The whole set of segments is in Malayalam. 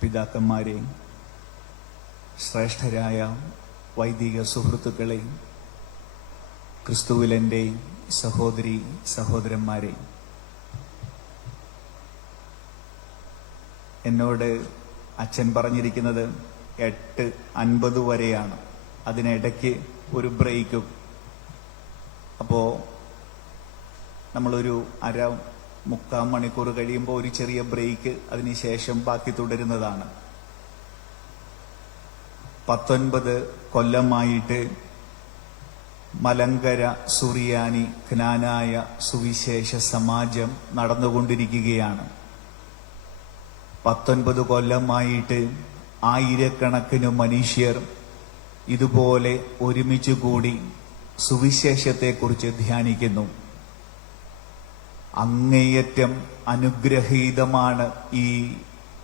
പിതാക്കന്മാരെ, ശ്രേഷ്ഠരായ വൈദിക സുഹൃത്തുക്കളെ, ക്രിസ്തുവിലെൻ്റെ സഹോദരി സഹോദരന്മാരെ, എന്നോട് അച്ഛൻ പറഞ്ഞിരിക്കുന്നത് 8:50 വരെയാണ്. അതിനിടയ്ക്ക് ഒരു ബ്രേക്കും. അപ്പോൾ നമ്മളൊരു മുക്കാൽ മണിക്കൂർ കഴിയുമ്പോൾ ഒരു ചെറിയ ബ്രേക്ക്, അതിനുശേഷം ബാക്കി തുടരുന്നതാണ്. 19 കൊല്ലമായിട്ട് മലങ്കര സുറിയാനി ജ്ഞാനായ സുവിശേഷ സമാജം നടന്നുകൊണ്ടിരിക്കുകയാണ്. 19 കൊല്ലമായിട്ട് ആയിരക്കണക്കിന് മനുഷ്യർ ഇതുപോലെ ഒരുമിച്ച് കൂടി സുവിശേഷത്തെക്കുറിച്ച് ധ്യാനിക്കുന്നു. അങ്ങേയറ്റം അനുഗ്രഹീതമാണ് ഈ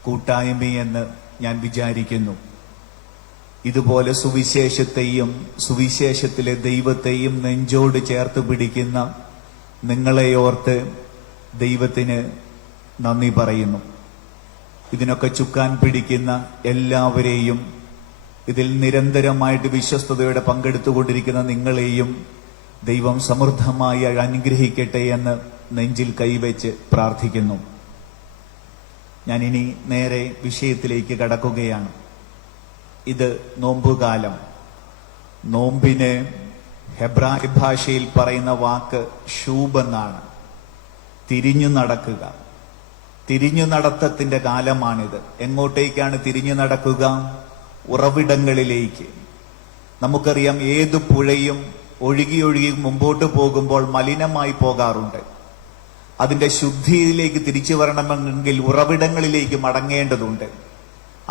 കൂട്ടായ്മയെന്ന് ഞാൻ വിചാരിക്കുന്നു. ഇതുപോലെ സുവിശേഷത്തെയും സുവിശേഷത്തിലെ ദൈവത്തെയും നെഞ്ചോട് ചേർത്ത് പിടിക്കുന്ന നിങ്ങളെ ഓർത്ത് ദൈവത്തിന് നന്ദി പറയുന്നു. ഇതിനൊക്കെ ചുക്കാൻ പിടിക്കുന്ന എല്ലാവരെയും, ഇതിൽ നിരന്തരമായിട്ട് വിശ്വസ്തയോടെ പങ്കെടുത്തുകൊണ്ടിരിക്കുന്ന നിങ്ങളെയും ദൈവം സമൃദ്ധമായി അനുഗ്രഹിക്കട്ടെ എന്ന് നെഞ്ചിൽ കൈവച്ച് പ്രാർത്ഥിക്കുന്നു. ഞാനിനി നേരെ വിഷയത്തിലേക്ക് കടക്കുകയാണ്. ഇത് നോമ്പുകാലം. നോമ്പിന് ഹെബ്രായ ഭാഷയിൽ പറയുന്ന വാക്ക് ഷൂബ് എന്നാണ്. തിരിഞ്ഞു നടക്കുക, തിരിഞ്ഞു നടത്തത്തിന്റെ കാലമാണിത്. എങ്ങോട്ടേക്കാണ് തിരിഞ്ഞു നടക്കുക? ഉറവിടങ്ങളിലേക്ക്. നമുക്കറിയാം, ഏതു പുഴയും ഒഴുകി ഒഴുകി മുമ്പോട്ട് പോകുമ്പോൾ മലിനമായി പോകാറുണ്ട്. അതിന്റെ ശുദ്ധിയിലേക്ക് തിരിച്ചു വരണമെങ്കിൽ ഉറവിടങ്ങളിലേക്ക് മടങ്ങേണ്ടതുണ്ട്.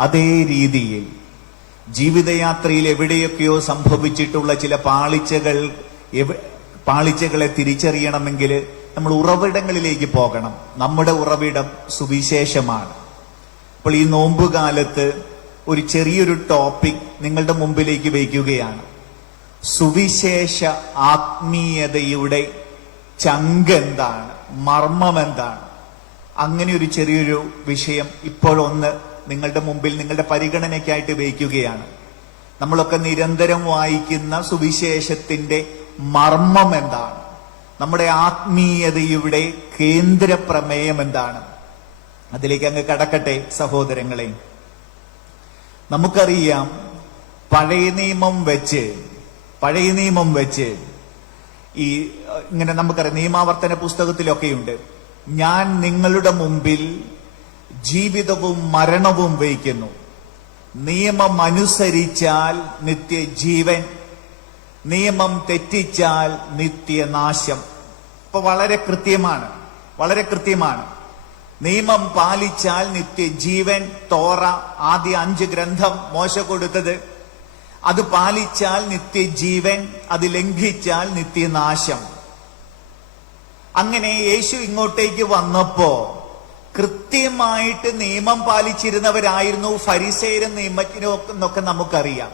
അതേ രീതിയിൽ ജീവിതയാത്രയിൽ എവിടെയൊക്കെയോ സംഭവിച്ചിട്ടുള്ള ചില പാളിച്ചകളെ തിരിച്ചറിയണമെങ്കിൽ നമ്മൾ ഉറവിടങ്ങളിലേക്ക് പോകണം. നമ്മുടെ ഉറവിടം സുവിശേഷമാണ്. അപ്പോൾ ഈ നോമ്പുകാലത്ത് ഒരു ചെറിയൊരു ടോപ്പിക് നിങ്ങളുടെ മുമ്പിലേക്ക് വയ്ക്കുകയാണ്. സുവിശേഷ ആത്മീയതയുടെ ചങ്ക് എന്താണ്, മർമ്മം എന്താണ്? അങ്ങനെ ഒരു ചെറിയൊരു വിഷയം ഇപ്പോഴൊന്ന് നിങ്ങളുടെ മുമ്പിൽ, നിങ്ങളുടെ പരിഗണനയ്ക്കായിട്ട് വയ്ക്കുകയാണ്. നമ്മളൊക്കെ നിരന്തരം വായിക്കുന്ന സുവിശേഷത്തിന്റെ മർമ്മം എന്താണ്? നമ്മുടെ ആത്മീയതയുടെ കേന്ദ്ര പ്രമേയം എന്താണ്? അതിലേക്ക് അങ്ങ് കടക്കട്ടെ സഹോദരങ്ങളെ. നമുക്കറിയാം, പഴയ നിയമം വെച്ച് ഈ ഇങ്ങനെ നമുക്കറിയാം, നിയമാവർത്തന പുസ്തകത്തിലൊക്കെയുണ്ട്, ഞാൻ നിങ്ങളുടെ മുമ്പിൽ ജീവിതവും മരണവും വയ്ക്കുന്നു, നിയമം അനുസരിച്ചാൽ നിത്യജീവൻ, നിയമം തെറ്റിച്ചാൽ നിത്യനാശം. അപ്പൊ വളരെ കൃത്യമാണ്. നിയമം പാലിച്ചാൽ നിത്യജീവൻ. തോറ, ആദ്യ 5 ഗ്രന്ഥം മോശ കൊടുത്തത്. അത് പാലിച്ചാൽ നിത്യജീവൻ, അത് ലംഘിച്ചാൽ നിത്യനാശം. അങ്ങനെ യേശു ഇങ്ങോട്ടേക്ക് വന്നപ്പോ കൃത്യമായിട്ട് നിയമം പാലിച്ചിരുന്നവരായിരുന്നു ഫരിസേയരും നിയമജ്ഞരും എന്നൊക്കെ നമുക്കറിയാം.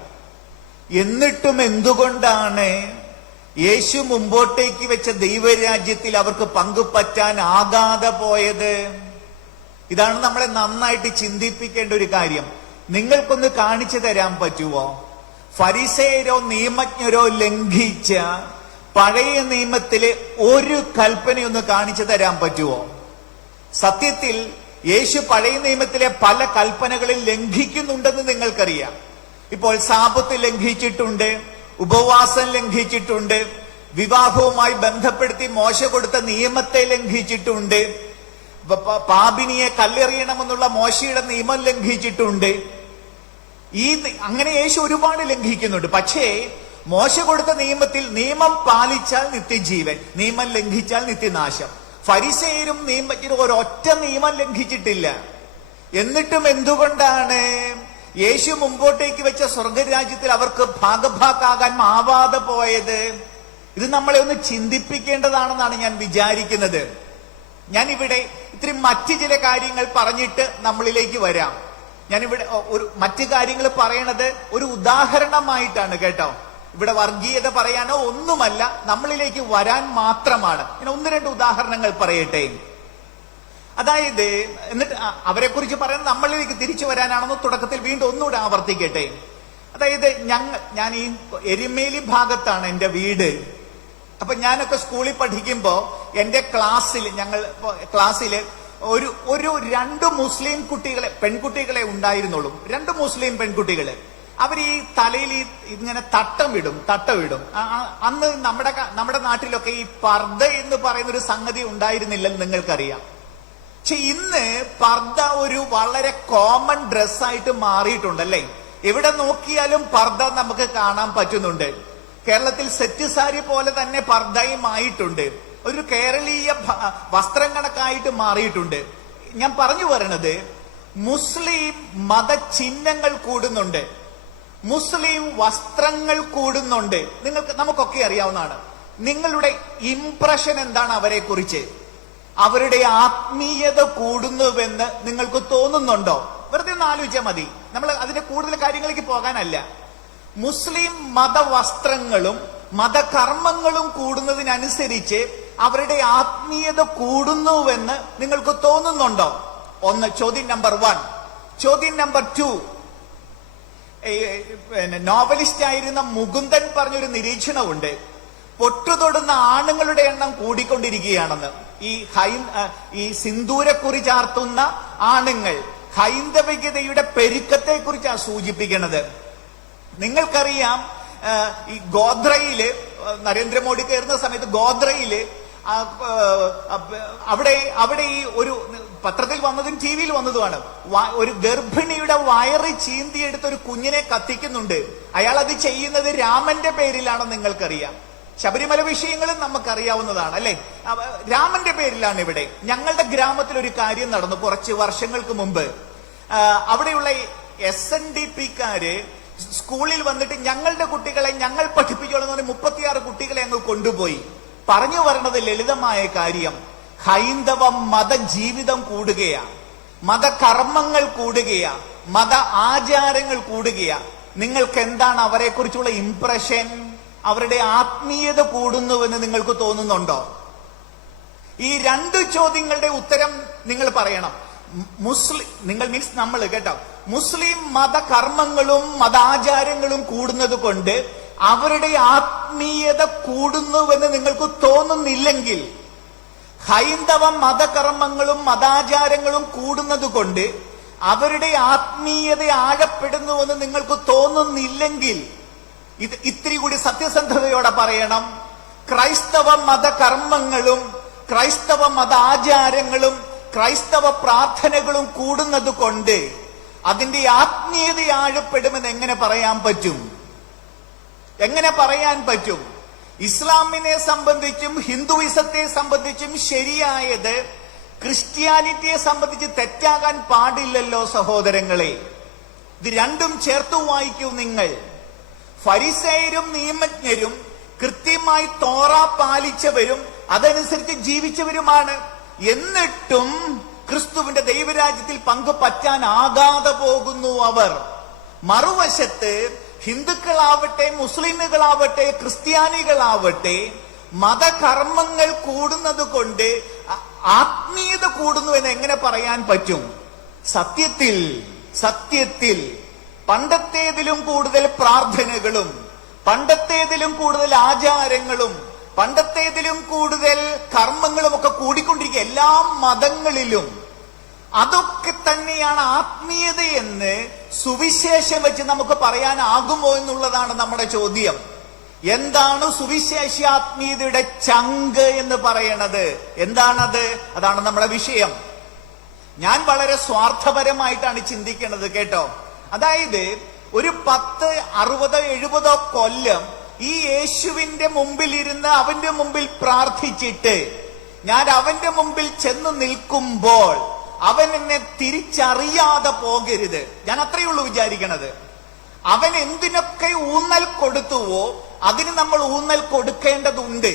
എന്നിട്ടും എന്തുകൊണ്ടാണ് യേശു മുമ്പോട്ടേക്ക് വെച്ച ദൈവരാജ്യത്തിൽ അവർക്ക് പങ്കുപറ്റാൻ ആകാതെ പോയത്? ഇതാണ് നമ്മളെ നന്നായിട്ട് ചിന്തിപ്പിക്കേണ്ട ഒരു കാര്യം. നിങ്ങൾക്കൊന്ന് കാണിച്ചു തരാൻ പറ്റുമോ? ഫരിസേയരോ നിയമജ്ഞരോ ലംഘിച്ച പഴയ നിയമത്തിലെ ഒരു കൽപ്പനയൊന്ന് കാണിച്ചു തരാൻ പറ്റുമോ? സത്യത്തിൽ യേശു പഴയ നിയമത്തിലെ പല കൽപ്പനകളിൽ ലംഘിക്കുന്നുണ്ടെന്ന് നിങ്ങൾക്കറിയാം. ഇപ്പോൾ സാബത്ത് ലംഘിച്ചിട്ടുണ്ട്, ഉപവാസം ലംഘിച്ചിട്ടുണ്ട്, വിവാഹവുമായി ബന്ധപ്പെടുത്തി മോശ കൊടുത്ത നിയമത്തെ ലംഘിച്ചിട്ടുണ്ട്, പാപിനിയെ കല്ലെറിയണമെന്നുള്ള മോശയുടെ നിയമം ലംഘിച്ചിട്ടുണ്ട്. അങ്ങനെ യേശു ഒരുപാട് ലംഘിക്കുന്നുണ്ട്. പക്ഷേ മോശ കൊടുത്ത നിയമത്തിൽ നിയമം പാലിച്ചാൽ നിത്യജീവൻ, നിയമം ലംഘിച്ചാൽ നിത്യനാശം. ഫരിസേയരും നിയമജ്ഞരും ഒരൊറ്റ നിയമം ലംഘിച്ചിട്ടില്ല. എന്നിട്ടും എന്തുകൊണ്ടാണ് യേശു മുമ്പോട്ടേക്ക് വെച്ച സ്വർഗരാജ്യത്തിൽ അവർക്ക് ഭാഗഭാക്കാകാൻ ആവാതെ പോയത്? ഇത് നമ്മളെ ഒന്ന് ചിന്തിപ്പിക്കേണ്ടതാണെന്നാണ് ഞാൻ വിചാരിക്കുന്നത്. ഞാനിവിടെ ഇത്തിരി മറ്റു ചില കാര്യങ്ങൾ പറഞ്ഞിട്ട് നമ്മളിലേക്ക് വരാം. ഞാനിവിടെ മറ്റു കാര്യങ്ങൾ പറയണത് ഒരു ഉദാഹരണമായിട്ടാണ് കേട്ടോ. ഇവിടെ വർഗീയത പറയാനോ ഒന്നുമല്ല, നമ്മളിലേക്ക് വരാൻ മാത്രമാണ്. ഞാൻ 1-2 ഉദാഹരണങ്ങൾ പറയട്ടെ. അതായത് എന്നിട്ട് അവരെ കുറിച്ച് പറയുന്നത് നമ്മളിലേക്ക് തിരിച്ചു വരാനാണെന്ന് തുടക്കത്തിൽ വീണ്ടും ഒന്നുകൂടെ ആവർത്തിക്കട്ടെ. അതായത് ഞാൻ ഈ എരുമേലി ഭാഗത്താണ് എന്റെ വീട്. അപ്പൊ ഞാനൊക്കെ സ്കൂളിൽ പഠിക്കുമ്പോ എന്റെ ക്ലാസ്സിൽ ഒരു രണ്ട് മുസ്ലിം പെൺകുട്ടികളെ ഉണ്ടായിരുന്നുള്ളൂ. രണ്ട് മുസ്ലിം പെൺകുട്ടികള്. അവർ ഈ തലയിൽ ഇങ്ങനെ തട്ടം ഇടും. അന്ന് നമ്മുടെ നാട്ടിലൊക്കെ ഈ പർദ്ദ എന്ന് പറയുന്ന ഒരു സംഗതി ഉണ്ടായിരുന്നില്ലെന്ന് നിങ്ങൾക്കറിയാം. പക്ഷെ ഇന്ന് പർദ്ദ ഒരു വളരെ കോമൺ ഡ്രസ്സായിട്ട് മാറിയിട്ടുണ്ടല്ലേ. എവിടെ നോക്കിയാലും പർദ്ദ നമുക്ക് കാണാൻ പറ്റുന്നുണ്ട്. കേരളത്തിൽ സെറ്റ് സാരി പോലെ തന്നെ പർദ്ദയും ആയിട്ടുണ്ട്. ഒരു കേരളീയ വസ്ത്രം കണക്കായിട്ട് മാറിയിട്ടുണ്ട്. ഞാൻ പറഞ്ഞു വരണത്, മുസ്ലിം മതചിഹ്നങ്ങൾ കൂടുന്നുണ്ട്, മുസ്ലിം വസ്ത്രങ്ങൾ കൂടുന്നുണ്ട്. നമുക്കൊക്കെ അറിയാവുന്നതാണ്. നിങ്ങളുടെ ഇംപ്രഷൻ എന്താണ് അവരെ കുറിച്ച്? അവരുടെ ആത്മീയത കൂടുന്നുവെന്ന് നിങ്ങൾക്ക് തോന്നുന്നുണ്ടോ? വെറുതെ ഒന്ന് ആലോചിച്ചാൽ മതി. നമ്മൾ അതിന്റെ കൂടുതൽ കാര്യങ്ങളിലേക്ക് പോകാനല്ല. മുസ്ലിം മതവസ്ത്രങ്ങളും മതകർമ്മങ്ങളും കൂടുന്നതിനനുസരിച്ച് അവരുടെ ആത്മീയത കൂടുന്നുവെന്ന് നിങ്ങൾക്ക് തോന്നുന്നുണ്ടോ? ഒന്ന്, ചോദ്യം നമ്പർ 1. ചോദ്യം നമ്പർ 2, നോവലിസ്റ്റ് ആയിരുന്ന മുകുന്ദൻ പറഞ്ഞൊരു നിരീക്ഷണമുണ്ട്. പൊട്ടുതൊടുന്ന ആണുങ്ങളുടെ എണ്ണം കൂടിക്കൊണ്ടിരിക്കുകയാണെന്ന്. ഈ സിന്ദൂരക്കുറി ചാർത്തുന്ന ആണുങ്ങൾ ഹൈന്ദവികതയുടെ പെരുക്കത്തെ കുറിച്ചാണ് സൂചിപ്പിക്കുന്നത്. നിങ്ങൾക്കറിയാം, ഈ ഗോദ്രയില് നരേന്ദ്രമോദി കയറുന്ന സമയത്ത് ഗോദ്രയില് അവിടെ ഈ ഒരു പത്രത്തിൽ വന്നതും ടി വിയിൽ വന്നതുമാണ്. ഒരു ഗർഭിണിയുടെ വയറ് ചീന്തിയെടുത്ത് ഒരു കുഞ്ഞിനെ കത്തിക്കുന്നുണ്ട്. അയാൾ അത് ചെയ്യുന്നത് രാമന്റെ പേരിലാണെന്ന് നിങ്ങൾക്കറിയാം. ശബരിമല വിഷയങ്ങളും നമുക്കറിയാവുന്നതാണ് അല്ലെ. രാമന്റെ പേരിലാണ് ഇവിടെ. ഞങ്ങളുടെ ഗ്രാമത്തിൽ ഒരു കാര്യം നടന്നു കുറച്ച് വർഷങ്ങൾക്ക് മുമ്പ്. അവിടെയുള്ള SNDP-ക്കാര് സ്കൂളിൽ വന്നിട്ട് ഞങ്ങളുടെ കുട്ടികളെ ഞങ്ങൾ പഠിപ്പിച്ചോളെന്ന് പറഞ്ഞ് 36 കുട്ടികളെ അങ്ങ് കൊണ്ടുപോയി. പറഞ്ഞു വരണത് ലളിതമായ കാര്യം, ഹൈന്ദവ മതജീവിതം കൂടുകയാ, മതകർമ്മങ്ങൾ കൂടുകയാ, മത ആചാരങ്ങൾ കൂടുകയാ. നിങ്ങൾക്ക് എന്താണ് അവരെ കുറിച്ചുള്ള ഇംപ്രഷൻ? അവരുടെ ആത്മീയത കൂടുന്നുവെന്ന് നിങ്ങൾക്ക് തോന്നുന്നുണ്ടോ? ഈ 2 ചോദ്യങ്ങളുടെ ഉത്തരം നിങ്ങൾ പറയണം. നിങ്ങൾ മീൻസ് നമ്മൾ കേട്ടോ, മുസ്ലിം മതകർമ്മങ്ങളും മതാചാരങ്ങളും കൂടുന്നത് കൊണ്ട് അവരുടെ ആത്മീയത കൂടുന്നുവെന്ന് നിങ്ങൾക്ക് തോന്നുന്നില്ലെങ്കിൽ, ഹൈന്ദവ മതകർമ്മങ്ങളും മതാചാരങ്ങളും കൂടുന്നത് കൊണ്ട് അവരുടെ ആത്മീയത ആഴപ്പെടുന്നുവെന്ന് നിങ്ങൾക്ക് തോന്നുന്നില്ലെങ്കിൽ, ഇത് ഇത്തിരി കൂടി സത്യസന്ധതയോടെ പറയണം, ക്രൈസ്തവ മതകർമ്മങ്ങളും ക്രൈസ്തവ മതാചാരങ്ങളും ക്രൈസ്തവ പ്രാർത്ഥനകളും കൂടുന്നത് കൊണ്ട് അതിന്റെ ആത്മീയത ആഴപ്പെടുമെന്ന് എങ്ങനെ പറയാൻ പറ്റും? എങ്ങനെ പറയാൻ പറ്റും? ഇസ്ലാമിനെ സംബന്ധിച്ചും ഹിന്ദുയിസത്തെ സംബന്ധിച്ചും ശരിയായത് ക്രിസ്ത്യാനിറ്റിയെ സംബന്ധിച്ച് തെറ്റാകാൻ പാടില്ലല്ലോ സഹോദരങ്ങളെ. ഇത് രണ്ടും ചേർത്ത് വായിക്കൂ നിങ്ങൾ. ഫരിസേയരും നിയമജ്ഞരും കൃത്യമായി തോറ പാലിച്ചവരും അതനുസരിച്ച് ജീവിച്ചവരുമാണ്. എന്നിട്ടും ക്രിസ്തുവിന്റെ ദൈവരാജ്യത്തിൽ പങ്കു പറ്റാനാകാതെ പോകുന്നു അവർ. മറുവശത്ത് ഹിന്ദുക്കളാവട്ടെ, മുസ്ലിമുകളാവട്ടെ, ക്രിസ്ത്യാനികളാവട്ടെ, മതകർമ്മങ്ങൾ കൂടുന്നത് കൊണ്ട് ആത്മീയത കൂടുന്നു എന്ന് എങ്ങനെ പറയാൻ പറ്റും? സത്യത്തിൽ പണ്ടത്തേതിലും കൂടുതൽ പ്രാർത്ഥനകളും പണ്ടത്തേതിലും കൂടുതൽ ആചാരങ്ങളും പണ്ടത്തേതിലും കൂടുതൽ കർമ്മങ്ങളും ഒക്കെ കൂടിക്കൊണ്ടിരിക്കുക എല്ലാ മതങ്ങളിലും. അതൊക്കെ തന്നെയാണ് ആത്മീയതയെന്ന് സുവിശേഷം വെച്ച് നമുക്ക് പറയാനാകുമോ എന്നുള്ളതാണ് നമ്മുടെ ചോദ്യം. എന്താണ് സുവിശേഷാത്മീയതയുടെ ചങ്ക് എന്ന് പറയണത്? എന്താണത്? അതാണ് നമ്മുടെ വിഷയം. ഞാൻ വളരെ സ്വാർത്ഥപരമായിട്ടാണ് ചിന്തിക്കുന്നത് കേട്ടോ. അതായത് ഒരു 10, 60, 70 കൊല്ലം ഈ യേശുവിന്റെ മുമ്പിൽ ഇരുന്ന് അവന്റെ മുമ്പിൽ പ്രാർത്ഥിച്ചിട്ട് ഞാൻ അവന്റെ മുമ്പിൽ ചെന്ന് നിൽക്കുമ്പോൾ അവൻ എന്നെ തിരിച്ചറിയാതെ പോകരുത്. ഞാൻ അത്രയേ ഉള്ളൂ വിചാരിക്കണത്. അവൻ എന്തിനൊക്കെ ഊന്നൽ കൊടുത്തുവോ അതിന് നമ്മൾ ഊന്നൽ കൊടുക്കേണ്ടതുണ്ട്.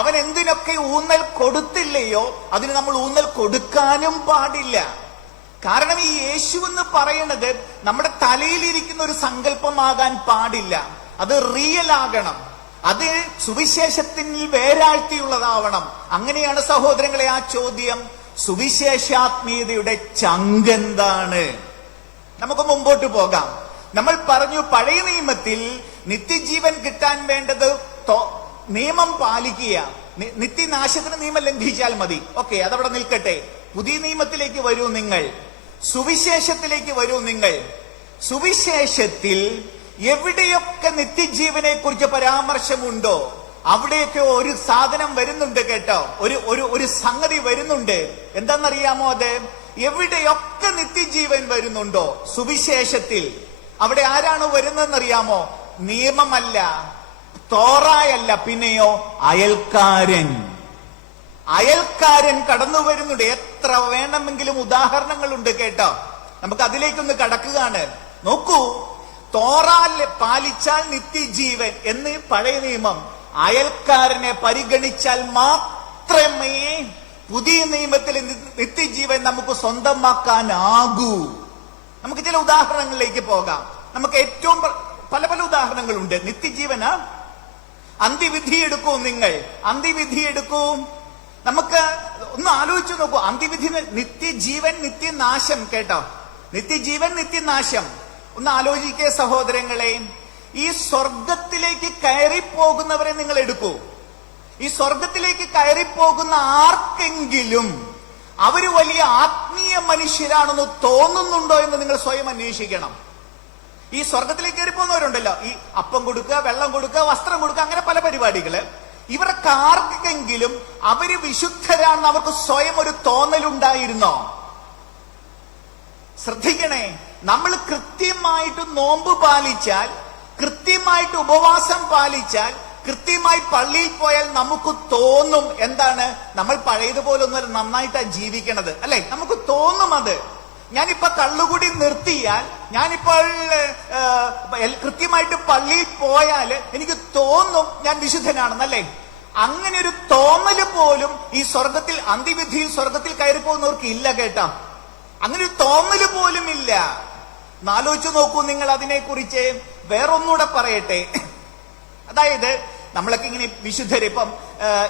അവൻ എന്തിനൊക്കെ ഊന്നൽ കൊടുത്തില്ലയോ അതിന് നമ്മൾ ഊന്നൽ കൊടുക്കാനും പാടില്ല. കാരണം ഈ യേശു എന്ന് പറയുന്നത് നമ്മുടെ തലയിലിരിക്കുന്ന ഒരു സങ്കല്പമാകാൻ പാടില്ല. അത് റിയൽ ആകണം. അത് സുവിശേഷത്തിൽ വേരാഴ്ത്തിയുള്ളതാവണം. അങ്ങനെയാണ് സഹോദരങ്ങളെ ആ ചോദ്യം. സുവിശേഷാത്മീയതയുടെ ചങ്കെന്താണ്? നമുക്ക് മുമ്പോട്ട് പോകാം. നമ്മൾ പറഞ്ഞു പഴയ നിയമത്തിൽ നിത്യജീവൻ കിട്ടാൻ വേണ്ടത് നിയമം പാലിക്കുക, നിത്യനാശത്തിന് നിയമം ലംഘിച്ചാൽ മതി. ഓക്കെ, അതവിടെ നിൽക്കട്ടെ. പുതിയ നിയമത്തിലേക്ക് വരൂ നിങ്ങൾ, സുവിശേഷത്തിലേക്ക് വരൂ നിങ്ങൾ. സുവിശേഷത്തിൽ എവിടെയൊക്കെ നിത്യജീവനെ കുറിച്ച് പരാമർശമുണ്ടോ അവിടെയൊക്കെ ഒരു സാധനം വരുന്നുണ്ട് കേട്ടോ, ഒരു സംഗതി വരുന്നുണ്ട്. എന്താണെന്നറിയാമോ? അത് എവിടെയൊക്കെ നിത്യജീവൻ വരുന്നുണ്ടോ സുവിശേഷത്തിൽ, അവിടെ ആരാണ് വരുന്നതെന്നറിയാമോ? നിയമമല്ല, തോറായല്ല, പിന്നെയോ അയൽക്കാരൻ. അയൽക്കാരൻ കടന്നു വരുന്നുണ്ട്. എത്ര വേണമെങ്കിലും ഉദാഹരണങ്ങളുണ്ട് കേട്ടോ. നമുക്ക് അതിലേക്കൊന്ന് കടക്കുകയാണ്. നോക്കൂ, തോറാ പാലിച്ചാൽ നിത്യജീവൻ എന്ന് പഴയ നിയമം, അയൽക്കാരനെ പരിഗണിച്ചാൽ മാത്രമേ പുതിയ നിയമത്തിൽ നിത്യജീവൻ നമുക്ക് സ്വന്തമാക്കാനാകൂ. നമുക്ക് ചില ഉദാഹരണങ്ങളിലേക്ക് പോകാം. നമുക്ക് ഏറ്റവും പല പല ഉദാഹരണങ്ങളുണ്ട്. നിത്യജീവന് അന്ത്യവിധി എടുക്കൂ നിങ്ങൾ, അന്ത്യവിധി എടുക്കൂ. നമുക്ക് ഒന്ന് ആലോചിച്ചു നോക്കൂ. അന്ത്യവിധി, നിത്യജീവൻ, നിത്യനാശം. കേട്ടോ, നിത്യജീവൻ, നിത്യനാശം. ഒന്ന് ആലോചിക്കേ സഹോദരങ്ങളെ. ഈ സ്വർഗത്തിലേക്ക് കയറിപ്പോകുന്നവരെ നിങ്ങൾ എടുക്കൂ. ഈ സ്വർഗത്തിലേക്ക് കയറിപ്പോകുന്ന ആർക്കെങ്കിലും അവര് വലിയ ആത്മീയ മനുഷ്യരാണെന്ന് തോന്നുന്നുണ്ടോ എന്ന് നിങ്ങൾ സ്വയം അന്വേഷിക്കണം. ഈ സ്വർഗത്തിലേക്ക് കയറിപ്പോകുന്നവരുണ്ടല്ലോ, ഈ അപ്പം കൊടുക്കുക, വെള്ളം കൊടുക്കുക, വസ്ത്രം കൊടുക്കുക, അങ്ങനെ പല പരിപാടികള്. ഇവർക്ക് ആർക്കെങ്കിലും അവര് വിശുദ്ധരാണെന്ന് അവർക്ക് സ്വയം ഒരു തോന്നലുണ്ടായിരുന്നോ? ശ്രദ്ധിക്കണേ, നമ്മൾ കൃത്യമായിട്ട് നോമ്പ് പാലിച്ചാൽ, കൃത്യമായിട്ട് ഉപവാസം പാലിച്ചാൽ, കൃത്യമായി പള്ളിയിൽ പോയാൽ നമുക്ക് തോന്നും എന്താണ്, നമ്മൾ പഴയതുപോലെ ഒന്നും നന്നായിട്ടാണ് ജീവിക്കണത്, അല്ലെ? നമുക്ക് തോന്നും അത്. ഞാനിപ്പോ കള്ളുകൂടി നിർത്തിയാൽ, ഞാനിപ്പോൾ കൃത്യമായിട്ട് പള്ളിയിൽ പോയാൽ എനിക്ക് തോന്നും ഞാൻ വിശുദ്ധനാണെന്നല്ലേ? അങ്ങനെ ഒരു തോന്നല് പോലും ഈ സ്വർഗത്തിൽ, അന്ത്യവിധിയിൽ സ്വർഗത്തിൽ കയറി പോകുന്നവർക്ക് ഇല്ല കേട്ടോ. അങ്ങനെ ഒരു തോന്നല് പോലും ഇല്ല. ആലോചിച്ചു നോക്കൂ നിങ്ങൾ അതിനെക്കുറിച്ച്. വേറൊന്നുകൂടെ പറയട്ടെ. അതായത് നമ്മളൊക്കെ ഇങ്ങനെ വിശുദ്ധര്, ഇപ്പം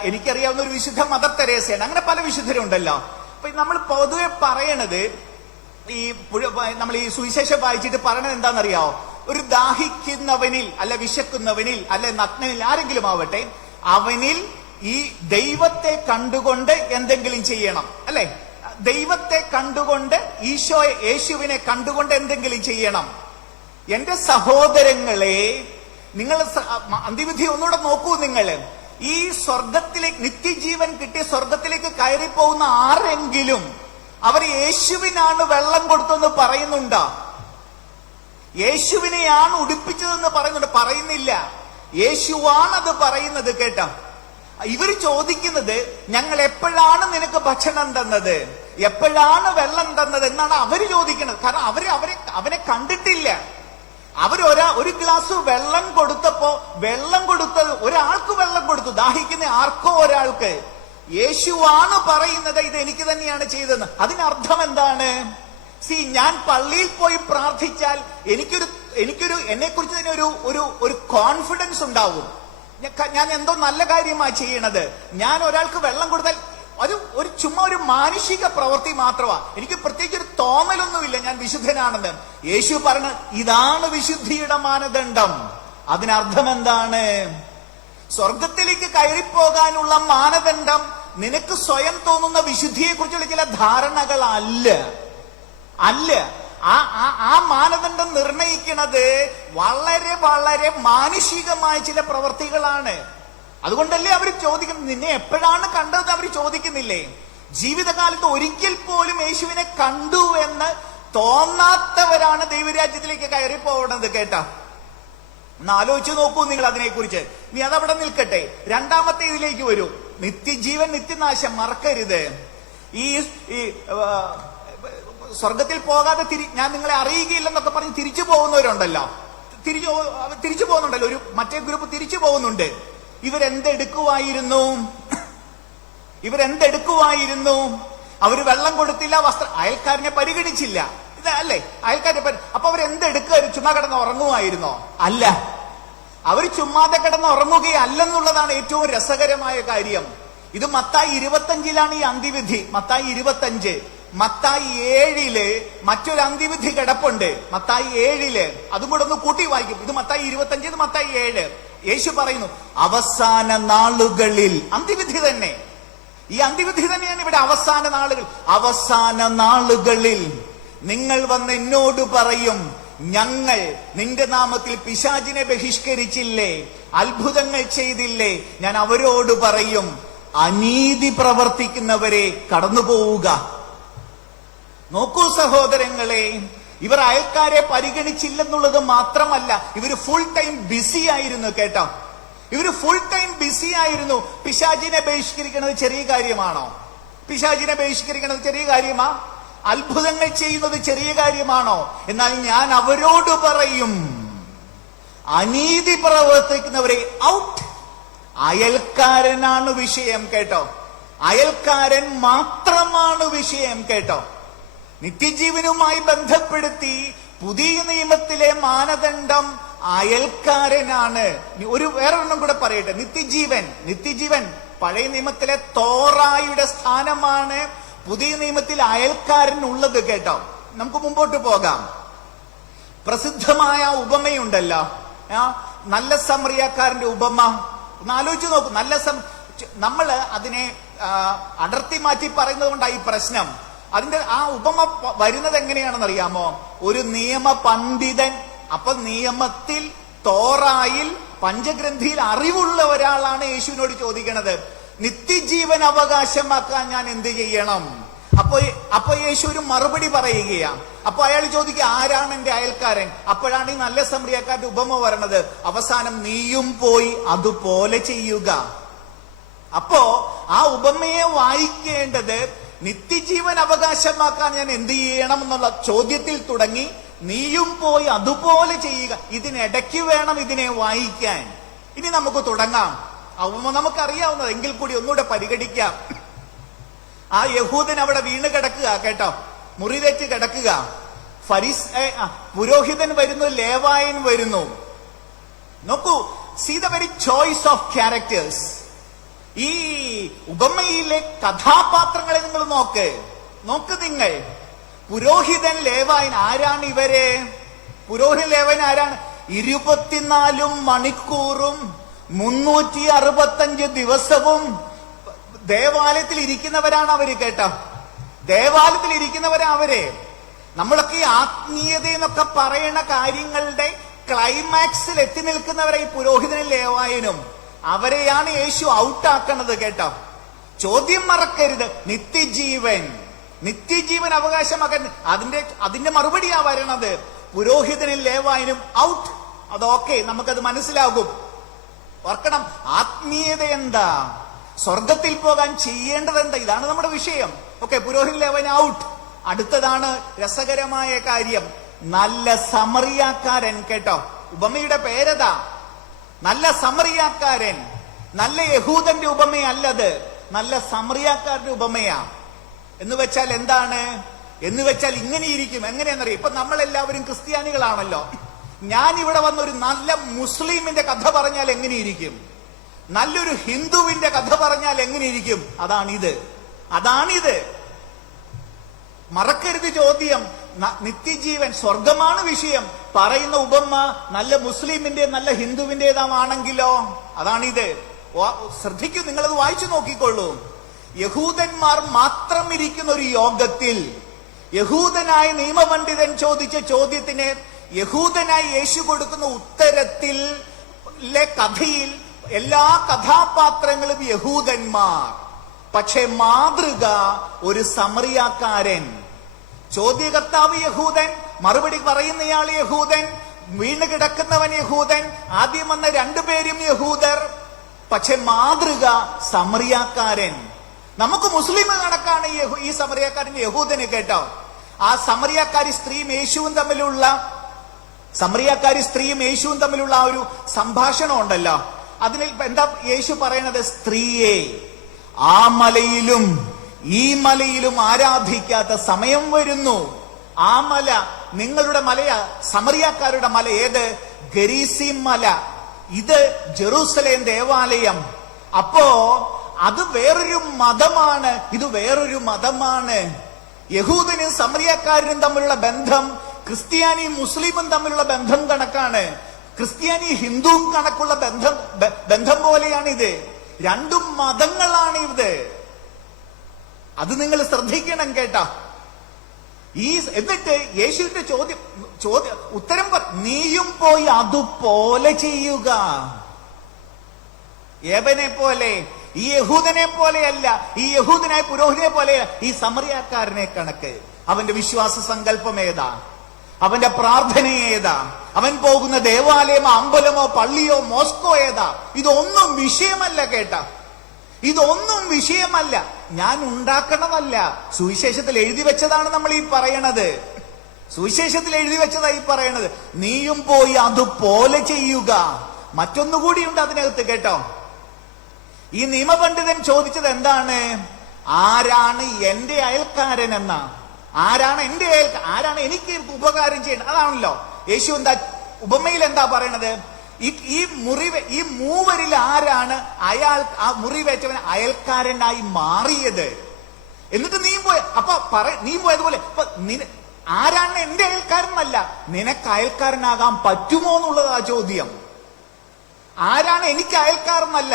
എനിക്കറിയാവുന്ന ഒരു വിശുദ്ധ മദർ തെരേസയാണ്, അങ്ങനെ പല വിശുദ്ധരുണ്ടല്ലോ. അപ്പൊ നമ്മൾ പൊതുവെ പറയണത്, നമ്മൾ ഈ സുവിശേഷം വായിച്ചിട്ട് പറയണത് എന്താണെന്നറിയാവോ? ഒരു ദാഹിക്കുന്നവനിൽ, അല്ല വിശക്കുന്നവനിൽ, അല്ലെ നഗ്നനിൽ, ആരെങ്കിലും ആവട്ടെ, അവനിൽ ഈ ദൈവത്തെ കണ്ടുകൊണ്ട് എന്തെങ്കിലും ചെയ്യണം, അല്ലെ? ദൈവത്തെ കണ്ടുകൊണ്ട്, യേശുവിനെ കണ്ടുകൊണ്ട് എന്തെങ്കിലും ചെയ്യണം. എന്റെ സഹോദരങ്ങളെ, നിങ്ങൾ അന്ത്യവിധി ഒന്നുകൂടെ നോക്കൂ. നിങ്ങൾ ഈ സ്വർഗത്തിലേക്ക്, നിത്യജീവൻ കിട്ടിയ സ്വർഗത്തിലേക്ക് കയറിപ്പോകുന്ന ആരെങ്കിലും അവർ യേശുവിനാണ് വെള്ളം കൊടുത്തെന്ന് പറയുന്നുണ്ടോ? യേശുവിനെയാണ് ഉടുപ്പിച്ചതെന്ന് പറയുന്നില്ല. യേശുവാണത് പറയുന്നത് കേട്ടോ. ഇവര് ചോദിക്കുന്നത്, ഞങ്ങൾ എപ്പോഴാണ് നിനക്ക് ഭക്ഷണം തന്നത്, എപ്പോഴാണ് വെള്ളം തന്നത് എന്നാണ് അവര് ചോദിക്കുന്നത്. കാരണം അവനെ കണ്ടിട്ടില്ല. ഒരു ഗ്ലാസ് വെള്ളം കൊടുത്തപ്പോ, വെള്ളം കൊടുത്തത് ഒരാൾക്ക് വെള്ളം കൊടുത്തു, ദാഹിക്കുന്ന ആർക്കോ ഒരാൾക്ക്. യേശുവാണ് പറയുന്നത് ഇത് എനിക്ക് തന്നെയാണ് ചെയ്തതെന്ന്. അതിനർത്ഥം എന്താണ്? ഞാൻ പള്ളിയിൽ പോയി പ്രാർത്ഥിച്ചാൽ എനിക്കൊരു എന്നെ കുറിച്ച് തന്നെ ഒരു കോൺഫിഡൻസ് ഉണ്ടാവും. ഞാൻ എന്തോ നല്ല കാര്യമാണ് ചെയ്യണത്. ഞാൻ ഒരാൾക്ക് വെള്ളം കൊടുത്താൽ ഒരു ചുമ്മാ ഒരു മാനുഷിക പ്രവൃത്തി മാത്രമാ, എനിക്ക് പ്രത്യേകിച്ച് ഒരു തോന്നലൊന്നുമില്ല ഞാൻ വിശുദ്ധനാണെന്ന്. യേശു പറഞ്ഞ ഇതാണ് വിശുദ്ധിയുടെ മാനദണ്ഡം. അതിനർത്ഥം എന്താണ്? സ്വർഗത്തിലേക്ക് കയറിപ്പോകാനുള്ള മാനദണ്ഡം നിനക്ക് സ്വയം തോന്നുന്ന വിശുദ്ധിയെ കുറിച്ചുള്ള ചില ധാരണകൾ അല്ല. ആ മാനദണ്ഡം നിർണയിക്കുന്നത് വളരെ വളരെ മാനുഷികമായ ചില പ്രവൃത്തികളാണ്. അതുകൊണ്ടല്ലേ അവർ ചോദിക്കുന്നത്, നിന്നെ എപ്പോഴാണ് കണ്ടത് അവർ ചോദിക്കുന്നില്ലേ? ജീവിതകാലത്ത് ഒരിക്കൽ പോലും യേശുവിനെ കണ്ടു എന്ന് തോന്നാത്തവരാണ് ദൈവരാജ്യത്തിലേക്ക് കയറി പോകണത് കേട്ടോ. ഒന്ന് ആലോചിച്ച് നോക്കൂ നിങ്ങൾ അതിനെക്കുറിച്ച്. നീ അതവിടെ നിൽക്കട്ടെ. രണ്ടാമത്തെ ഇതിലേക്ക് വരൂ. നിത്യജീവൻ, നിത്യനാശം മറക്കരുത്. ഈ സ്വർഗത്തിൽ പോകാതെ ഞാൻ നിങ്ങളെ അറിയുകയില്ലെന്നൊക്കെ പറഞ്ഞ് തിരിച്ചു പോകുന്നവരുണ്ടല്ലോ, തിരിച്ചു പോകുന്നുണ്ടല്ലോ. ഒരു മറ്റേ ഗ്രൂപ്പ് തിരിച്ചു പോകുന്നുണ്ട്. ഇവരെന്തെടുക്കുമായിരുന്നു? അവര് വെള്ളം കൊടുത്തില്ല, അയൽക്കാരനെ പരിഗണിച്ചില്ല, അല്ലേ? അപ്പൊ അവരെന്തെടുക്കുക? ചുമ്മാ കിടന്ന് ഉറങ്ങുമായിരുന്നോ? അല്ല, അവർ ചുമ്മാതെ കിടന്ന് ഉറങ്ങുകയല്ലെന്നുള്ളതാണ് ഏറ്റവും രസകരമായ കാര്യം. ഇത് മത്തായി 25 ഈ അന്ത്യവിധി. മത്തായി 25. മത്തായി 7 മറ്റൊരു അന്ത്യവിധി കിടപ്പുണ്ട്. മത്തായി 7 അതും കൂടെ ഒന്ന് കൂട്ടി വായിക്കും. ഇത് മത്തായി 25, ഇത് മത്തായി 7. യേശു പറയുന്നു അവസാന നാളുകളിൽ, അന്ത്യവിധി തന്നെ, ഈ അന്ത്യവിധി തന്നെയാണ് ഇവിടെ അവസാന നാളുകൾ. അവസാന നാളുകളിൽ നിങ്ങൾ വന്ന് എന്നോട് പറയും, ഞങ്ങൾ നിന്റെ നാമത്തിൽ പിശാചിനെ ബഹിഷ്കരിച്ചില്ലേ, അത്ഭുതങ്ങൾ ചെയ്തില്ലേ. ഞാൻ അവരോട് പറയും, അനീതി പ്രവർത്തിക്കുന്നവരെ കടന്നു പോവുക. നോക്കൂ സഹോദരങ്ങളെ, ഇവർ അയൽക്കാരെ പരിഗണിച്ചില്ലെന്നുള്ളത് മാത്രമല്ല, ഇവര് ഫുൾ ടൈം ബിസി ആയിരുന്നു. കേട്ടോ, ഇവര് ഫുൾ ടൈം ബിസി ആയിരുന്നു. പിശാചിനെ ബഹിഷ്കരിക്കുന്നത് ചെറിയ കാര്യമാണോ? പിശാചിനെ ബഹിഷ്കരിക്കുന്നത് ചെറിയ കാര്യമാ? അത്ഭുതങ്ങൾ ചെയ്യുന്നത് ചെറിയ കാര്യമാണോ? എന്നാൽ ഞാൻ അവരോട് പറയും, അനീതി പ്രവർത്തിക്കുന്നവരെ ഔട്ട്. അയൽക്കാരനാണ് വിഷയം. കേട്ടോ, അയൽക്കാരൻ മാത്രമാണ് വിഷയം. കേട്ടോ, നിത്യജീവനുമായി ബന്ധപ്പെടുത്തി പുതിയ നിയമത്തിലെ മാനദണ്ഡം അയൽക്കാരനാണ്. വേറൊരെണ്ണം കൂടെ പറയട്ടെ. നിത്യജീവൻ പഴയ നിയമത്തിലെ തോറായുടെ സ്ഥാനമാണ് പുതിയ നിയമത്തിൽ അയൽക്കാരൻ ഉള്ളത്. കേട്ടോ, നമുക്ക് മുമ്പോട്ട് പോകാം. പ്രസിദ്ധമായ ഉപമയുണ്ടല്ലോ, നല്ല സമറിയാക്കാരന്റെ ഉപമ. ഒന്ന് ആലോചിച്ച് നോക്കൂ. നമ്മള് അതിനെ അടർത്തി മാറ്റി പറയുന്നത് കൊണ്ടാണ് ഈ പ്രശ്നം. അതിന്റെ ആ ഉപമ വരുന്നത് എങ്ങനെയാണെന്ന് അറിയാമോ? ഒരു നിയമ പണ്ഡിതൻ, അപ്പൊ നിയമത്തിൽ, തോറായിൽ, പഞ്ചഗ്രന്ഥിയിൽ അറിവുള്ള ഒരാളാണ് യേശുവിനോട് ചോദിക്കണത്, നിത്യജീവൻ അവകാശമാക്കാൻ ഞാൻ എന്ത് ചെയ്യണം? അപ്പൊ യേശു ഒരു മറുപടി പറയുകയാ. അപ്പൊ അയാൾ ചോദിക്കുക, ആരാണ് എന്റെ അയൽക്കാരൻ? അപ്പോഴാണ് ഈ നല്ല സമറിയാക്കാരുടെ ഉപമ വരണത്. അവസാനം നീയും പോയി അതുപോലെ ചെയ്യുക. അപ്പോ ആ ഉപമയെ വായിക്കേണ്ടത് നിത്യജീവൻ അവകാശമാക്കാൻ ഞാൻ എന്ത് ചെയ്യണം എന്നുള്ള ചോദ്യത്തിൽ തുടങ്ങി നീയും പോയി അതുപോലെ ചെയ്യുക. ഇതിനിടയ്ക്ക് വേണം ഇതിനെ വായിക്കാൻ. ഇനി നമുക്ക് തുടങ്ങാം. നമുക്കറിയാവുന്നത് എങ്കിൽ കൂടി ഒന്നുകൂടെ പരിഗണിക്കാം. ആ യഹൂദൻ അവിടെ വീണ് കിടക്കുക. കേട്ടോ, മുറിവേറ്റ് കിടക്കുക. പുരോഹിതൻ വരുന്നു, ലേവായൻ വരുന്നു. നോക്കൂ, see the very choice of characters. ഈ ഉപമയിലെ കഥാപാത്രങ്ങളെ നിങ്ങൾ നോക്ക് നിങ്ങൾ. പുരോഹിതൻ, ലേവായൻ. ആരാണ് ഇവര്? പുരോഹിതൻ, ലേവായൻ ആരാണ്? 24 മണിക്കൂറും 365 ദിവസവും ദേവാലയത്തിൽ ഇരിക്കുന്നവരാണ് അവര്. കേട്ടോ, ദേവാലയത്തിൽ ഇരിക്കുന്നവരാ അവര്. നമ്മളൊക്കെ ഈ ആത്മീയത എന്നൊക്കെ പറയുന്ന കാര്യങ്ങളുടെ ക്ലൈമാക്സിൽ എത്തി നിൽക്കുന്നവരെ ഈ പുരോഹിതനും ലേവായനും. അവരെയാണ് യേശു ഔട്ടാക്കണത്. കേട്ടോ, ചോദ്യം മറക്കരുത്. നിത്യജീവൻ അവകാശമാക്കാൻ അതിന്റെ മറുപടിയാ വരണത്. പുരോഹിതനും ലേവായനും ഔട്ട്. അതൊക്കെ നമുക്കത് മനസ്സിലാകും. ഓർക്കണം, ആത്മീയത എന്താ, സ്വർഗത്തിൽ പോകാൻ ചെയ്യേണ്ടത് എന്താ, ഇതാണ് നമ്മുടെ വിഷയം. ഓക്കെ, പുരോഹിതൻ, ലേവായൻ ഔട്ട്. അടുത്തതാണ് രസകരമായ കാര്യം, നല്ല സമറിയാക്കാരൻ. കേട്ടോ, ഉപമയുടെ പേരതാ, നല്ല സമറിയാക്കാരൻ. നല്ല യഹൂദന്റെ ഉപമയല്ലത്, നല്ല സമറിയാക്കാരന്റെ ഉപമയാ. എന്ന് വെച്ചാൽ എന്താണ്? എന്ന് വെച്ചാൽ ഇങ്ങനെ ഇരിക്കും. എങ്ങനെയാണെന്നറിയാം? ഇപ്പൊ നമ്മളെല്ലാവരും ക്രിസ്ത്യാനികളാണല്ലോ. ഞാൻ ഇവിടെ വന്നൊരു നല്ല മുസ്ലിമിന്റെ കഥ പറഞ്ഞാൽ എങ്ങനെയിരിക്കും? നല്ലൊരു ഹിന്ദുവിന്റെ കഥ പറഞ്ഞാൽ എങ്ങനെയിരിക്കും? അതാണിത്. മറക്കരുത് ചോദ്യം. നിത്യജീവൻ, സ്വർഗമാണ് വിഷയം. പറയുന്ന ഉപമ നല്ല മുസ്ലിമിന്റെ, നല്ല ഹിന്ദുവിന്റേതാണെങ്കിലോ അതാണിത്. ശ്രദ്ധിക്കൂ, നിങ്ങളത് വായിച്ചു നോക്കിക്കൊള്ളൂ. യഹൂദന്മാർ മാത്രം ഇരിക്കുന്ന ഒരു യോഗത്തിൽ യഹൂദനായ നിയമപണ്ഡിതൻ ചോദിച്ച ചോദ്യത്തിന് യഹൂദനായി യേശു കൊടുക്കുന്ന ഉത്തരത്തിൽ കഥയിൽ എല്ലാ കഥാപാത്രങ്ങളും യഹൂദന്മാർ. പക്ഷെ മാതൃക ഒരു സമറിയാക്കാരൻ. ചോദ്യകർത്താവ് യഹൂദൻ, മറുപടി പറയുന്നയാൾ യഹൂദൻ, വീണ് കിടക്കുന്നവൻ യഹൂദൻ, ആദ്യം വന്ന രണ്ടുപേരും യഹൂദർ. പക്ഷെ മാതൃക സമറിയാക്കാരൻ. നമുക്ക് മുസ്ലിം കണക്കാണ് ഈ സമറിയാക്കാരൻ യഹൂദന്. കേട്ടോ, ആ സമറിയാക്കാരി സ്ത്രീയും യേശുവും തമ്മിലുള്ള ആ ഒരു സംഭാഷണം ഉണ്ടല്ലോ, അതിൽ എന്താ യേശു പറയണത്? സ്ത്രീയെ, ആ മലയിലും ഈ മലയിലും ആരാധിക്കാത്ത സമയം വരുന്നു. ആ മല നിങ്ങളുടെ മലയാ, സമറിയാക്കാരുടെ മല. ഏത്? ഗരീസീം മല. ഇത് ജെറൂസലേം ദേവാലയം. അപ്പോ അത് വേറൊരു മതമാണ്, ഇത് വേറൊരു മതമാണ്. യഹൂദനും സമറിയക്കാരനും തമ്മിലുള്ള ബന്ധം ക്രിസ്ത്യാനിയും മുസ്ലിമും തമ്മിലുള്ള ബന്ധം കണക്കാണ്. ക്രിസ്ത്യാനി ഹിന്ദുവും കണക്കുള്ള ബന്ധം പോലെയാണ് ഇത്. രണ്ടും മതങ്ങളാണ് ഇത്. അത് നിങ്ങൾ ശ്രദ്ധിക്കണം കേട്ടാ. എന്നിട്ട് യേശുവിന്റെ ഉത്തരം നീയും പോയി അതുപോലെ ചെയ്യുക. ഏവനെ പോലെ, ഈ യഹൂദനെ പോലെയല്ല, ഈ യഹൂദനായ പുരോഹിതനെ പോലെയല്ല, ഈ സമറിയാക്കാരനെ കണക്ക്. അവന്റെ വിശ്വാസ സങ്കല്പം ഏതാ? അവന്റെ പ്രാർത്ഥന ഏതാ? അവൻ പോകുന്ന ദേവാലയമോ അമ്പലമോ പള്ളിയോ മോസ്കോ ഏതാ? ഇതൊന്നും വിഷയമല്ല കേട്ടാ. ഇതൊന്നും വിഷയമല്ല. ഞാൻ ഉണ്ടാക്കണതല്ല. സുവിശേഷത്തിൽ എഴുതി വെച്ചതാണ് നമ്മൾ ഈ പറയണത്. സുവിശേഷത്തിൽ എഴുതി വെച്ചതായി പറയണത്. നീയും പോയി അതുപോലെ ചെയ്യുക. മറ്റൊന്നുകൂടിയുണ്ട് അതിനകത്ത് കേട്ടോ. ഈ നിയമപണ്ഡിതൻ ചോദിച്ചത് എന്താണ്? ആരാണ് എന്റെ അയൽക്കാരൻ എന്ന? ആരാണ് എന്റെ ആരാണ് എനിക്ക് ഉപകാരം ചെയ്യേണ്ടത്? അതാണല്ലോ യേശു എന്താ ഉപമയിൽ എന്താ പറയണത്? ഈ മൂവരിൽ ആരാണ് ആ മുറിവേറ്റവൻ അയൽക്കാരനായി മാറിയത്? എന്നിട്ട് നീ പോയ നീ പോയതുപോലെ ആരാണ് എന്റെ അയൽക്കാരനല്ല, നിനക്ക് അയൽക്കാരനാകാൻ പറ്റുമോ എന്നുള്ളതാ ചോദ്യം. ആരാണ് എനിക്ക് അയൽക്കാരനല്ല,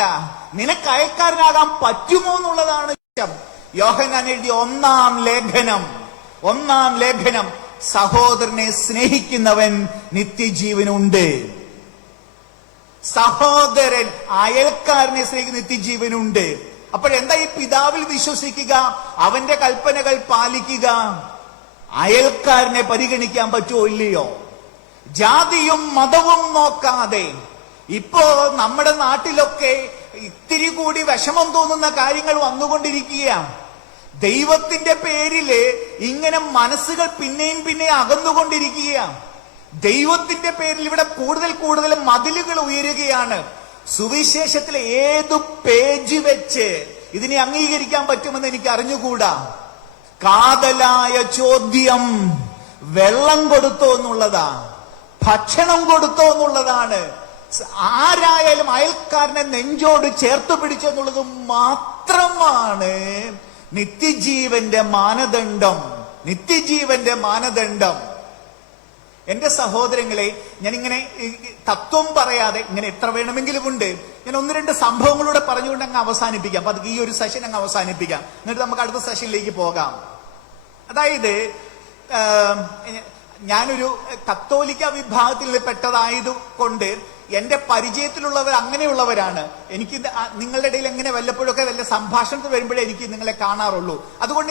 നിനക്ക് അയൽക്കാരനാകാൻ പറ്റുമോ എന്നുള്ളതാണ് ചോദ്യം. യോഹന്നാൻ എഴുതിയ ഒന്നാം ലേഖനം സഹോദരനെ സ്നേഹിക്കുന്നവൻ നിത്യജീവനുണ്ട്. സഹോദരൻ അയൽക്കാരനെ സ്നേഹിക്കുന്ന നിത്യജീവനുണ്ട്. അപ്പോഴെന്താ ഈ പിതാവിൽ വിശ്വസിക്കുക, അവന്റെ കൽപ്പനകൾ പാലിക്കുക, അയൽക്കാരനെ പരിഗണിക്കാൻ പറ്റുമോ ഇല്ലയോ? ജാതിയും മതവും നോക്കാതെ ഇപ്പോ നമ്മുടെ നാട്ടിലൊക്കെ ഇത്തിരി കൂടി വിഷമം തോന്നുന്ന കാര്യങ്ങൾ വന്നുകൊണ്ടിരിക്കുകയാണ്. ദൈവത്തിന്റെ പേരില് ഇങ്ങനെ മനസ്സുകൾ പിന്നെയും അകന്നുകൊണ്ടിരിക്കുകയാണ്. ദൈവത്തിന്റെ പേരിൽ ഇവിടെ കൂടുതൽ മതിലുകൾ ഉയരുകയാണ്. സുവിശേഷത്തിലെ ഏതു പേജ് വെച്ച് ഇതിനെ അംഗീകരിക്കാൻ പറ്റുമെന്ന് എനിക്ക് അറിഞ്ഞുകൂടാ. കാതലായ ചോദ്യം വെള്ളം കൊടുത്തോ എന്നുള്ളതാ, ഭക്ഷണം കൊടുത്തോ എന്നുള്ളതാണ്. ആരായാലും അയൽക്കാരനെ നെഞ്ചോട് ചേർത്ത് പിടിച്ചെന്നുള്ളത് മാത്രമാണ് നിത്യജീവന്റെ മാനദണ്ഡം. എന്റെ സഹോദരങ്ങളെ, ഞാനിങ്ങനെ തത്വം പറയാതെ ഇങ്ങനെ എത്ര വേണമെങ്കിലും ഉണ്ട്. ഞാൻ ഒന്ന് രണ്ട് സംഭവങ്ങളൂടെ പറഞ്ഞുകൊണ്ട് അങ്ങ് അവസാനിപ്പിക്കാം. അപ്പൊ അത് ഈ ഒരു സെഷൻ അങ്ങ് അവസാനിപ്പിക്കാം. എന്നിട്ട് നമുക്ക് അടുത്ത സെഷനിലേക്ക് പോകാം. അതായത് ഞാനൊരു കത്തോലിക്ക വിഭാഗത്തിൽ പെട്ടതായത് കൊണ്ട് എന്റെ പരിചയത്തിലുള്ളവർ അങ്ങനെയുള്ളവരാണ്. എനിക്ക് നിങ്ങളുടെ ഇടയിൽ എങ്ങനെ വല്ലപ്പോഴൊക്കെ വല്ല സംഭാഷണത്തിൽ വരുമ്പോഴേ എനിക്ക് നിങ്ങളെ കാണാറുള്ളൂ. അതുകൊണ്ട്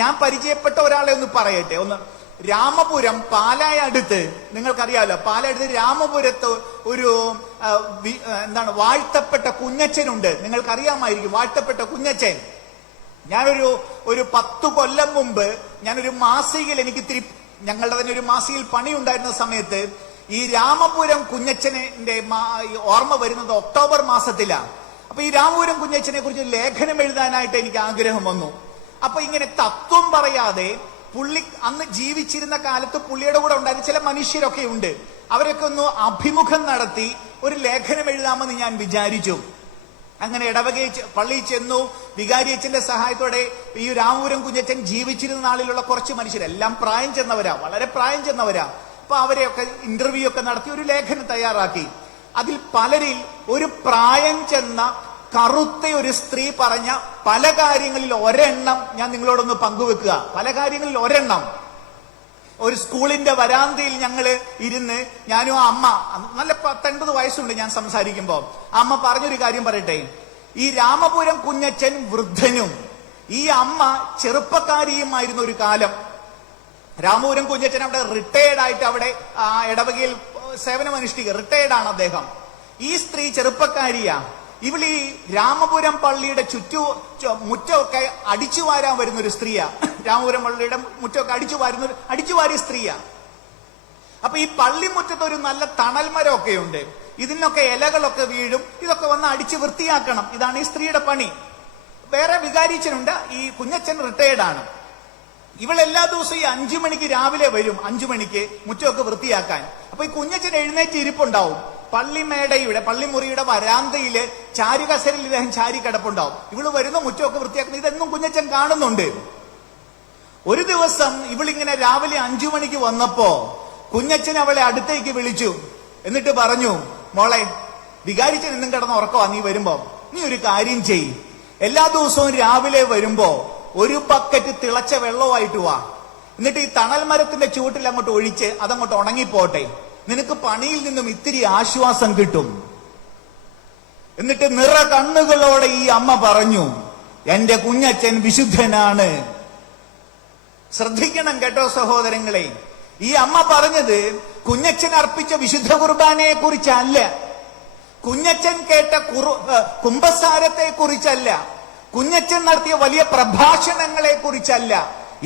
ഞാൻ പരിചയപ്പെട്ട ഒരാളെ ഒന്ന് പറയട്ടെ. രാമപുരം പാലായ അടുത്ത്, നിങ്ങൾക്കറിയാമല്ലോ, പാലായടുത്ത് രാമപുരത്ത് ഒരു വാഴ്ത്തപ്പെട്ട കുഞ്ഞച്ചനുണ്ട്. നിങ്ങൾക്കറിയാമായിരിക്കും വാഴ്ത്തപ്പെട്ട കുഞ്ഞച്ചൻ. ഞാനൊരു 10 കൊല്ലം മുമ്പ് ഞാനൊരു മാസികയിൽ ഞങ്ങളുടെ തന്നെ ഒരു മാസികയിൽ പണിയുണ്ടായിരുന്ന സമയത്ത് ഈ രാമപുരം കുഞ്ഞച്ചന്റെ ഓർമ്മ വരുന്നത് ഒക്ടോബർ മാസത്തിലാണ്. അപ്പൊ ഈ രാമപുരം കുഞ്ഞച്ചനെ കുറിച്ച് ലേഖനം എഴുതാനായിട്ട് എനിക്ക് ആഗ്രഹം വന്നു. അപ്പൊ ഇങ്ങനെ തത്വം പറയാതെ പുള്ളി അന്ന് ജീവിച്ചിരുന്ന കാലത്ത് പുള്ളിയുടെ കൂടെ ഉണ്ടായിരുന്ന ചില മനുഷ്യരൊക്കെ ഉണ്ട്. അവരൊക്കെ ഒന്ന് അഭിമുഖം നടത്തി ഒരു ലേഖനം എഴുതാമെന്ന് ഞാൻ വിചാരിച്ചു. അങ്ങനെ പള്ളിയിൽ ചെന്നു. വികാരിയച്ഛന്റെ സഹായത്തോടെ ഈ രാമപുരം കുഞ്ഞച്ചൻ ജീവിച്ചിരുന്ന നാളിലുള്ള കുറച്ച് മനുഷ്യരെല്ലാം പ്രായം ചെന്നവരാ, വളരെ പ്രായം ചെന്നവരാ. അപ്പൊ അവരെയൊക്കെ ഇന്റർവ്യൂ ഒക്കെ നടത്തി ഒരു ലേഖനം തയ്യാറാക്കി. അതിൽ പലരിൽ ഒരു പ്രായം ചെന്ന കറുത്ത ഒരു സ്ത്രീ പറഞ്ഞ പല കാര്യങ്ങളിൽ ഒരെണ്ണം ഞാൻ നിങ്ങളോടൊന്ന് പങ്കുവെക്കുക. പല കാര്യങ്ങളിൽ ഒരെണ്ണം. ഒരു സ്കൂളിന്റെ വരാന്തയിൽ ഞങ്ങള് ഇരുന്ന് ഞാനും അമ്മ, നല്ല 10-80 വയസ്സുണ്ട് ഞാൻ സംസാരിക്കുമ്പോ, അമ്മ പറഞ്ഞൊരു കാര്യം പറയട്ടെ. ഈ രാമപുരം കുഞ്ഞച്ചൻ വൃദ്ധനും ഈ അമ്മ ചെറുപ്പക്കാരിയുമായിരുന്ന ഒരു കാലം. രാമപുരം കുഞ്ഞച്ചൻ അവിടെ റിട്ടയർഡ് ആയിട്ട് അവിടെ ഇടവകയിൽ സേവനമനുഷ്ഠിക്കുക, റിട്ടയർഡ് ആണ് അദ്ദേഹം. ഈ സ്ത്രീ ചെറുപ്പക്കാരിയാ. ഇവളീ രാമപുരം പള്ളിയുടെ മുറ്റമൊക്കെ അടിച്ചു വാരാൻ വരുന്നൊരു സ്ത്രീയാ. രാമപുരം പള്ളിയുടെ മുറ്റമൊക്കെ അടിച്ചുവാരിയ സ്ത്രീയാ. അപ്പൊ ഈ പള്ളിമുറ്റത്ത് ഒരു നല്ല തണൽമരമൊക്കെ ഉണ്ട്. ഇതിനൊക്കെ ഇലകളൊക്കെ വീഴും. ഇതൊക്കെ വന്ന് അടിച്ച് വൃത്തിയാക്കണം. ഇതാണ് ഈ സ്ത്രീയുടെ പണി. വേറെ വികാരിച്ചനുണ്ട്. ഈ കുഞ്ഞച്ചൻ റിട്ടയർഡ് ആണ്. ഇവളെല്ലാ ദിവസവും ഈ 5 മണിക്ക് രാവിലെ വരും. 5 മണിക്ക് മുറ്റമൊക്കെ വൃത്തിയാക്കാൻ. അപ്പൊ ഈ കുഞ്ഞച്ചൻ എഴുന്നേറ്റ് ഇരിപ്പുണ്ടാവും. പള്ളിമുറിയുടെ വരാന്തയില് ചാരുകസരിൽ ഇദ്ദേഹം ചാരി കിടപ്പുണ്ടാവും. ഇവള് വരുന്ന മുറ്റമൊക്കെ വൃത്തിയാക്കുന്ന ഇതെന്നും കുഞ്ഞച്ചൻ കാണുന്നുണ്ട്. ഒരു ദിവസം ഇവളിങ്ങനെ രാവിലെ 5 മണിക്ക് വന്നപ്പോ കുഞ്ഞച്ചൻ അവളെ അടുത്തേക്ക് വിളിച്ചു. എന്നിട്ട് പറഞ്ഞു, മോളെ, വികാരിച്ചൻ ഇന്നും കിടന്ന് ഉറക്കവാ, നീ വരുമ്പോ നീ ഒരു കാര്യം ചെയ്. എല്ലാ ദിവസവും രാവിലെ വരുമ്പോ ഒരു ബക്കറ്റ് തിളച്ച വെള്ളമായിട്ട് വാ. എന്നിട്ട് ഈ തണൽ മരത്തിന്റെ ചുവട്ടിൽ അങ്ങോട്ട് ഒഴിച്ച് അതങ്ങോട്ട് ഉണങ്ങിപ്പോട്ടെ. നിനക്ക് പണിയിൽ നിന്നും ഇത്തിരി ആശ്വാസം കിട്ടും. എന്നിട്ട് നിറ കണ്ണുകളോടെ ഈ അമ്മ പറഞ്ഞു, എന്റെ കുഞ്ഞച്ചൻ വിശുദ്ധനാണ്. ശ്രദ്ധിക്കണം കേട്ടോ സഹോദരങ്ങളെ. ഈ അമ്മ പറഞ്ഞത് കുഞ്ഞച്ചൻ അർപ്പിച്ച വിശുദ്ധ കുർബാനയെ കുറിച്ചല്ല, കുഞ്ഞച്ചൻ കേട്ട കുംഭസാരത്തെ കുറിച്ചല്ല, കുഞ്ഞച്ചൻ നടത്തിയ വലിയ പ്രഭാഷണങ്ങളെ കുറിച്ചല്ല.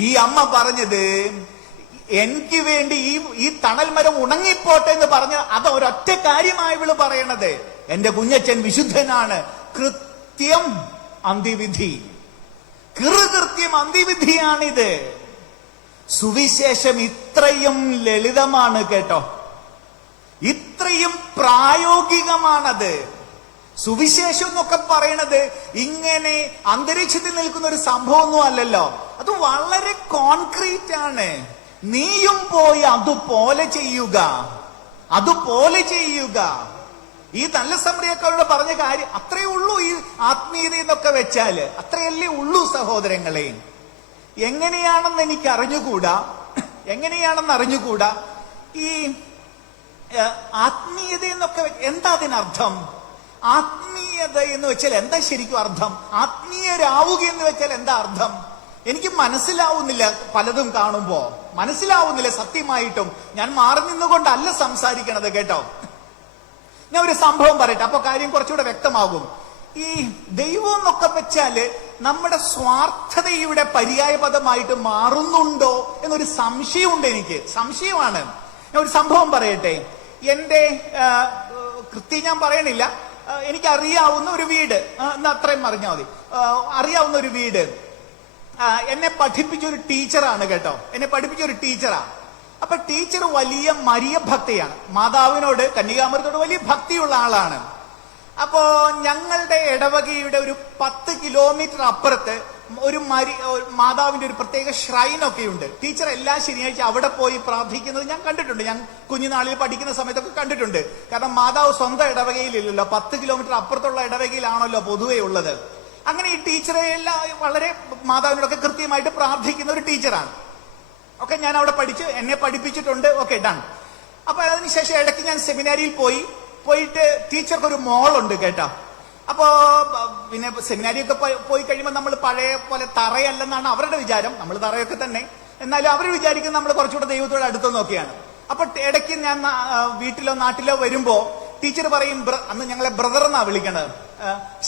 ഈ അമ്മ പറഞ്ഞത് എനിക്ക് വേണ്ടി ഈ തണൽ മരം ഉണങ്ങിപ്പോട്ടെ എന്ന് പറഞ്ഞ അത് ഒരൊറ്റ കാര്യമായി ഇവള് പറയണത്, എന്റെ കുഞ്ഞച്ചൻ വിശുദ്ധനാണ്. കൃത്യം അന്ത്യവിധി, കൃത്യം അന്ത്യവിധിയാണിത്. സുവിശേഷം ഇത്രയും ലളിതമാണ് കേട്ടോ, ഇത്രയും പ്രായോഗികമാണത്. സുവിശേഷം എന്നൊക്കെ പറയണത് ഇങ്ങനെ അന്തരീക്ഷത്തിൽ നിൽക്കുന്ന ഒരു സംഭവമൊന്നും അല്ലല്ലോ, അത് വളരെ കോൺക്രീറ്റ് ആണ്. നീയും പോയി അതുപോലെ ചെയ്യുക, അതുപോലെ ചെയ്യുക. ഈ നല്ല സമറിയക്കാരോട് പറഞ്ഞ കാര്യം അത്രയേ ഉള്ളൂ. ഈ ആത്മീയത എന്നൊക്കെ വെച്ചാല് അത്രയല്ലേ ഉള്ളൂ സഹോദരങ്ങളെ. എങ്ങനെയാണെന്ന് എനിക്ക് അറിഞ്ഞുകൂടാ, ഈ ആത്മീയത എന്നൊക്കെ എന്താ അതിനർത്ഥം? ആത്മീയത എന്ന് വെച്ചാൽ എന്താ ശരിക്കും അർത്ഥം? ആത്മീയരാവുക എന്ന് വെച്ചാൽ എന്താ അർത്ഥം? എനിക്ക് മനസ്സിലാവുന്നില്ല. പലതും കാണുമ്പോ മനസ്സിലാവുന്നില്ല സത്യമായിട്ടും. ഞാൻ മാറി നിന്നുകൊണ്ടല്ല സംസാരിക്കണത് കേട്ടോ. ഞാൻ ഒരു സംഭവം പറയട്ടെ, അപ്പൊ കാര്യം കുറച്ചുകൂടെ വ്യക്തമാകും. ഈ ദൈവം എന്നൊക്കെ വെച്ചാല് നമ്മുടെ സ്വാർത്ഥതയുടെ പര്യായ പദമായിട്ട് മാറുന്നുണ്ടോ എന്നൊരു സംശയമുണ്ട് എനിക്ക്. സംശയമാണ്. ഞാൻ ഒരു സംഭവം പറയട്ടെ. എന്റെ കൃത്യം ഞാൻ പറയണില്ല, എനിക്കറിയാവുന്ന ഒരു വീട്, എന്ന് അത്രയും പറഞ്ഞാൽ മതി. അറിയാവുന്ന ഒരു വീട് എന്നെ പഠിപ്പിച്ചൊരു ടീച്ചറാണ് കേട്ടോ, എന്നെ പഠിപ്പിച്ചൊരു ടീച്ചറാ. അപ്പൊ ടീച്ചർ വലിയ മരിയ ഭക്തയാണ്, മാതാവിനോട്, കന്യകാമറിയത്തോട് വലിയ ഭക്തിയുള്ള ആളാണ്. അപ്പോ ഞങ്ങളുടെ ഇടവകയുടെ ഒരു 10 കിലോമീറ്റർ അപ്പുറത്ത് ഒരു മാതാവിന്റെ ഒരു പ്രത്യേക ഷ്രൈനൊക്കെ ഉണ്ട്. ടീച്ചർ എല്ലാ ശനിയാഴ്ച അവിടെ പോയി പ്രാർത്ഥിക്കുന്നത് ഞാൻ കണ്ടിട്ടുണ്ട്. ഞാൻ കുഞ്ഞുനാളിൽ പഠിക്കുന്ന സമയത്തൊക്കെ കണ്ടിട്ടുണ്ട്. കാരണം മാതാവ് സ്വന്തം ഇടവകയിലില്ലല്ലോ, 10 കിലോമീറ്റർ അപ്പുറത്തുള്ള ഇടവകയിലാണല്ലോ പൊതുവേ ഉള്ളത്. അങ്ങനെ ഈ ടീച്ചറെ എല്ലാം വളരെ മാതാവിനോടൊക്കെ കൃത്യമായിട്ട് പ്രാർത്ഥിക്കുന്ന ഒരു ടീച്ചറാണ്. ഓക്കെ, ഞാൻ അവിടെ എന്നെ പഠിപ്പിച്ചിട്ടുണ്ട്. Okay, done. അപ്പൊ അതിനുശേഷം ഇടയ്ക്ക് ഞാൻ സെമിനാരിയിൽ പോയിട്ട് ടീച്ചർക്ക് ഒരു മോളുണ്ട് കേട്ടോ. അപ്പോ പിന്നെ സെമിനാരിയൊക്കെ പോയി കഴിയുമ്പോൾ നമ്മൾ പഴയ പോലെ തറയല്ലെന്നാണ് അവരുടെ വിചാരം. നമ്മൾ തറയൊക്കെ തന്നെ, എന്നാലും അവർ വിചാരിക്കുന്നത് നമ്മൾ കുറച്ചുകൂടെ ദൈവത്തോട് അടുത്ത് നോക്കിയാണ്. അപ്പൊ ഇടയ്ക്ക് ഞാൻ വീട്ടിലോ നാട്ടിലോ വരുമ്പോ ടീച്ചർ പറയും, അന്ന് ഞങ്ങളെ ബ്രദർ എന്നാ വിളിക്കണത്,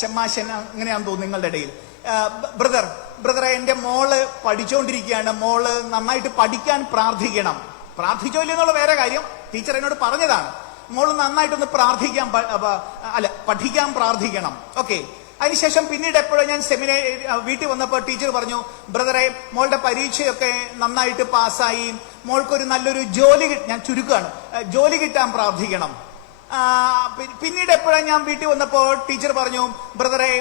ഷമ്മാശൻ അങ്ങനെയാണെന്ന് തോന്നുന്നു നിങ്ങളുടെ ഇടയിൽ. ബ്രദറെ, എന്റെ മോള് പഠിച്ചുകൊണ്ടിരിക്കുകയാണ്, മോള് നന്നായിട്ട് പഠിക്കാൻ പ്രാർത്ഥിക്കണം. പ്രാർത്ഥിച്ചോ ഇല്ലെന്നുള്ള വേറെ കാര്യം, ടീച്ചർ എന്നോട് പറഞ്ഞതാണ്. മോള് നന്നായിട്ടൊന്ന് പഠിക്കാൻ പ്രാർത്ഥിക്കണം. ഓക്കെ. അതിനുശേഷം പിന്നീട് എപ്പോഴും ഞാൻ വീട്ടിൽ വന്നപ്പോൾ ടീച്ചർ പറഞ്ഞു, ബ്രദറെ, മോളുടെ പരീക്ഷയൊക്കെ നന്നായിട്ട് പാസ്സായി, മോൾക്കൊരു നല്ലൊരു ജോലി, ഞാൻ ചുരുക്കമാണ്, ജോലി കിട്ടാൻ പ്രാർത്ഥിക്കണം. പിന്നീട് എപ്പോഴാണ് ഞാൻ വീട്ടിൽ വന്നപ്പോ ടീച്ചർ പറഞ്ഞു, ബ്രദറെ,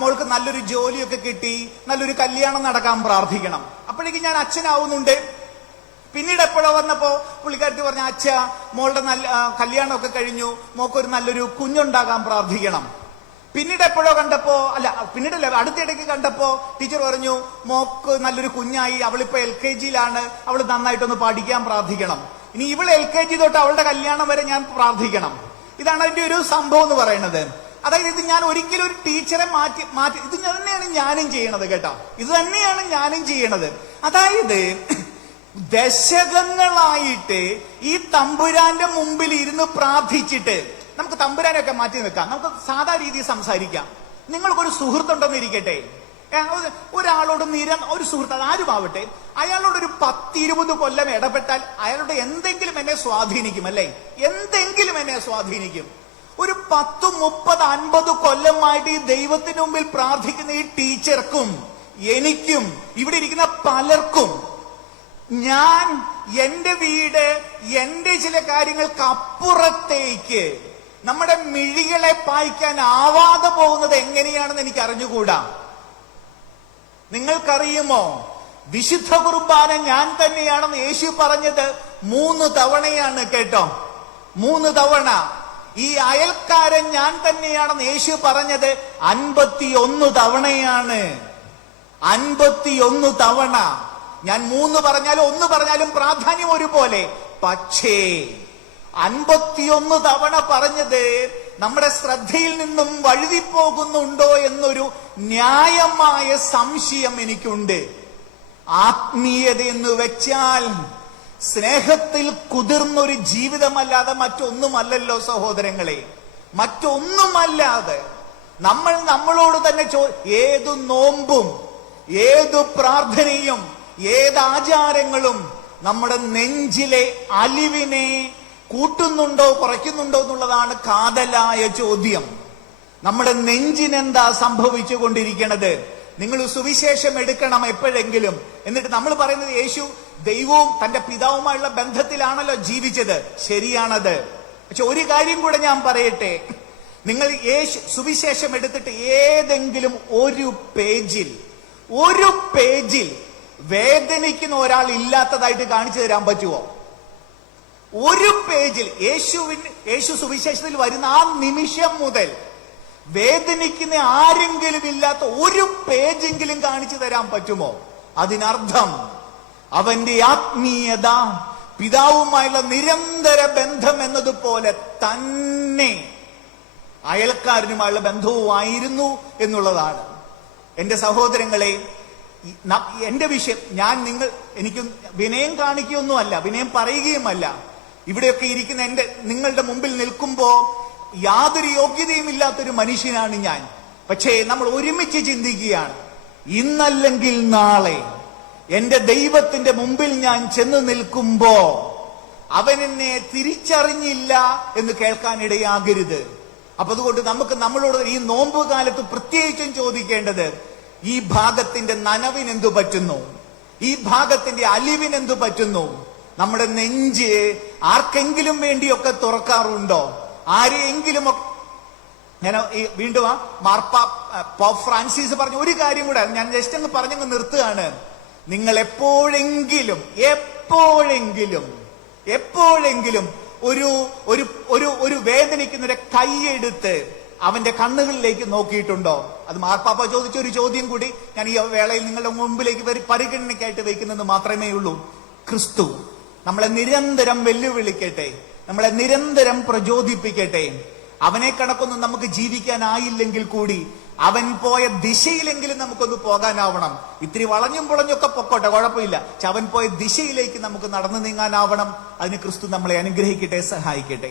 മോൾക്ക് നല്ലൊരു ജോലിയൊക്കെ കിട്ടി, നല്ലൊരു കല്യാണം നടക്കാൻ പ്രാർത്ഥിക്കണം. അപ്പോഴേക്കും ഞാൻ അച്ഛനാവുന്നുണ്ട്. പിന്നീട് എപ്പോഴോ വന്നപ്പോ പുള്ളിക്കാരത്തി പറഞ്ഞു, അച്ഛ, മോളുടെ നല്ല കല്യാണമൊക്കെ കഴിഞ്ഞു, മോക്കൊരു നല്ലൊരു കുഞ്ഞുണ്ടാകാൻ പ്രാർത്ഥിക്കണം. പിന്നീട് എപ്പോഴോ പിന്നീടല്ല, അടുത്തിടയ്ക്ക് കണ്ടപ്പോ ടീച്ചർ പറഞ്ഞു, മോക്ക് നല്ലൊരു കുഞ്ഞായി, അവളിപ്പോ LKG-യിലാണ്, അവള് നന്നായിട്ടൊന്ന് പഠിക്കാൻ പ്രാർത്ഥിക്കണം. ഇനി ഇവള് LKG തൊട്ട് അവളുടെ കല്യാണം വരെ ഞാൻ പ്രാർത്ഥിക്കണം. ഇതാണ് അതിന്റെ ഒരു സംഭവം എന്ന് പറയുന്നത്. അതായത് ഇത് ഞാൻ ഒരിക്കലും ഒരു ടീച്ചറെ മാറ്റി ഇത് തന്നെയാണ് ഞാനും ചെയ്യണത് കേട്ടോ, ഇത് തന്നെയാണ് ഞാനും ചെയ്യണത്. അതായത് ദശകങ്ങളായിട്ട് ഈ തമ്പുരാന്റെ മുമ്പിൽ ഇരുന്ന് പ്രാർത്ഥിച്ചിട്ട്, നമുക്ക് തമ്പുരാനൊക്കെ മാറ്റി നിൽക്കാം, നമുക്ക് സാധാ രീതിയിൽ സംസാരിക്കാം. നിങ്ങൾക്കൊരു സുഹൃത്തുണ്ടെന്ന് ഇരിക്കട്ടെ, ഒരാളോട് ഒരു സുഹൃത്ത്, അത് ആരുമാവട്ടെ, അയാളോടൊരു 10-20 കൊല്ലം ഇടപെട്ടാൽ അയാളുടെ എന്തെങ്കിലും എന്നെ സ്വാധീനിക്കും, അല്ലേ? എന്തെങ്കിലും എന്നെ സ്വാധീനിക്കും. ഒരു 10, 30, 50 കൊല്ലമായിട്ട് ഈ ദൈവത്തിന് മുമ്പിൽ പ്രാർത്ഥിക്കുന്ന ഈ ടീച്ചർക്കും എനിക്കും ഇവിടെ ഇരിക്കുന്ന പലർക്കും എന്റെ വീട്, എന്റെ ചില കാര്യങ്ങൾക്ക് അപ്പുറത്തേക്ക് നമ്മുടെ മിഴികളെ പായിക്കാൻ ആവാതെ പോകുന്നത് എങ്ങനെയാണെന്ന് എനിക്ക് അറിഞ്ഞുകൂടാ. നിങ്ങൾക്കറിയുമോ, വിശുദ്ധ കുർബാന ഞാൻ തന്നെയാണെന്ന് യേശു പറഞ്ഞത് 3 തവണയാണ്. കേട്ടോ, 3 തവണ. ഈ അയൽക്കാരൻ ഞാൻ തന്നെയാണെന്ന് യേശു പറഞ്ഞത് 51 തവണയാണ്. 51 തവണ. ഞാൻ 3 പറഞ്ഞാലും 1 പറഞ്ഞാലും പ്രാധാന്യം ഒരുപോലെ. പക്ഷേ 51 തവണ പറഞ്ഞത് നമ്മുടെ ശ്രദ്ധയിൽ നിന്നും വഴുതിപ്പോകുന്നുണ്ടോ എന്നൊരു ന്യായമായ സംശയം എനിക്കുണ്ട്. ആത്മീയത എന്ന് വെച്ചാൽ സ്നേഹത്തിൽ കുതിർന്നൊരു ജീവിതമല്ലാതെ മറ്റൊന്നുമല്ലല്ലോ സഹോദരങ്ങളെ, മറ്റൊന്നുമല്ലാതെ. നമ്മൾ നമ്മളോട് തന്നെ ഏതു നോമ്പും ഏതു പ്രാർത്ഥനയും ഏത് ആചാരങ്ങളും നമ്മുടെ നെഞ്ചിലെ അലിവിനെ കൂട്ടുന്നുണ്ടോ കുറയ്ക്കുന്നുണ്ടോ എന്നുള്ളതാണ് കാതലായ ചോദ്യം. നമ്മുടെ നെഞ്ചിനെന്താ സംഭവിച്ചു കൊണ്ടിരിക്കണത്? നിങ്ങൾ സുവിശേഷം എടുക്കണം എപ്പോഴെങ്കിലും. എന്നിട്ട് നമ്മൾ പറയുന്നത് യേശു ദൈവവും തന്റെ പിതാവുമായുള്ള ബന്ധത്തിലാണല്ലോ ജീവിച്ചത്. ശരിയാണത്. പക്ഷെ ഒരു കാര്യം കൂടെ ഞാൻ പറയട്ടെ. നിങ്ങൾ സുവിശേഷം എടുത്തിട്ട് ഏതെങ്കിലും ഒരു പേജിൽ വേദനിക്കുന്ന ഒരാൾ ഇല്ലാത്തതായിട്ട് കാണിച്ചു തരാൻ പറ്റുമോ? ഒരു പേജിൽ യേശു സുവിശേഷത്തിൽ വരുന്ന ആ നിമിഷം മുതൽ വേദനിക്കുന്ന ആരെങ്കിലും ഇല്ലാത്ത ഒരു പേജെങ്കിലും കാണിച്ചു തരാൻ പറ്റുമോ? അതിനർത്ഥം അവന്റെ ആത്മീയത പിതാവുമായുള്ള നിരന്തര ബന്ധം എന്നതുപോലെ തന്നെ അയൽക്കാരനുമായുള്ള ബന്ധവുമായിരുന്നു എന്നുള്ളതാണ്. എന്റെ സഹോദരങ്ങളെ, എന്റെ വിഷയം എനിക്ക് വിനയം കാണിക്കുകയൊന്നുമല്ല, വിനയം പറയുകയുമല്ല. ഇവിടെയൊക്കെ ഇരിക്കുന്ന നിങ്ങളുടെ മുമ്പിൽ നിൽക്കുമ്പോ യാതൊരു യോഗ്യതയും ഇല്ലാത്തൊരു മനുഷ്യനാണ് ഞാൻ. പക്ഷേ നമ്മൾ ഒരുമിച്ച് ചിന്തിക്കുകയാണ്, ഇന്നല്ലെങ്കിൽ നാളെ എന്റെ ദൈവത്തിന്റെ മുമ്പിൽ ഞാൻ ചെന്ന് നിൽക്കുമ്പോ അവൻ എന്നെ തിരിച്ചറിഞ്ഞില്ല എന്ന് കേൾക്കാനിടയാകരുത്. അപ്പൊ അതുകൊണ്ട് നമുക്ക് നമ്മളോട് ഈ നോമ്പ് കാലത്ത് പ്രത്യേകിച്ചും ചോദിക്കേണ്ടത്, ഈ ഭാഗത്തിന്റെ നനവിനെന്തു പറ്റുന്നു? ഈ ഭാഗത്തിന്റെ അലിവിനെന്തു പറ്റുന്നു? നമ്മുടെ നെഞ്ച് ആർക്കെങ്കിലും വേണ്ടിയൊക്കെ തുറക്കാറുണ്ടോ? ആരെയെങ്കിലും ഞാൻ വീണ്ടും പോപ്പ് ഫ്രാൻസിസ് പറഞ്ഞ ഒരു കാര്യം കൂടെ ഞാൻ ജസ്റ്റ് അങ്ങ് പറഞ്ഞങ്ങ് നിർത്തുകയാണ്. നിങ്ങൾ എപ്പോഴെങ്കിലും ഒരു വേദനിക്കുന്നവരെ കൈയെടുത്ത് അവന്റെ കണ്ണുകളിലേക്ക് നോക്കിയിട്ടുണ്ടോ? അത് മാർപ്പാപ്പ ചോദിച്ച ഒരു ചോദ്യം കൂടി ഞാൻ ഈ വേളയിൽ നിങ്ങളുടെ മുമ്പിലേക്ക് പരിഗണനയ്ക്കായിട്ട് വയ്ക്കുന്നത് മാത്രമേ ഉള്ളൂ. ക്രിസ്തു നമ്മളെ നിരന്തരം വെല്ലുവിളിക്കട്ടെ, നമ്മളെ നിരന്തരം പ്രചോദിപ്പിക്കട്ടെ. അവനെ കണക്കൊന്നും നമുക്ക് ജീവിക്കാനായില്ലെങ്കിൽ കൂടി അവൻ പോയ ദിശയിലെങ്കിലും നമുക്കൊന്ന് പോകാനാവണം. ഇത്തിരി വളഞ്ഞും പുളഞ്ഞൊക്കെ പൊക്കോട്ടെ, കുഴപ്പമില്ല. പക്ഷെ അവൻ പോയ ദിശയിലേക്ക് നമുക്ക് നടന്നു നീങ്ങാനാവണം. അതിന് ക്രിസ്തു നമ്മളെ അനുഗ്രഹിക്കട്ടെ, സഹായിക്കട്ടെ.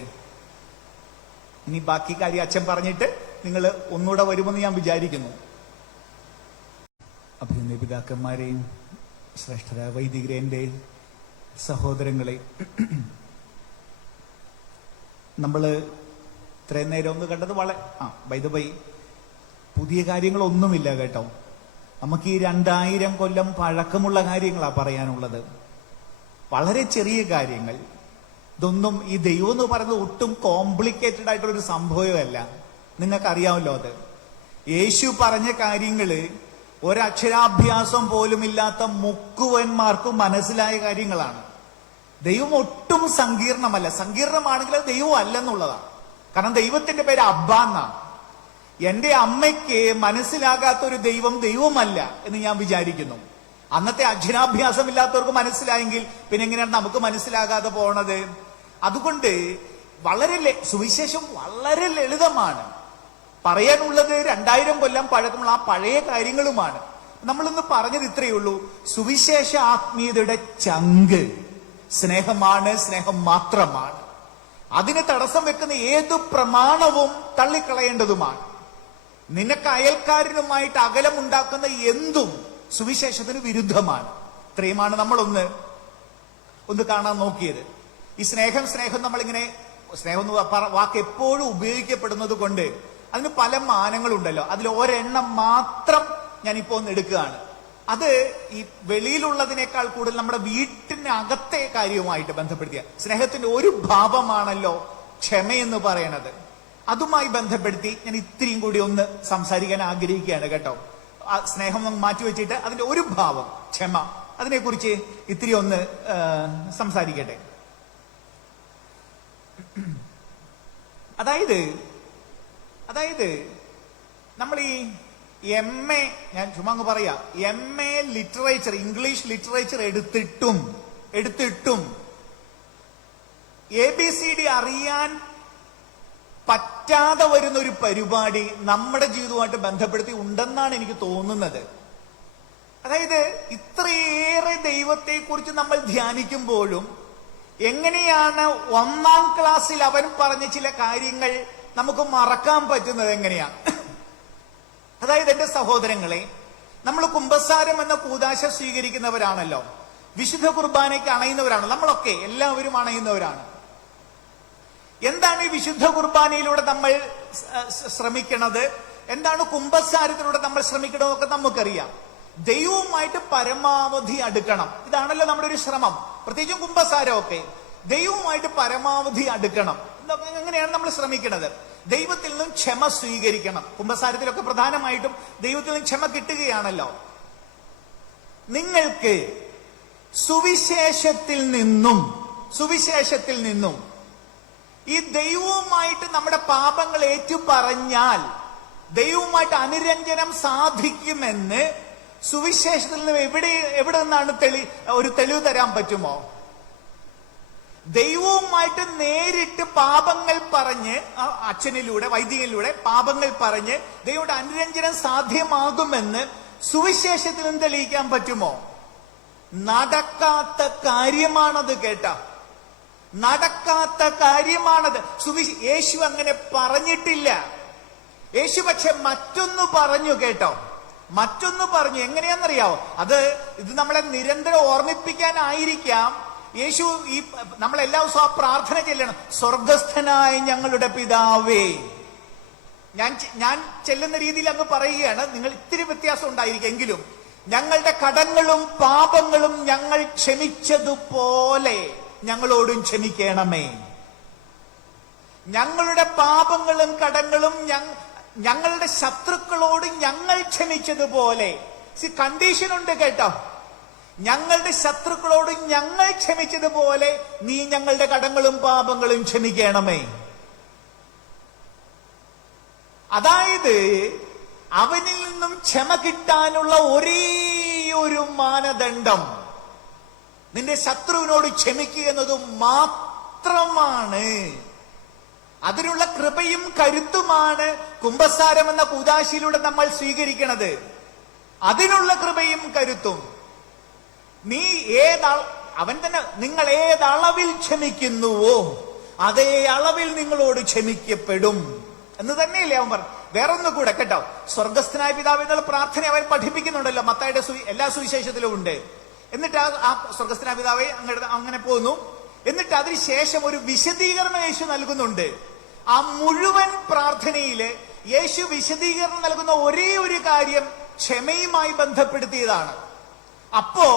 ഇനി ബാക്കി കാര്യം അച്ഛൻ പറഞ്ഞിട്ട് നിങ്ങൾ ഒന്നുകൂടെ വരുമെന്ന് ഞാൻ വിചാരിക്കുന്നു. അഭിനന്ദ പിതാക്കന്മാരെയും ശ്രേഷ്ഠരായ വൈദികരെ, എന്റെ സഹോദരങ്ങളെ, നമ്മള് ഇത്രയും നേരം ഒന്ന് കണ്ടത് ബൈ ദ ബൈ പുതിയ കാര്യങ്ങളൊന്നുമില്ല കേട്ടോ. നമുക്ക് ഈ 2000 കൊല്ലം പഴക്കമുള്ള കാര്യങ്ങളാ പറയാനുള്ളത്. വളരെ ചെറിയ കാര്യങ്ങൾ. ഇതൊന്നും ഈ ദൈവം എന്ന് പറയുന്നത് ഒട്ടും കോംപ്ലിക്കേറ്റഡ് ആയിട്ടൊരു സംഭവമല്ല. നിങ്ങൾക്കറിയാമല്ലോ അത്. യേശു പറഞ്ഞ കാര്യങ്ങള് ഒരക്ഷരാഭ്യാസം പോലും ഇല്ലാത്ത മുക്കുവന്മാർക്ക് മനസ്സിലായ കാര്യങ്ങളാണ്. ദൈവം ഒട്ടും സങ്കീർണമല്ല. സങ്കീർണമാണെങ്കിൽ അത് ദൈവം അല്ലെന്നുള്ളതാണ്. കാരണം ദൈവത്തിന്റെ പേര് അബ്ബ എന്നാണ്. എന്റെ അമ്മയ്ക്ക് മനസ്സിലാകാത്ത ഒരു ദൈവമല്ല എന്ന് ഞാൻ വിചാരിക്കുന്നു. അന്നത്തെ അക്ഷരാഭ്യാസം ഇല്ലാത്തവർക്ക് മനസ്സിലായെങ്കിൽ പിന്നെ എങ്ങനെയാണ് നമുക്ക് മനസ്സിലാകാതെ പോണത്? അതുകൊണ്ട് സുവിശേഷം വളരെ ലളിതമാണ്. പറയാനുള്ളത് 2000 കൊല്ലം പഴക്കമുള്ള ആ പഴയ കാര്യങ്ങളുമാണ്. നമ്മളിന്ന് പറഞ്ഞത് ഇത്രയേ ഉള്ളൂ. സുവിശേഷ ആത്മീയതയുടെ ചങ്ക് സ്നേഹമാണ്, സ്നേഹം മാത്രമാണ്. അതിന് തടസ്സം വെക്കുന്ന ഏതു പ്രമാണവും തള്ളിക്കളയേണ്ടതുമാണ്. നിനക്ക് അയൽക്കാരനുമായിട്ട് അകലമുണ്ടാക്കുന്ന എന്തും സുവിശേഷത്തിന് വിരുദ്ധമാണ്. ഇത്രയുമാണ് നമ്മളൊന്ന് കാണാൻ നോക്കിയത്. ഈ സ്നേഹം നമ്മളിങ്ങനെ സ്നേഹം എന്ന് വാക്ക് എപ്പോഴും ഉപയോഗിക്കപ്പെടുന്നത് കൊണ്ട് അതിന് പല മാനങ്ങളുണ്ടല്ലോ. അതിൽ ഒരെണ്ണം മാത്രം ഞാനിപ്പോ ഒന്ന് എടുക്കുകയാണ്. അത് ഈ വെളിയിലുള്ളതിനേക്കാൾ കൂടുതൽ നമ്മുടെ വീട്ടിനകത്തെ കാര്യവുമായിട്ട് ബന്ധപ്പെടുത്തിയ സ്നേഹത്തിന്റെ ഒരു ഭാവമാണല്ലോ ക്ഷമയെന്ന് പറയണത്. അതുമായി ബന്ധപ്പെടുത്തി ഞാൻ ഇത്രയും കൂടി ഒന്ന് സംസാരിക്കാൻ ആഗ്രഹിക്കുകയാണ് കേട്ടോ. ആ സ്നേഹം നമുക്ക് മാറ്റിവെച്ചിട്ട് അതിന്റെ ഒരു ഭാവം ക്ഷമ, അതിനെക്കുറിച്ച് ഇത്തിരി ഒന്ന് സംസാരിക്കട്ടെ. അതായത് നമ്മൾ ഈ MA, ഞാൻ ചുമ്മാ അങ്ങ് പറയാ, MA ലിറ്ററേച്ചർ, ഇംഗ്ലീഷ് ലിറ്ററേച്ചർ എടുത്തിട്ടും ABCD അറിയാൻ പറ്റാതെ വരുന്ന ഒരു പരിപാടി നമ്മുടെ ജീവിതവുമായിട്ട് ബന്ധപ്പെടുത്തി ഉണ്ടെന്നാണ് എനിക്ക് തോന്നുന്നത്. അതായത് ഇത്രയേറെ ദൈവത്തെക്കുറിച്ച് നമ്മൾ ധ്യാനിക്കുമ്പോഴും എങ്ങനെയാണ് 1ാം ക്ലാസ്സിൽ അവൻ പറഞ്ഞ ചില കാര്യങ്ങൾ നമുക്ക് മറക്കാൻ പറ്റുന്നത് എങ്ങനെയാണ്? അതായത് എന്റെ സഹോദരങ്ങളെ, നമ്മൾ കുമ്പസാരം എന്ന കൂദാശ സ്വീകരിക്കുന്നവരാണല്ലോ, വിശുദ്ധ കുർബാനയ്ക്ക് അണയുന്നവരാണ് നമ്മളൊക്കെ, എല്ലാവരും അണയുന്നവരാണ്. എന്താണ് ഈ വിശുദ്ധ കുർബാനയിലൂടെ നമ്മൾ ശ്രമിക്കണത്, എന്താണ് കുമ്പസാരത്തിലൂടെ നമ്മൾ ശ്രമിക്കണതൊക്കെ നമുക്കറിയാം. ദൈവവുമായിട്ട് പരമാവധി അടുക്കണം, ഇതാണല്ലോ നമ്മുടെ ഒരു ശ്രമം. പ്രത്യേകിച്ചും കുമ്പസാരമൊക്കെ ദൈവവുമായിട്ട് പരമാവധി അടുക്കണം. എങ്ങനെയാണ് നമ്മൾ ശ്രമിക്കുന്നത്? ദൈവത്തിൽ നിന്നും ക്ഷമ സ്വീകരിക്കണം. കുമ്പസാരത്തിലൊക്കെ പ്രധാനമായിട്ടും ദൈവത്തിൽ നിന്നും ക്ഷമ കിട്ടുകയാണല്ലോ. നിങ്ങൾക്ക് സുവിശേഷത്തിൽ നിന്നും ഈ ദൈവവുമായിട്ട് നമ്മുടെ പാപങ്ങൾ ഏറ്റുപറഞ്ഞാൽ ദൈവവുമായിട്ട് അനുരഞ്ജനം സാധിക്കുമെന്ന് സുവിശേഷത്തിൽ നിന്ന് എവിടെ നിന്നാണ് ഒരു തെളിവ് തരാൻ പറ്റുമോ? ദൈവവുമായിട്ട് നേരിട്ട് പാപങ്ങൾ പറഞ്ഞ്, അച്ഛനിലൂടെ വൈദികനിലൂടെ പാപങ്ങൾ പറഞ്ഞ് ദൈവയുടെ അനുരഞ്ജനം സാധ്യമാകുമെന്ന് സുവിശേഷത്തിൽ നിന്ന് തെളിയിക്കാൻ പറ്റുമോ? നടക്കാത്ത കാര്യമാണത്. നടക്കാത്ത കാര്യമാണത്. യേശു അങ്ങനെ പറഞ്ഞിട്ടില്ല. യേശു പക്ഷെ മറ്റൊന്ന് പറഞ്ഞു കേട്ടോ, മറ്റൊന്ന് പറഞ്ഞു. എങ്ങനെയാണെന്നറിയാവോ? ഇത് നമ്മളെ നിരന്തരം ഓർമ്മിപ്പിക്കാനായിരിക്കാം. യേശു നമ്മളെല്ലാ ദിവസവും ആ പ്രാർത്ഥന ചെല്ലണം, സ്വർഗസ്ഥനായ ഞങ്ങളുടെ പിതാവേ. ഞാൻ ചെല്ലുന്ന രീതിയിൽ അങ്ങ് പറയുകയാണ്, നിങ്ങൾ ഇത്തിരി വ്യത്യാസം ഉണ്ടായിരിക്കെങ്കിലും, ഞങ്ങളുടെ കടങ്ങളും പാപങ്ങളും ഞങ്ങൾ ക്ഷമിച്ചതുപോലെ ഞങ്ങളോടും ക്ഷമിക്കണമേ. ഞങ്ങളുടെ പാപങ്ങളും കടങ്ങളും ഞങ്ങളുടെ ശത്രുക്കളോട് ഞങ്ങൾ ക്ഷമിച്ചതുപോലെ. കണ്ടീഷൻ ഉണ്ട് കേട്ടോ, ഞങ്ങളുടെ ശത്രുക്കളോട് ഞങ്ങൾ ക്ഷമിച്ചതുപോലെ നീ ഞങ്ങളുടെ കടങ്ങളും പാപങ്ങളും ക്ഷമിക്കണമേ. അതായത് അവനിൽ നിന്നും ക്ഷമ കിട്ടാനുള്ള ഒരേ ഒരു മാനദണ്ഡം നിന്റെ ശത്രുവിനോട് ക്ഷമിക്കുക എന്നത് മാത്രമാണ്. അതിനുള്ള കൃപയും കരുത്തുമാണ് കുമ്പസാരം എന്ന കൂദാശയിലൂടെ നമ്മൾ സ്വീകരിക്കുന്നത്. അതിനുള്ള കൃപയും കരുത്തും അവൻ തന്നെ, നിങ്ങൾ ഏതളവിൽ ക്ഷമിക്കുന്നുവോ അതേ അളവിൽ നിങ്ങളോട് ക്ഷമിക്കപ്പെടും എന്ന് തന്നെയല്ലേ അവൻ പറഞ്ഞു. വേറൊന്നു കൂടെ കേട്ടോ, സ്വർഗസ്ഥനായ പിതാവ് എന്നുള്ള പ്രാർത്ഥന അവൻ പഠിപ്പിക്കുന്നുണ്ടല്ലോ, മത്തായിയുടെ എല്ലാ സുവിശേഷത്തിലും ഉണ്ട്. എന്നിട്ട് ആ സ്വർഗസ്ഥനായ പിതാവെ അങ്ങനെ പോകുന്നു. എന്നിട്ട് അതിനുശേഷം ഒരു വിശദീകരണം യേശു നൽകുന്നുണ്ട്. ആ മുഴുവൻ പ്രാർത്ഥനയില് യേശു വിശദീകരണം നൽകുന്ന ഒരേ ഒരു കാര്യം ക്ഷമയുമായി ബന്ധപ്പെടുത്തിയതാണ്. അപ്പോ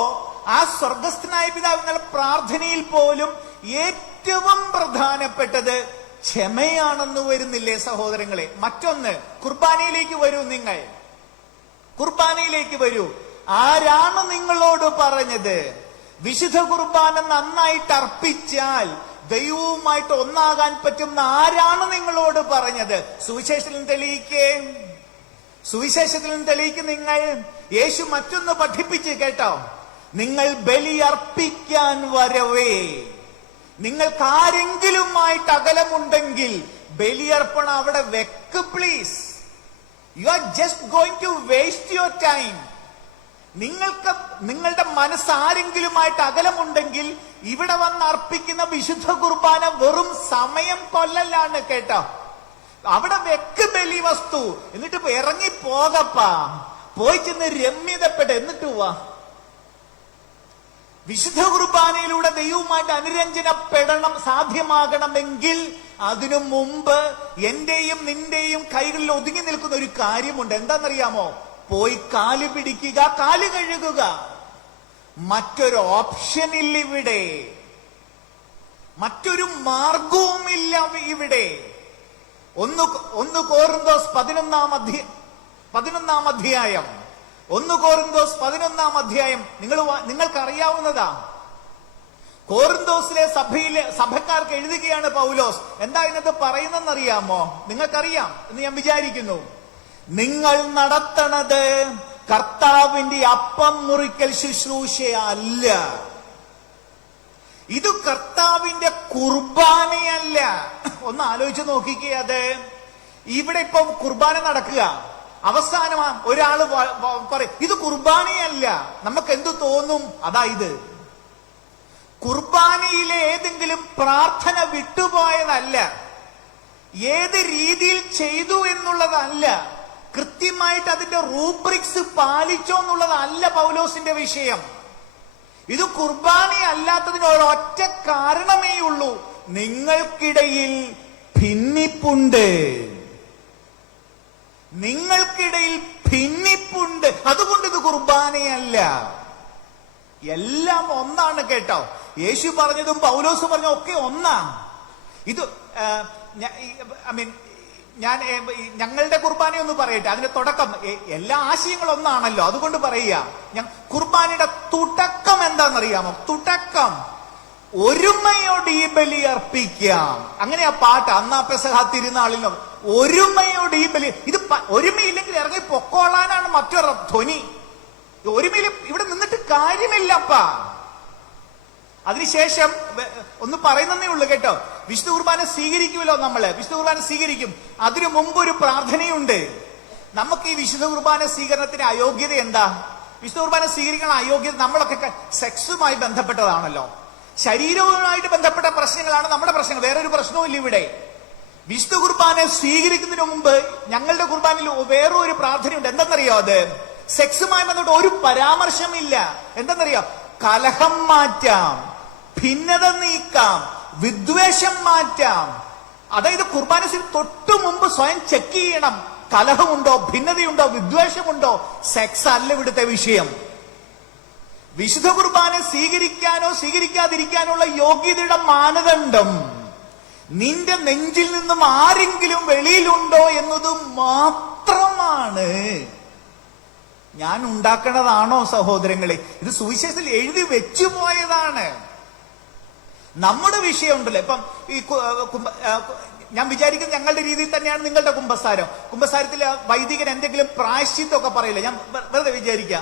ആ സ്വർഗസ്ഥനായ പിതാവ് എന്നുള്ള പ്രാർത്ഥനയിൽ പോലും ഏറ്റവും പ്രധാനപ്പെട്ടത് ക്ഷമയാണെന്ന് വരുന്നില്ലേ സഹോദരങ്ങളെ? മറ്റൊന്ന്, കുർബാനയിലേക്ക് വരൂ. നിങ്ങൾ കുർബാനയിലേക്ക് വരൂ. ആരാണ് നിങ്ങളോട് പറഞ്ഞത് വിശുദ്ധ കുർബാന നന്നായിട്ട് അർപ്പിച്ചാൽ ദൈവവുമായിട്ട് ഒന്നാകാൻ പറ്റുന്ന? ആരാണ് നിങ്ങളോട് പറഞ്ഞത്? സുവിശേഷത്തിൽ തെളിയിക്കും നിങ്ങൾ. യേശു മറ്റൊന്ന് പഠിപ്പിച്ച് കേട്ടോ, നിങ്ങൾ ബലി അർപ്പിക്കാൻ വരവേ നിങ്ങൾക്ക് ആരെങ്കിലുമായിട്ട് അകലമുണ്ടെങ്കിൽ ബലിയർപ്പണം അവിടെ വെക്ക് please. You are just going to waste your time. നിങ്ങളുടെ മനസ്സ് ആരെങ്കിലുമായിട്ട് അകലമുണ്ടെങ്കിൽ ഇവിടെ വന്ന് അർപ്പിക്കുന്ന വിശുദ്ധ കുർബാന വെറും സമയം കൊല്ലലാണ് കേട്ടോ. അവിടെ വെക്ക് ബലി വസ്തു, എന്നിട്ട് ഇറങ്ങി പോകപ്പാ, പോയി ചെന്ന് രമ്യതപ്പെട്ട് എന്നിട്ട് വാ. വിശുദ്ധ കുർബാനയിലൂടെ ദൈവവുമായിട്ട് അനുരഞ്ജനപ്പെടണം സാധ്യമാകണമെങ്കിൽ അതിനു മുമ്പ് എന്റെയും നിന്റെയും കൈകളിൽ ഒതുങ്ങി നിൽക്കുന്ന ഒരു കാര്യമുണ്ട്. എന്താണെന്നറിയാമോ? പോയി കാല് പിടിക്കുക, കാല് കഴുകുക. മറ്റൊരു ഓപ്ഷൻ ഇല്ല ഇവിടെ, മറ്റൊരു മാർഗവുമില്ല ഇവിടെ. ഒന്ന് കോറിന്തോസ് 11 അധ്യായം 1 കോറിന്തോസ് 11 അധ്യായം നിങ്ങൾക്ക് അറിയാവുന്നതാ. കോറിന്തോസിലെ സഭക്കാർക്ക് എഴുതുകയാണ് പൗലോസ്. എന്താ ഇതിനകത്ത് പറയുന്നതെന്നറിയാമോ? നിങ്ങൾക്കറിയാം എന്ന് ഞാൻ വിചാരിക്കുന്നു. നിങ്ങൾ നടത്തണത് കർത്താവിന്റെ അപ്പം മുറിക്കൽ ശുശ്രൂഷയല്ല. ഇത് കർത്താവിന്റെ കുർബാനയല്ല. ഒന്ന് ആലോചിച്ച് നോക്കിക്കേ. അത് ഇവിടെ ഇപ്പൊ കുർബാന നടക്കുക, അവസാനം ഒരാള് പറയും ഇത് കുർബാനയല്ല. നമുക്ക് എന്തു തോന്നും? അതായത് കുർബാനയിലെ ഏതെങ്കിലും പ്രാർത്ഥന വിട്ടുപോയതല്ല, ഏത് രീതിയിൽ ചെയ്തു എന്നുള്ളതല്ല, കൃത്യമായിട്ട് അതിന്റെ റൂബ്രിക്സ് പാലിച്ചോ എന്നുള്ളതല്ല പൗലോസിന്റെ വിഷയം. ഇത് കുർബാനയല്ലാത്തതിനുള്ള ഒറ്റ കാരണമേ ഉള്ളൂ: നിങ്ങൾക്കിടയിൽ ഭിന്നിപ്പുണ്ട്. നിങ്ങൾക്കിടയിൽ ഭിന്നിപ്പുണ്ട്, അതുകൊണ്ട് ഇത് കുർബാനയല്ല. എല്ലാം ഒന്നാണ് കേട്ടോ. യേശു പറഞ്ഞതും പൗലോസ് പറഞ്ഞതും ഒക്കെ ഒന്നാ. ഇത് ഞാൻ ഞങ്ങളുടെ കുർബാനയൊന്ന് പറയട്ടെ. അതിന്റെ തുടക്കം എല്ലാ ആശയങ്ങളും ഒന്നാണല്ലോ, അതുകൊണ്ട് പറയുക. കുർബാനയുടെ തുടക്കം എന്താണെന്നറിയാമോ? തുടക്കം ഒരുമയോട് ഈ ബലി അർപ്പിക്കാം. അങ്ങനെ ആ പാട്ട് അന്നാ പെസഹ തിരുനാളിലോ ഒരുമയോട് ഈ ബലി. ഇത് ഒരുമയില്ലെങ്കിൽ ഇറങ്ങി പൊക്കോളാനാണ് മറ്റൊരു ധ്വനി. ഒരുമയിൽ ഇവിടെ നിന്നിട്ട് കാര്യമില്ലപ്പാ. അതിനുശേഷം ഒന്ന് പറയുന്നേ ഉള്ളു കേട്ടോ. വിശുദ്ധ കുർബാന സ്വീകരിക്കുമല്ലോ നമ്മള്. വിശുദ്ധ കുർബാന സ്വീകരിക്കും. അതിനു മുമ്പ് ഒരു പ്രാർത്ഥനയുണ്ട്. നമുക്ക് ഈ വിശുദ്ധ കുർബാന സ്വീകരണത്തിന് അയോഗ്യത എന്താ? വിശുദ്ധ കുർബാന സ്വീകരിക്കണ അയോഗ്യത നമ്മളൊക്കെ സെക്സുമായി ബന്ധപ്പെട്ടതാണല്ലോ, ശരീരവുമായിട്ട് ബന്ധപ്പെട്ട പ്രശ്നങ്ങളാണ് നമ്മുടെ പ്രശ്നങ്ങൾ. വേറൊരു പ്രശ്നവും ഇല്ല ഇവിടെ. വിശുദ്ധ കുർബാന സ്വീകരിക്കുന്നതിന് മുമ്പ് ഞങ്ങളുടെ കുർബാനയിൽ വേറൊരു പ്രാർത്ഥനയുണ്ട്. എന്തെന്നറിയോ? അത് സെക്സുമായി ബന്ധപ്പെട്ട് ഒരു പരാമർശമില്ല. എന്തെന്നറിയോ? കലഹം മാറ്റാം, ഭിന്നത നീക്കാം, വിദ്വേഷം മാറ്റാം. അതായത് കുർബാന തൊട്ടു മുമ്പ് സ്വയം ചെക്ക് ചെയ്യണം. കലഹമുണ്ടോ, ഭിന്നതയുണ്ടോ, വിദ്വേഷമുണ്ടോ? സെക്സ് അല്ല ഇവിടുത്തെ വിഷയം. വിശുദ്ധ കുർബാന സ്വീകരിക്കാനോ സ്വീകരിക്കാതിരിക്കാനുള്ള യോഗ്യതയുടെ മാനദണ്ഡം നിന്റെ നെഞ്ചിൽ നിന്നും ആരെങ്കിലും വെളിയിലുണ്ടോ എന്നത് മാത്രമാണ്. ഞാൻ ഉണ്ടാക്കണതാണോ സഹോദരങ്ങളെ? ഇത് സുവിശേഷത്തിൽ എഴുതി വെച്ചു പോയതാണ്. നമ്മുടെ വിഷയം ഉണ്ടല്ലോ. ഇപ്പം ഈ ഞാൻ വിചാരിക്കുന്നത് ഞങ്ങളുടെ രീതിയിൽ തന്നെയാണ് നിങ്ങളുടെ കുമ്പസാരത്തിൽ വൈദികൻ എന്തെങ്കിലും പ്രായശ്ചിത്തമൊക്കെ പറയില്ല. ഞാൻ വെറുതെ വിചാരിക്കുക,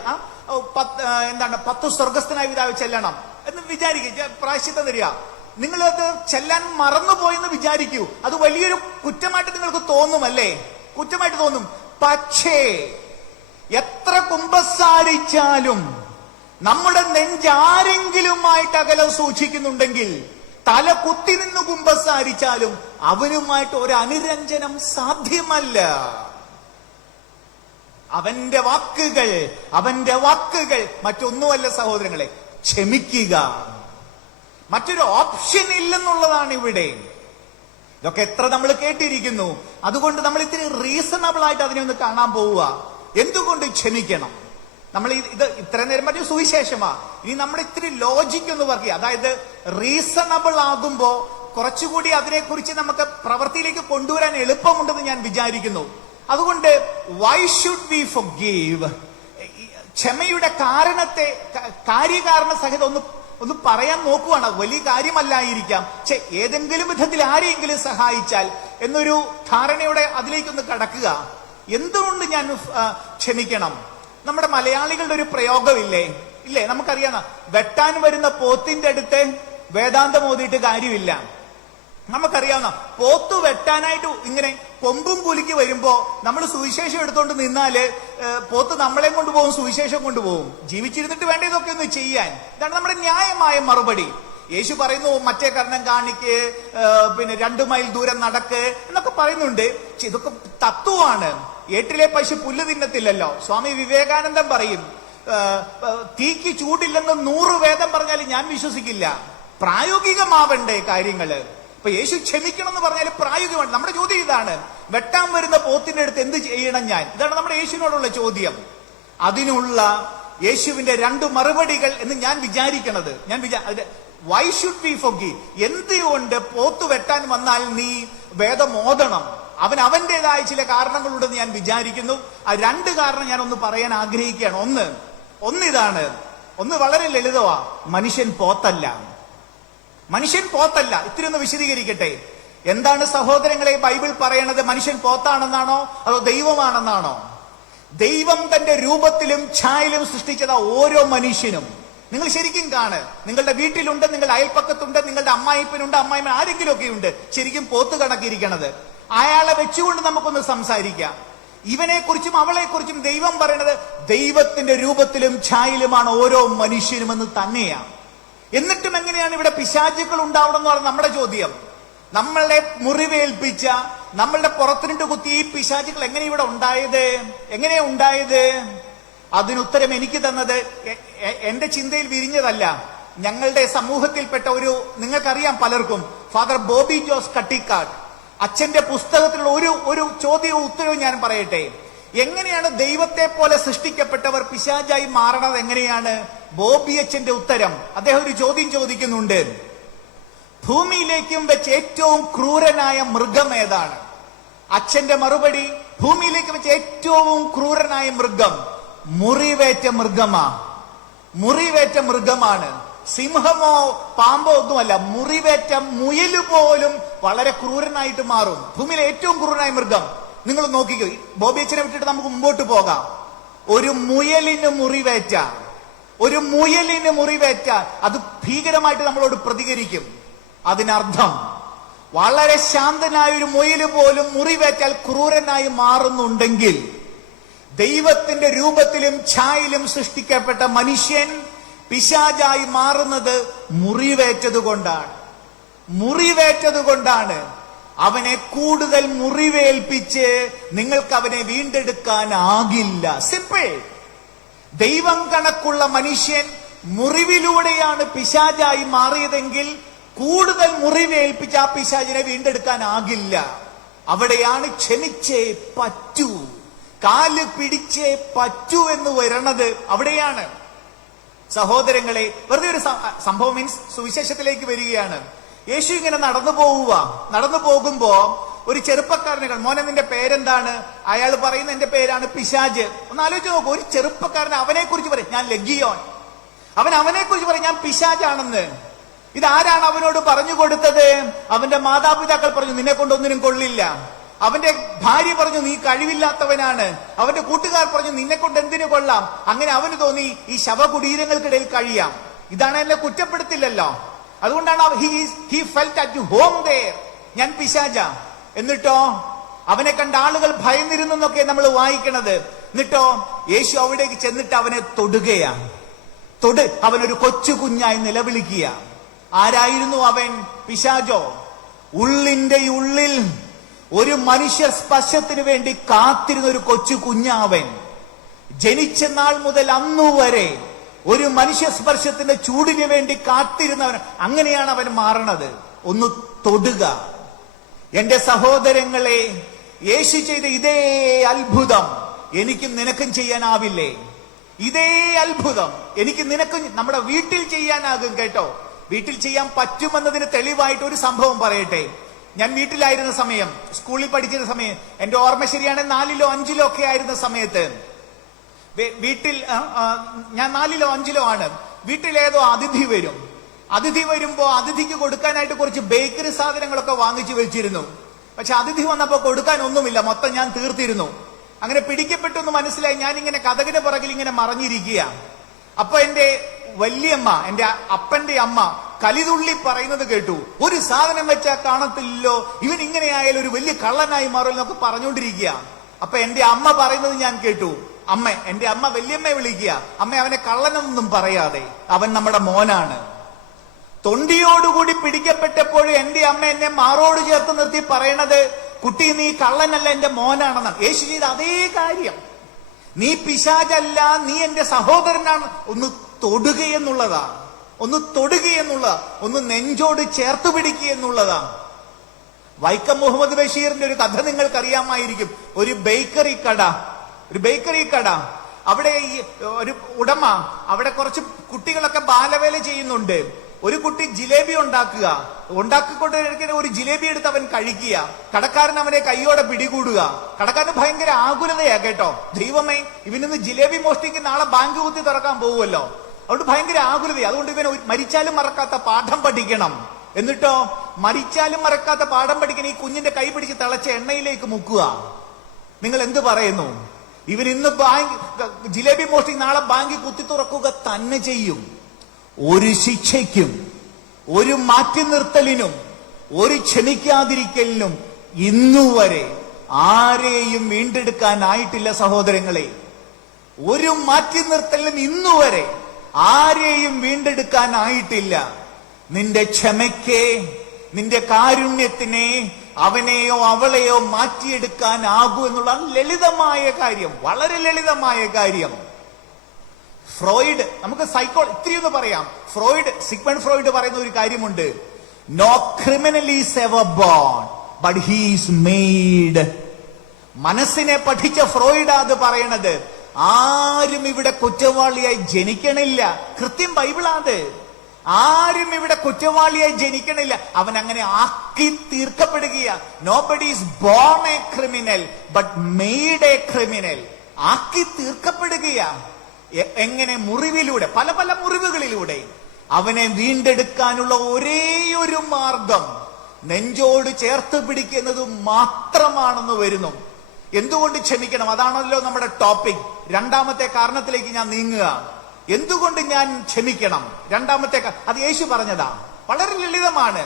എന്താണ് 10 സ്വർഗസ്ഥനായ പിതാവ് ചെല്ലണം എന്ന് വിചാരിക്കുക, പ്രായശ്ചിത്തം തരിക. നിങ്ങളത് ചെല്ലാൻ മറന്നുപോയെന്ന് വിചാരിക്കൂ. അത് വലിയൊരു കുറ്റമായിട്ട് നിങ്ങൾക്ക് തോന്നുമല്ലേ? കുറ്റമായിട്ട് തോന്നും. പക്ഷേ എത്ര കുമ്പസാരിച്ചാലും നമ്മുടെ നെഞ്ചാരെങ്കിലുമായിട്ട് അകലം സൂക്ഷിക്കുന്നുണ്ടെങ്കിൽ, തല കുത്തി നിന്ന് കുമ്പസാരിച്ചാലും അവനുമായിട്ട് ഒരു അനുരഞ്ജനം സാധ്യമല്ല. അവന്റെ വാക്കുകൾ മറ്റൊന്നുമല്ല സഹോദരങ്ങളെ, ക്ഷമിക്കുക. മറ്റൊരു ഓപ്ഷൻ ഇല്ലെന്നുള്ളതാണ് ഇവിടെ. ഇതൊക്കെ എത്ര നമ്മൾ കേട്ടിരിക്കുന്നു. അതുകൊണ്ട് നമ്മൾ ഇത്തിരി റീസണബിൾ ആയിട്ട് അതിനെ ഒന്ന് കാണാൻ പോവുക. എന്തുകൊണ്ട് ക്ഷമിക്കണം? നമ്മൾ ഇത് ഇത്ര നേരം പറ്റിയ സുവിശേഷമാ. ഇനി നമ്മൾ ഇത്തിരി ലോജിക് ഒന്ന് വർക്ക് ചെയ്യുക. അതായത് റീസണബിൾ ആകുമ്പോ കുറച്ചുകൂടി അതിനെക്കുറിച്ച് നമുക്ക് പ്രവൃത്തിയിലേക്ക് കൊണ്ടുവരാൻ എളുപ്പമുണ്ടെന്ന് ഞാൻ വിചാരിക്കുന്നു. അതുകൊണ്ട് വൈ ഷുഡ് വി ഫൊർഗീവ്? ക്ഷമയുടെ കാരണത്തെ കാര്യകാരണ സഹിതം ഒന്ന് പറയാൻ നോക്കുവാണ്. വലിയ കാര്യമല്ലായിരിക്കാം, പക്ഷെ ഏതെങ്കിലും വിധത്തിൽ ആരെയെങ്കിലും സഹായിച്ചാൽ എന്നൊരു ധാരണയോടെ അതിലേക്കൊന്ന് കടക്കുക. എന്തുകൊണ്ട് ഞാൻ ക്ഷമിക്കണം? നമ്മുടെ മലയാളികളുടെ ഒരു പ്രയോഗമില്ലേ? നമുക്കറിയാം, വെട്ടാൻ വരുന്ന പോത്തിന്റെ അടുത്ത് വേദാന്തം ഓതിയിട്ട് കാര്യമില്ല. നമുക്കറിയാവുന്ന പോത്ത് വെട്ടാനായിട്ട് ഇങ്ങനെ കൊമ്പും കുലുക്കി വരുമ്പോ നമ്മൾ സുവിശേഷം എടുത്തോണ്ട് നിന്നാല് പോത്ത് നമ്മളെ കൊണ്ടുപോകും, സുവിശേഷം കൊണ്ടുപോകും. ജീവിച്ചിരുന്നിട്ട് വേണ്ട ഇതൊക്കെ ഒന്ന് ചെയ്യാൻ. ഇതാണ് നമ്മുടെ ന്യായമായ മറുപടി. യേശു പറയുന്നു മറ്റേ കർണം കാണിക്ക്, പിന്നെ 2 മൈൽ ദൂരം നടക്ക് എന്നൊക്കെ പറയുന്നുണ്ട്. ഇതൊക്കെ തത്വമാണ്. ഏട്ടിലെ പശു പുല്ല് തിന്നത്തില്ലല്ലോ. സ്വാമി വിവേകാനന്ദൻ പറയും, തീക്ക് ചൂടില്ലെന്ന് 100 വേദം പറഞ്ഞാലും ഞാൻ വിശ്വസിക്കില്ല. പ്രായോഗികമാവണ്ടേ കാര്യങ്ങള്. ഇപ്പൊ യേശു ക്ഷമിക്കണം എന്ന് പറഞ്ഞാൽ പ്രായോഗികമാണ്. നമ്മുടെ ചോദ്യം ഇതാണ്, വെട്ടാൻ വരുന്ന പോത്തിന്റെ അടുത്ത് എന്ത് ചെയ്യണം ഞാൻ? ഇതാണ് നമ്മുടെ യേശുവിനോടുള്ള ചോദ്യം. അതിനുള്ള യേശുവിന്റെ 2 മറുപടികൾ എന്ന് ഞാൻ വിചാരിക്കണത്. Why should we forgive? എന്തുകൊണ്ട് പോത്ത് വെട്ടാൻ വന്നാൽ നീ വേദം ഓതണം? അവൻ അവന്റേതായ ചില കാരണങ്ങളുണ്ടെന്ന് ഞാൻ വിചാരിക്കുന്നു. ആ രണ്ട് കാരണം ഞാൻ ഒന്ന് പറയാൻ ആഗ്രഹിക്കുകയാണ്. ഒന്നിതാണ്, ഒന്ന് വളരെ ലളിതമാ. മനുഷ്യൻ പോത്തല്ല. മനുഷ്യൻ പോത്തല്ല. ഇത്തിരി ഒന്ന് വിശദീകരിക്കട്ടെ. എന്താണ് സഹോദരങ്ങളെ ബൈബിൾ പറയണത്? മനുഷ്യൻ പോത്താണെന്നാണോ അതോ ദൈവമാണെന്നാണോ? ദൈവം തന്റെ രൂപത്തിലും ഛായയിലും സൃഷ്ടിച്ചത് ഓരോ മനുഷ്യനും. നിങ്ങൾ ശരിക്കും കാണ്. നിങ്ങളുടെ വീട്ടിലുണ്ട്, നിങ്ങളുടെ അയൽപ്പക്കത്തുണ്ട്, നിങ്ങളുടെ അമ്മായിപ്പനുണ്ട്, അമ്മായിപ്പൻ ആരെങ്കിലും ഒക്കെ ഉണ്ട് ശരിക്കും പോത്ത് കണക്കിരിക്കണത്. അയാളെ വെച്ചുകൊണ്ട് നമുക്കൊന്ന് സംസാരിക്കാം. ഇവനെ കുറിച്ചും അവളെ കുറിച്ചും ദൈവം പറയണത് ദൈവത്തിന്റെ രൂപത്തിലും ഛായയിലുമാണ് ഓരോ മനുഷ്യനുമെന്ന് തന്നെയാണ്. എന്നിട്ടും എങ്ങനെയാണ് ഇവിടെ പിശാചുക്കൾ ഉണ്ടാവണം എന്ന് പറഞ്ഞ നമ്മുടെ ചോദ്യം. നമ്മളെ മുറിവേൽപ്പിച്ച, നമ്മളുടെ പുറത്തിനിട്ട് കുത്തി ഈ പിശാചുക്കൾ എങ്ങനെ ഇവിടെ ഉണ്ടായത്? എങ്ങനെയാ ഉണ്ടായത്? അതിനുത്തരം എനിക്ക് തന്നത് എന്റെ ചിന്തയിൽ വിരിഞ്ഞതല്ല. ഞങ്ങളുടെ സമൂഹത്തിൽപ്പെട്ട ഒരു, നിങ്ങൾക്കറിയാം പലർക്കും, ഫാദർ ബോബി ജോസ് കട്ടിക്കാട്, അച്ഛന്റെ പുസ്തകത്തിലുള്ള ഒരു ചോദ്യവും ഉത്തരവും ഞാൻ പറയട്ടെ. എങ്ങനെയാണ് ദൈവത്തെ പോലെ സൃഷ്ടിക്കപ്പെട്ടവർ പിശാചായി മാറണത്? എങ്ങനെയാണ്? ബോബി അച്ഛന്റെ ഉത്തരം, അദ്ദേഹം ഒരു ചോദ്യം ചോദിക്കുന്നുണ്ട്. ഭൂമിയിലേക്കും വെച്ച് ഏറ്റവും ക്രൂരനായ മൃഗം ഏതാണ്? അച്ഛന്റെ മറുപടി, ഭൂമിയിലേക്ക് വെച്ച് ഏറ്റവും ക്രൂരനായ മൃഗം മുറിവേറ്റ മൃഗമാണ്. സിംഹമോ പാമ്പോ ഒന്നുമല്ല, മുറിവേറ്റ മുയല് പോലും വളരെ ക്രൂരനായിട്ട് മാറും. ഭൂമിയിലെ ഏറ്റവും ക്രൂരനായ മൃഗം. നിങ്ങൾ നോക്കിക്കോ. ബോബി അച്ഛനെ വിട്ടിട്ട് നമുക്ക് മുമ്പോട്ട് പോകാം. ഒരു മുയലിന് മുറിവേറ്റ അത് ഭീകരമായിട്ട് നമ്മളോട് പ്രതികരിക്കും. അതിനർത്ഥം വളരെ ശാന്തനായ ഒരു മുയല് പോലും മുറിവേറ്റാൽ ക്രൂരനായി മാറുന്നുണ്ടെങ്കിൽ, ദൈവത്തിന്റെ രൂപത്തിലും ഛായയിലും സൃഷ്ടിക്കപ്പെട്ട മനുഷ്യൻ പിശാചായി മാറുന്നത് മുറിവേറ്റതുകൊണ്ടാണ്. അവനെ കൂടുതൽ മുറിവേൽപ്പിച്ച് നിങ്ങൾക്ക് അവനെ വീണ്ടെടുക്കാനാകില്ല. സിമ്പിൾ. ദൈവം കണക്കുള്ള മനുഷ്യൻ മുറിവിലൂടെയാണ് പിശാചായി മാറിയതെങ്കിൽ കൂടുതൽ മുറിവേൽപ്പിച്ച് ആ പിശാചിനെ വീണ്ടെടുക്കാനാകില്ല. അവിടെയാണ് ക്ഷമിച്ചേ പറ്റൂ, കാല് പിടിച്ചേ പറ്റൂ എന്ന് വരണത്. അവിടെയാണ് സഹോദരങ്ങളെ. വെറുതെ ഒരു സംഭവം മീൻസ് സുവിശേഷത്തിലേക്ക് വരികയാണ്. യേശു ഇങ്ങനെ നടന്നു പോകുമ്പോ ഒരു ചെറുപ്പക്കാരനെ, മോനെ നിന്റെ പേരെന്താണ്? അയാൾ പറയുന്ന എന്റെ പേരാണ് പിശാജ്. ഒന്ന് ആലോചിച്ച് നോക്കൂ. ഒരു ചെറുപ്പക്കാരൻ അവനെ കുറിച്ച് പറയും ഞാൻ ലഗിയോൻ. അവനെ കുറിച്ച് പറയും ഞാൻ പിശാജാണെന്ന്. ഇതാരാണ് അവനോട് പറഞ്ഞു കൊടുത്തത്? അവന്റെ മാതാപിതാക്കൾ പറഞ്ഞു നിന്നെ കൊണ്ടൊന്നിനും കൊള്ളില്ല. അവന്റെ ഭാര്യ പറഞ്ഞു നീ കഴിവില്ലാത്തവനാണ്. അവന്റെ കൂട്ടുകാർ പറഞ്ഞു നിന്നെ കൊണ്ട് എന്തിനു കൊള്ളാം. അങ്ങനെ അവന് തോന്നി ഈ ശവകുടീരങ്ങൾക്കിടയിൽ കഴിയാം. ഇതാണ് എന്നെ കുറ്റപ്പെടുത്തില്ലല്ലോ. അതുകൊണ്ടാണ് he felt at home there. ഞാൻ പിശാച. എന്നിട്ടോ അവനെ കണ്ട ആളുകൾ ഭയന്നിരുന്നൊക്കെ നമ്മൾ വായിക്കണത്. എന്നിട്ടോ യേശു അവിടേക്ക് ചെന്നിട്ട് അവനെ തൊടുകയാണ്. അവനൊരു കൊച്ചു കുഞ്ഞായി നിലവിളിക്കുക. ആരായിരുന്നു അവൻ? പിശാചോ? ഉള്ളിന്റെ ഉള്ളിൽ ഒരു മനുഷ്യ സ്പർശത്തിന് വേണ്ടി കാത്തിരുന്ന ഒരു കൊച്ചു കുഞ്ഞാവൻ. ജനിച്ച നാൾ മുതൽ അന്നുവരെ ഒരു മനുഷ്യ സ്പർശത്തിന്റെ ചൂടിന് വേണ്ടി കാത്തിരുന്നവൻ. അങ്ങനെയാണ് അവൻ മാറണത്. ഒന്ന് തൊടുക. എന്റെ സഹോദരങ്ങളെ, യേശു ചെയ്ത ഇതേ അത്ഭുതം എനിക്കും നിനക്കും ചെയ്യാനാവില്ലേ? ഇതേ അത്ഭുതം എനിക്ക് നിനക്കും നമ്മുടെ വീട്ടിൽ ചെയ്യാനാകും. കേട്ടോ, വീട്ടിൽ ചെയ്യാൻ പറ്റുമെന്നതിന് തെളിവായിട്ട് ഒരു സംഭവം പറയട്ടെ. ഞാൻ വീട്ടിലായിരുന്ന സമയം, സ്കൂളിൽ പഠിച്ചിരുന്ന സമയം, എന്റെ ഓർമ്മ ശരിയാണ് 4ലോ 5ലോ ഒക്കെ ആയിരുന്ന സമയത്ത് വീട്ടിൽ, ഞാൻ 4ലോ 5ലോ ആണ്. വീട്ടിലേതോ അതിഥി വരുമ്പോ അതിഥിക്ക് കൊടുക്കാനായിട്ട് കുറച്ച് ബേക്കറി സാധനങ്ങളൊക്കെ വാങ്ങിച്ചു വെച്ചിരുന്നു. പക്ഷെ അതിഥി വന്നപ്പോ കൊടുക്കാൻ ഒന്നുമില്ല, മൊത്തം ഞാൻ തീർത്തിരുന്നു. അങ്ങനെ പിടിക്കപ്പെട്ടെന്ന് മനസ്സിലായി. ഞാനിങ്ങനെ കതകിന് പുറകിൽ ഇങ്ങനെ മറഞ്ഞിരിക്കുക. അപ്പൊ എന്റെ വല്യമ്മ, എന്റെ അപ്പന്റെ അമ്മ കലിതുള്ളി പറയുന്നത് കേട്ടു. ഒരു സാധനം വെച്ചാൽ കാണത്തില്ലല്ലോ, ഇവൻ ഇങ്ങനെയായാലും ഒരു വലിയ കള്ളനായി മാറുമെന്നൊക്കെ പറഞ്ഞുകൊണ്ടിരിക്കുക. അപ്പൊ എന്റെ അമ്മ പറയുന്നത് ഞാൻ കേട്ടു. എന്റെ അമ്മ വല്യമ്മയെ വിളിക്കുക. അമ്മ, അവനെ കള്ളനൊന്നും പറയാതെ, അവൻ നമ്മുടെ മോനാണ്. തൊണ്ടിയോടുകൂടി പിടിക്കപ്പെട്ടപ്പോഴും എന്റെ അമ്മ എന്നെ മാറോട് ചേർത്ത് നിർത്തി പറയണത്, കുട്ടി നീ കള്ളനല്ല, എന്റെ മോനാണെന്നാണ്. യേശു ചെയ്ത അതേ കാര്യം. നീ പിശാചല്ല, നീ എന്റെ സഹോദരനാണ്. ഒന്ന് തൊടുകയെന്നുള്ളതാ, ഒന്ന് നെഞ്ചോട് ചേർത്ത് പിടിക്കുക എന്നുള്ളതാ. വൈക്കം മുഹമ്മദ് ബഷീറിന്റെ ഒരു കഥ നിങ്ങൾക്കറിയാമായിരിക്കും. ഒരു ബേക്കറി കട, അവിടെ ഈ ഒരു ഉടമ, അവിടെ കുറച്ച് കുട്ടികളൊക്കെ ബാലവേല ചെയ്യുന്നുണ്ട്. ഒരു കുട്ടി ജിലേബി ഉണ്ടാക്കിക്കൊണ്ടിരിക്കുന്ന ഒരു ജിലേബി എടുത്ത് അവൻ കഴിക്കുക. കടക്കാരൻ അവനെ കൈയോടെ പിടികൂടുക. കടക്കാരന് ഭയങ്കര ആകുലതയാ കേട്ടോ. ദൈവമേ, ഇവനിന്ന് ജിലേബി മോഷ്ടിക്കുന്ന നാളെ ബാങ്ക് കുത്തി തുറക്കാൻ പോകുമല്ലോ. അതുകൊണ്ട് ഭയങ്കര ആകുലതയാ. അതുകൊണ്ട് ഇവൻ മരിച്ചാലും മറക്കാത്ത പാഠം പഠിക്കണം. എന്നിട്ടോ മരിച്ചാലും മറക്കാത്ത പാഠം പഠിക്കണം. ഈ കുഞ്ഞിന്റെ കൈ പിടിച്ച് തിളച്ച എണ്ണയിലേക്ക് മുക്കുക. നിങ്ങൾ എന്ത് പറയുന്നു? ഇവൻ ഇന്ന് ജിലേബി മോഷ്ടി നാളെ ബാങ്കിൽ കുത്തി തുറക്കുക തന്നെ ചെയ്യും. ഒരു ശിക്ഷയ്ക്കും ഒരു മാറ്റി നിർത്തലിനും ഒരു ക്ഷമിക്കാതിരിക്കലിനും ഇന്നുവരെ ആരെയും വീണ്ടെടുക്കാനായിട്ടില്ല സഹോദരങ്ങളെ. ഒരു മാറ്റി നിർത്തലിനും ഇന്നുവരെ ആരെയും വീണ്ടെടുക്കാനായിട്ടില്ല. നിന്റെ ക്ഷമയ്ക്ക്, നിന്റെ കാരുണ്യത്തിനെ അവനെയോ അവളെയോ മാറ്റിയെടുക്കാനാകൂ എന്നുള്ളതാണ് ലളിതമായ കാര്യം, വളരെ ലളിതമായ കാര്യം. ഫ്രോയിഡ്, നമുക്ക് ഇത്തിരി ഒന്ന് പറയാം. സിഗ്മണ്ട് ഫ്രോയിഡ് പറയുന്ന ഒരു കാര്യമുണ്ട്. No criminal is ever born but he's made. മനസ്സിനെ പഠിച്ച ഫ്രോയിഡ് അത് പറയണത്. ആരും ഇവിടെ കുറ്റവാളിയായി ജനിക്കണില്ല. കൃത്യം ബൈബിളാത്. ആരും ഇവിടെ കുറ്റവാളിയായി ജനിക്കണില്ല. അവൻ അങ്ങനെ ആക്കി തീർക്കപ്പെടുകയാ. Nobody is born a criminal but made a criminal. ആക്കി തീർക്കപ്പെടുകയാ. എങ്ങനെ? മുറിവിലൂടെ, പല പല മുറിവുകളിലൂടെ. അവനെ വീണ്ടെടുക്കാനുള്ള ഒരേ ഒരു മാർഗം നെഞ്ചോട് ചേർത്ത് പിടിക്കുന്നത് മാത്രമാണെന്ന് വരുന്നു. എന്തുകൊണ്ട് ക്ഷമിക്കണം? അതാണല്ലോ നമ്മുടെ ടോപ്പിക്. രണ്ടാമത്തെ കാരണത്തിലേക്ക് ഞാൻ നീങ്ങുക. എന്തുകൊണ്ട് ഞാൻ ക്ഷമിക്കണം? രണ്ടാമത്തെ അത് യേശു പറഞ്ഞതാ. വളരെ ലളിതമാണ്.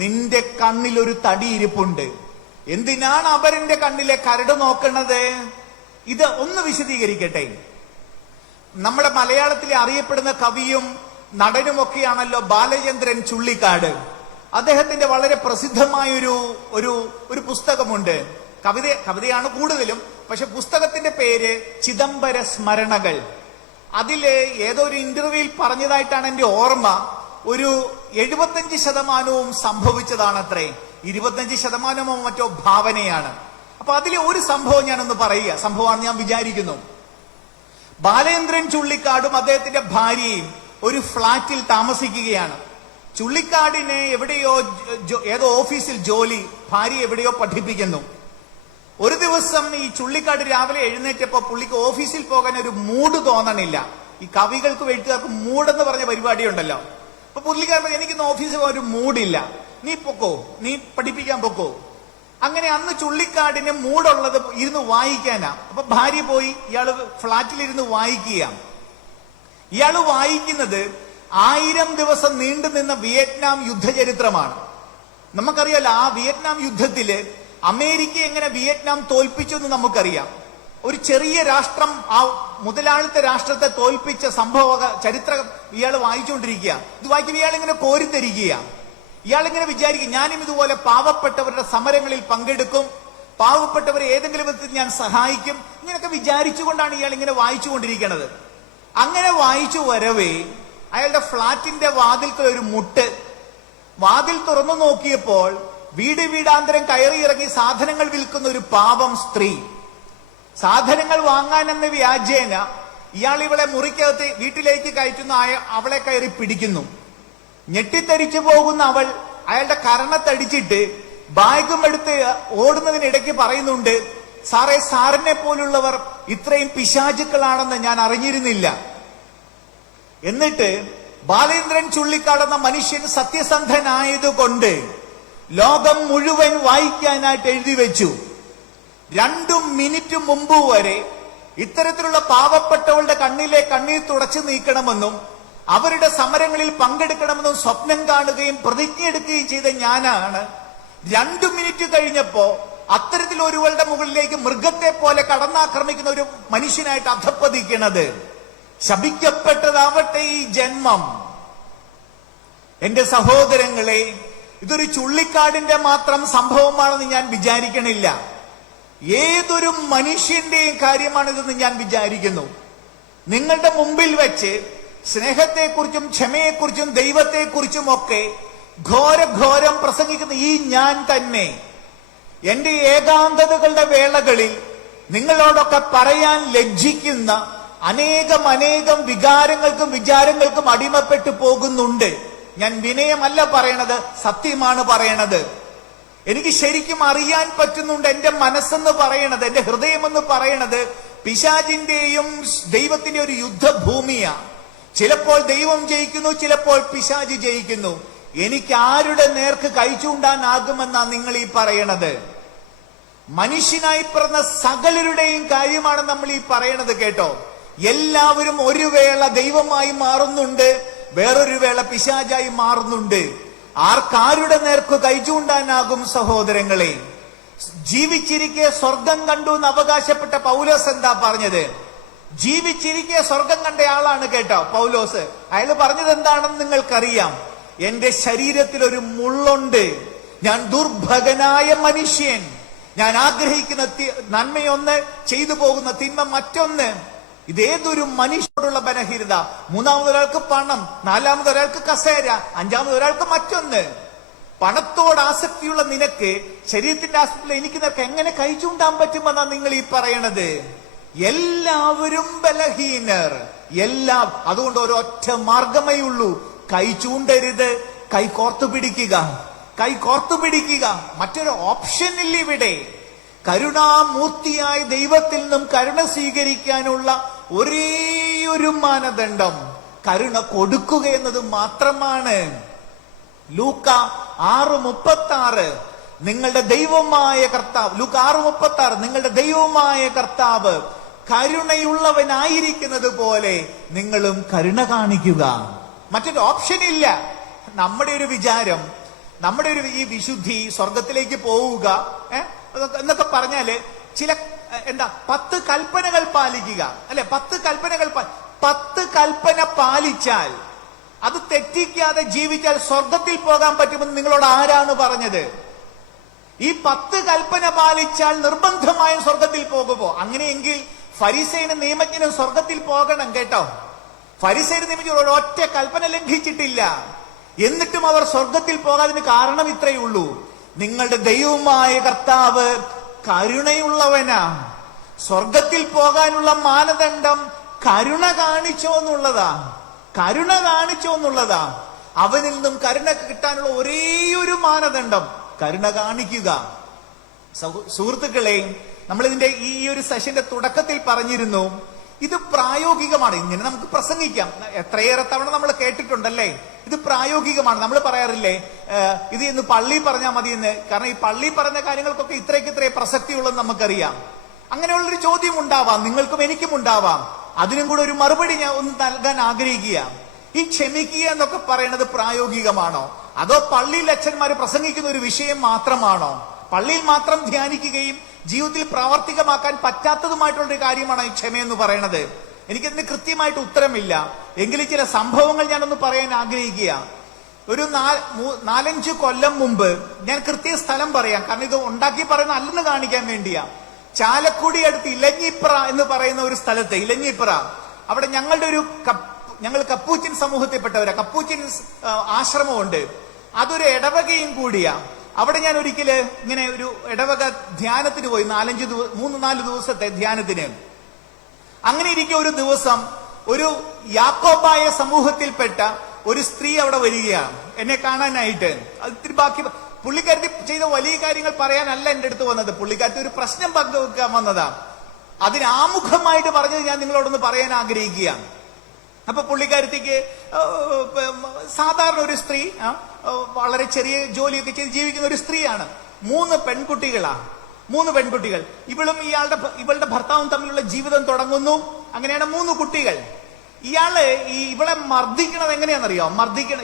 നിന്റെ കണ്ണിൽ ഒരു തടി ഇരിപ്പുണ്ട്. എന്തിനാണ് അപരന്റെ കണ്ണിലെ കരട് നോക്കുന്നത്? ഇത് ഒന്ന് വിശദീകരിക്കട്ടെ. നമ്മുടെ മലയാളത്തിലെ അറിയപ്പെടുന്ന കവിയും നടനുമൊക്കെയാണല്ലോ ബാലചന്ദ്രൻ ചുള്ളിക്കാട്. അദ്ദേഹത്തിന്റെ വളരെ പ്രസിദ്ധമായ ഒരു പുസ്തകമുണ്ട്. കവിതയാണ് കൂടുതലും, പക്ഷെ പുസ്തകത്തിന്റെ പേര് ചിദംബര സ്മരണകൾ. അതില് ഏതോ ഒരു ഇന്റർവ്യൂവിൽ പറഞ്ഞതായിട്ടാണ് എന്റെ ഓർമ്മ. ഒരു 75% സംഭവിച്ചതാണത്രേ. 25% മറ്റോ ഭാവനയാണ്. അപ്പൊ അതിലെ ഒരു സംഭവം ഞാനൊന്ന് പറയുക. സംഭവമാണെന്ന് ഞാൻ വിചാരിക്കുന്നു. ബാലേന്ദ്രൻ ചുള്ളിക്കാടും അദ്ദേഹത്തിന്റെ ഭാര്യയും ഒരു ഫ്ളാറ്റിൽ താമസിക്കുകയാണ്. ചുള്ളിക്കാടിന് എവിടെയോ ഏതോ ഓഫീസിൽ ജോലി, ഭാര്യ എവിടെയോ പഠിപ്പിക്കുന്നു. ഒരു ദിവസം ഈ ചുള്ളിക്കാട് രാവിലെ എഴുന്നേറ്റപ്പോ പുള്ളിക്ക് ഓഫീസിൽ പോകാൻ ഒരു മൂഡ് തോന്നണില്ല. ഈ കവികൾക്ക് എഴുത്തുകാർക്ക് മൂടെന്ന് പറഞ്ഞ പരിപാടി ഉണ്ടല്ലോ. അപ്പൊ പുള്ളിക്കാരൻ എനിക്കിന്ന് ഓഫീസിൽ പോകാൻ ഒരു മൂഡില്ല, നീ പൊക്കോ, നീ പഠിപ്പിക്കാൻ പൊക്കോ. അങ്ങനെ അന്ന് ചുള്ളിക്കാടിന് മൂടുള്ളത് ഇരുന്ന് വായിക്കാനാ. അപ്പൊ ഭാര്യ പോയി ഇയാള് ഫ്ളാറ്റിലിരുന്ന് വായിക്കുക. ഇയാള് വായിക്കുന്നത് 1000 ദിവസം നീണ്ടുനിന്ന വിയറ്റ്നാം യുദ്ധചരിത്രമാണ്. നമുക്കറിയാലോ, ആ വിയറ്റ്നാം യുദ്ധത്തില് അമേരിക്ക എങ്ങനെ വിയറ്റ്നാം തോൽപ്പിച്ചു എന്ന് നമുക്കറിയാം. ഒരു ചെറിയ രാഷ്ട്രം ആ മുതലാളിത്ത രാഷ്ട്രത്തെ തോൽപ്പിച്ച സംഭവ ചരിത്രം ഇയാൾ വായിച്ചുകൊണ്ടിരിക്കുക. ഇത് വായിക്കുമ്പോൾ ഇയാൾ ഇങ്ങനെ കോരിത്തരിക്കുക. ഇയാളിങ്ങനെ വിചാരിക്കും, ഞാനും ഇതുപോലെ പാവപ്പെട്ടവരുടെ സമരങ്ങളിൽ പങ്കെടുക്കും, പാവപ്പെട്ടവരെ ഏതെങ്കിലും വിധത്തിൽ ഞാൻ സഹായിക്കും. ഇങ്ങനെയൊക്കെ വിചാരിച്ചുകൊണ്ടാണ് ഇയാൾ ഇങ്ങനെ വായിച്ചുകൊണ്ടിരിക്കുന്നത്. അങ്ങനെ വായിച്ചു വരവേ അയാളുടെ ഫ്ളാറ്റിന്റെ വാതിൽക്കൽ ഒരു മുട്ട്. വാതിൽ തുറന്നു നോക്കിയപ്പോൾ വീടാന്തരം കയറി ഇറങ്ങി സാധനങ്ങൾ വിൽക്കുന്ന ഒരു പാവം സ്ത്രീ. സാധനങ്ങൾ വാങ്ങാനെന്ന വ്യാജേന ഇയാൾ ഇവളെ മുറിക്കകത്ത് വീട്ടിലേക്ക് കയറ്റുന്ന അവളെ കയറി പിടിക്കുന്നു. ഞെട്ടിത്തരിച്ചു പോകുന്ന അവൾ അയാളുടെ കരണത്തടിച്ചിട്ട് ബാഗും എടുത്ത് ഓടുന്നതിനിടയ്ക്ക് പറയുന്നുണ്ട്, സാറേ, സാറിനെ പോലുള്ളവർ ഇത്രയും പിശാചുക്കളാണെന്ന് ഞാൻ അറിഞ്ഞിരുന്നില്ല. എന്നിട്ട് ബാലേന്ദ്രൻ ചുള്ളിക്കാടെന്ന മനുഷ്യൻ സത്യസന്ധനായതുകൊണ്ട് ലോകം മുഴുവൻ വായിക്കാനായിട്ട് എഴുതി വെച്ചു. 2 മിനിറ്റ് മുമ്പ് വരെ ഇത്തരത്തിലുള്ള പാവപ്പെട്ടവളുടെ കണ്ണിലെ കണ്ണീർ തുടച്ചു നീക്കണമെന്നും അവരുടെ സമരങ്ങളിൽ പങ്കെടുക്കണമെന്നും സ്വപ്നം കാണുകയും പ്രതിജ്ഞയെടുക്കുകയും ചെയ്ത ഞാനാണ് 2 മിനിറ്റ് കഴിഞ്ഞപ്പോ അത്തരത്തിൽ ഒരുവളുടെ മുകളിലേക്ക് മൃഗത്തെ പോലെ കടന്നാക്രമിക്കുന്ന ഒരു മനുഷ്യനായിട്ട് അധപ്പതിക്കണത്. ശപിക്കപ്പെട്ടതാവട്ടെ ഈ ജന്മം. എന്റെ സഹോദരങ്ങളെ, ഇതൊരു ചുള്ളിക്കാടിന്റെ മാത്രം സംഭവമാണെന്ന് ഞാൻ വിചാരിക്കണില്ല. ഏതൊരു മനുഷ്യന്റെയും കാര്യമാണിതെന്ന് ഞാൻ വിചാരിക്കുന്നു. നിങ്ങളുടെ മുമ്പിൽ വെച്ച് സ്നേഹത്തെക്കുറിച്ചും ക്ഷമയെക്കുറിച്ചും ദൈവത്തെക്കുറിച്ചും ഒക്കെ ഘോരം പ്രസംഗിക്കുന്ന ഈ ഞാൻ തന്നെ എന്റെ ഏകാന്തതകളുടെ വേളകളിൽ നിങ്ങളോടൊക്കെ പറയാൻ ലജ്ജിക്കുന്ന അനേകം വികാരങ്ങൾക്കും വിചാരങ്ങൾക്കും അടിമപ്പെട്ടു പോകുന്നുണ്ട്. ഞാൻ വിനയമല്ല പറയണത്, സത്യമാണ് പറയണത്. എനിക്ക് ശരിക്കും അറിയാൻ പറ്റുന്നുണ്ട്. എന്റെ മനസ്സെന്ന് പറയണത്, എന്റെ ഹൃദയമെന്ന് പറയണത് പിശാചിന്റെയും ദൈവത്തിന്റെ ഒരു യുദ്ധഭൂമിയാ. ചിലപ്പോൾ ദൈവം ജയിക്കുന്നു, ചിലപ്പോൾ പിശാചി ജയിക്കുന്നു. എനിക്ക് ആരുടെ നേർക്ക് കൈ ചൂണ്ടാനാകുമെന്നാ നിങ്ങൾ ഈ പറയണത്? മനുഷ്യനായി പിറന്ന സകലരുടെയും കാര്യമാണ് നമ്മൾ ഈ പറയണത് കേട്ടോ. എല്ലാവരും ഒരു വേള ദൈവമായി മാറുന്നുണ്ട്, വേറൊരു വേള പിശാചായി മാറുന്നുണ്ട്. ആർക്കാരുടെ നേർക്ക് കൈ ചൂണ്ടാനാകും സഹോദരങ്ങളെ? ജീവിച്ചിരിക്കെ സ്വർഗം കണ്ടു എന്ന് അവകാശപ്പെട്ട പൗലോസ് എന്താ പറഞ്ഞത്? ജീവിച്ചിരിക്കെ സ്വർഗം കണ്ട ആളാണ് കേട്ടോ പൗലോസ്. അയാൾ പറഞ്ഞത് എന്താണെന്ന് നിങ്ങൾക്കറിയാം. എന്റെ ശരീരത്തിൽ ഒരു മുള്ളുണ്ട്, ഞാൻ ദുർഭഗനായ മനുഷ്യൻ, ഞാൻ ആഗ്രഹിക്കുന്ന നന്മയൊന്ന്, ചെയ്തു പോകുന്ന തിന്മ മറ്റൊന്ന്. ഇതേതൊരു മനുഷ്യരോടുള്ള ബലഹീനത. മൂന്നാമതൊരാൾക്ക് പണം, നാലാമതൊരാൾക്ക് കസേര, അഞ്ചാമതൊരാൾക്ക് മറ്റൊന്ന്. പണത്തോട് ആസക്തിയുള്ള നിനക്ക് ശരീരത്തിന്റെ ആസക്തിയുള്ള എനിക്ക് നിനക്ക് എങ്ങനെ കൈ ചൂണ്ടാൻ പറ്റുമെന്നാ നിങ്ങൾ ഈ പറയണത്? എല്ലാവരും ബലഹീനർ, എല്ലാം. അതുകൊണ്ട് ഒരൊറ്റ മാർഗമേ ഉള്ളൂ, കൈ ചൂണ്ടരുത്, കൈ കോർത്തു പിടിക്കുക, കൈ കോർത്തു പിടിക്കുക. മറ്റൊരു ഓപ്ഷൻ ഇല്ല ഇവിടെ. കരുണാമൂർത്തിയായ ദൈവത്തിൽ നിന്നും കരുണ സ്വീകരിക്കാനുള്ള ഒരേയൊരു മാനദണ്ഡം കരുണ കൊടുക്കുക എന്നത് മാത്രമാണ്. ലൂക്ക 6:36 നിങ്ങളുടെ ദൈവമായ കർത്താവ്, ലൂക്ക 6:36 നിങ്ങളുടെ ദൈവമായ കർത്താവ് കരുണയുള്ളവനായിരിക്കുന്നത് പോലെ നിങ്ങളും കരുണ കാണിക്കുക. മറ്റൊരു ഓപ്ഷൻ ഇല്ല. നമ്മുടെ ഒരു വിചാരം, നമ്മുടെ ഒരു ഈ വിശുദ്ധി, സ്വർഗത്തിലേക്ക് പോവുക എന്നൊക്കെ പറഞ്ഞാല് ചില 10 കൽപ്പനകൾ പാലിക്കുക, അല്ലെ? 10 കൽപ്പനകൾ 10 കൽപ്പന പാലിച്ചാൽ, അത് തെറ്റിക്കാതെ ജീവിച്ചാൽ സ്വർഗത്തിൽ പോകാൻ പറ്റുമെന്ന് നിങ്ങളോട് ആരാണ് പറഞ്ഞത്? ഈ 10 കൽപ്പന പാലിച്ചാൽ നിർബന്ധമായും സ്വർഗത്തിൽ പോകുമോ? അങ്ങനെയെങ്കിൽ ഫരിസേയനും നിയമജ്ഞനും സ്വർഗത്തിൽ പോകണം കേട്ടോ. ഫരിസേയനും നിയമജ്ഞനും ഒരൊറ്റ കൽപ്പന ലംഘിച്ചിട്ടില്ല, എന്നിട്ടും അവർ സ്വർഗത്തിൽ പോകാതിന് കാരണം ഇത്രയേ ഉള്ളൂ: നിങ്ങളുടെ ദൈവമായ കർത്താവ് കരുണയുള്ളവനാ. സ്വർഗത്തിൽ പോകാനുള്ള മാനദണ്ഡം കരുണ കാണിച്ചോ എന്നുള്ളതാ, കരുണ കാണിച്ചോ എന്നുള്ളതാ. അവനിൽ നിന്നും കരുണ കിട്ടാനുള്ള ഒരേയൊരു മാനദണ്ഡം കരുണ കാണിക്കുക. സുഹൃത്തുക്കളെ, നമ്മൾ ഇതിന്റെ ഈ ഒരു സെഷന്റെ തുടക്കത്തിൽ പറഞ്ഞിരുന്നു, ഇത് പ്രായോഗികമാണ്. ഇങ്ങനെ നമുക്ക് പ്രസംഗിക്കാം, എത്രയേറെ തവണ നമ്മൾ കേട്ടിട്ടുണ്ടല്ലേ. ഇത് പ്രായോഗികമാണ്. നമ്മൾ പറയാറില്ലേ, ഇത് ഇന്ന് പള്ളി പറഞ്ഞാൽ മതി എന്ന്. കാരണം ഈ പള്ളി പറഞ്ഞ കാര്യങ്ങൾക്കൊക്കെ ഇത്രയ്ക്ക് പ്രസക്തിയുള്ളതെന്ന് നമുക്കറിയാം. അങ്ങനെയുള്ളൊരു ചോദ്യം ഉണ്ടാവാം, നിങ്ങൾക്കും എനിക്കും ഉണ്ടാവാം. അതിനും കൂടെ ഒരു മറുപടി ഞാൻ ഒന്ന് നൽകാൻ ആഗ്രഹിക്കുക. ഈ ക്ഷമിക്കുക എന്നൊക്കെ പറയുന്നത് പ്രായോഗികമാണോ, അതോ പള്ളിയിൽ അച്ഛന്മാര് പ്രസംഗിക്കുന്ന ഒരു വിഷയം മാത്രമാണോ? പള്ളിയിൽ മാത്രം ധ്യാനിക്കുകയും ജീവിതത്തിൽ പ്രാവർത്തികമാക്കാൻ പറ്റാത്തതുമായിട്ടുള്ളൊരു കാര്യമാണോ ഈ ക്ഷമയെന്ന് പറയണത്? എനിക്കതിന് കൃത്യമായിട്ട് ഉത്തരമില്ല. എങ്കിലും ചില സംഭവങ്ങൾ ഞാനൊന്ന് പറയാൻ ആഗ്രഹിക്കുക. ഒരു 4-5 കൊല്ലം മുമ്പ്, ഞാൻ കൃത്യ സ്ഥലം പറയാം കാരണം ഇത് ഉണ്ടാക്കി പറയുന്ന അല്ലെന്ന് കാണിക്കാൻ വേണ്ടിയാ. ചാലക്കുടി അടുത്ത് ഇലഞ്ഞിപ്ര എന്ന് പറയുന്ന ഒരു സ്ഥലത്ത്, ഇലഞ്ഞിപ്ര, അവിടെ ഞങ്ങൾ കപ്പൂച്ചിൻ സമൂഹത്തിൽപ്പെട്ടവരാ. കപ്പൂച്ചിൻ ആശ്രമമുണ്ട്, അതൊരു ഇടവകയും കൂടിയാ. അവിടെ ഞാൻ ഒരിക്കല് ഇങ്ങനെ ഒരു ഇടവക ധ്യാനത്തിന് പോയി, 3-4 ദിവസത്തെ ധ്യാനത്തിന്. അങ്ങനെ ഇരിക്കെ ഒരു ദിവസം ഒരു യാക്കോബായ സമൂഹത്തിൽപ്പെട്ട ഒരു സ്ത്രീ അവിടെ വരികയാണ് എന്നെ കാണാനായിട്ട്. അതിരി ബാക്കി പുള്ളിക്കാരത്തി ചെയ്ത വലിയ കാര്യങ്ങൾ പറയാനല്ല എന്റെ അടുത്ത് വന്നത്. പുള്ളിക്കാരത്തി ഒരു പ്രശ്നം പങ്കുവെക്കാൻ വന്നതാ. അതിന് ആമുഖമായിട്ട് പറഞ്ഞത് ഞാൻ നിങ്ങളോടൊന്ന് പറയാൻ ആഗ്രഹിക്കുകയാണ്. അപ്പൊ പുള്ളിക്കാരത്തിക്ക് സാധാരണ ഒരു സ്ത്രീ, വളരെ ചെറിയ ജോലിയൊക്കെ ചെയ്ത് ജീവിക്കുന്ന ഒരു സ്ത്രീയാണ്. 3 പെൺകുട്ടികളാ, 3 പെൺകുട്ടികൾ. ഇവളുടെ ഭർത്താവും തമ്മിലുള്ള ജീവിതം തുടങ്ങുന്നു. അങ്ങനെയാണ് 3 കുട്ടികൾ. ഇവളെ മർദ്ദിക്കണത് എങ്ങനെയാണെന്നറിയോ?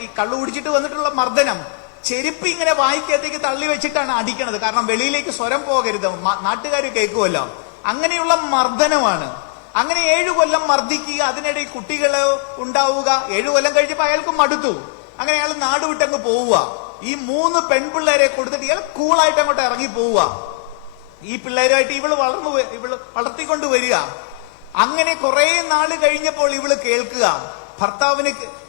ഈ കള്ളു കുടിച്ചിട്ട് വന്നിട്ടുള്ള മർദ്ദനം, ചെരുപ്പ് ഇങ്ങനെ വായിക്കകത്തേക്ക് തള്ളി വെച്ചിട്ടാണ് അടിക്കണത്. കാരണം വെളിയിലേക്ക് സ്വരം പോകരുത്, നാട്ടുകാർ കേൾക്കുമല്ലോ. അങ്ങനെയുള്ള മർദ്ദനമാണ്. അങ്ങനെ 7 കൊല്ലം മർദ്ദിക്കുക, അതിനിടെ കുട്ടികള് ഉണ്ടാവുക. 7 കൊല്ലം കഴിഞ്ഞപ്പോ അയാൾക്ക് മടുത്തു. അങ്ങനെ അയാൾ നാട് വിട്ടങ്ങ് പോവുക. ഈ 3 പെൺപിള്ളേരെ കൊടുത്തിട്ട് ഇയാൾ കൂളായിട്ട് അങ്ങോട്ട് ഇറങ്ങി പോവുക. ഈ പിള്ളേരുമായിട്ട് ഇവള് വളർത്തിക്കൊണ്ട് വരിക. അങ്ങനെ കുറെ നാള് കഴിഞ്ഞപ്പോൾ ഇവള് കേൾക്കുക,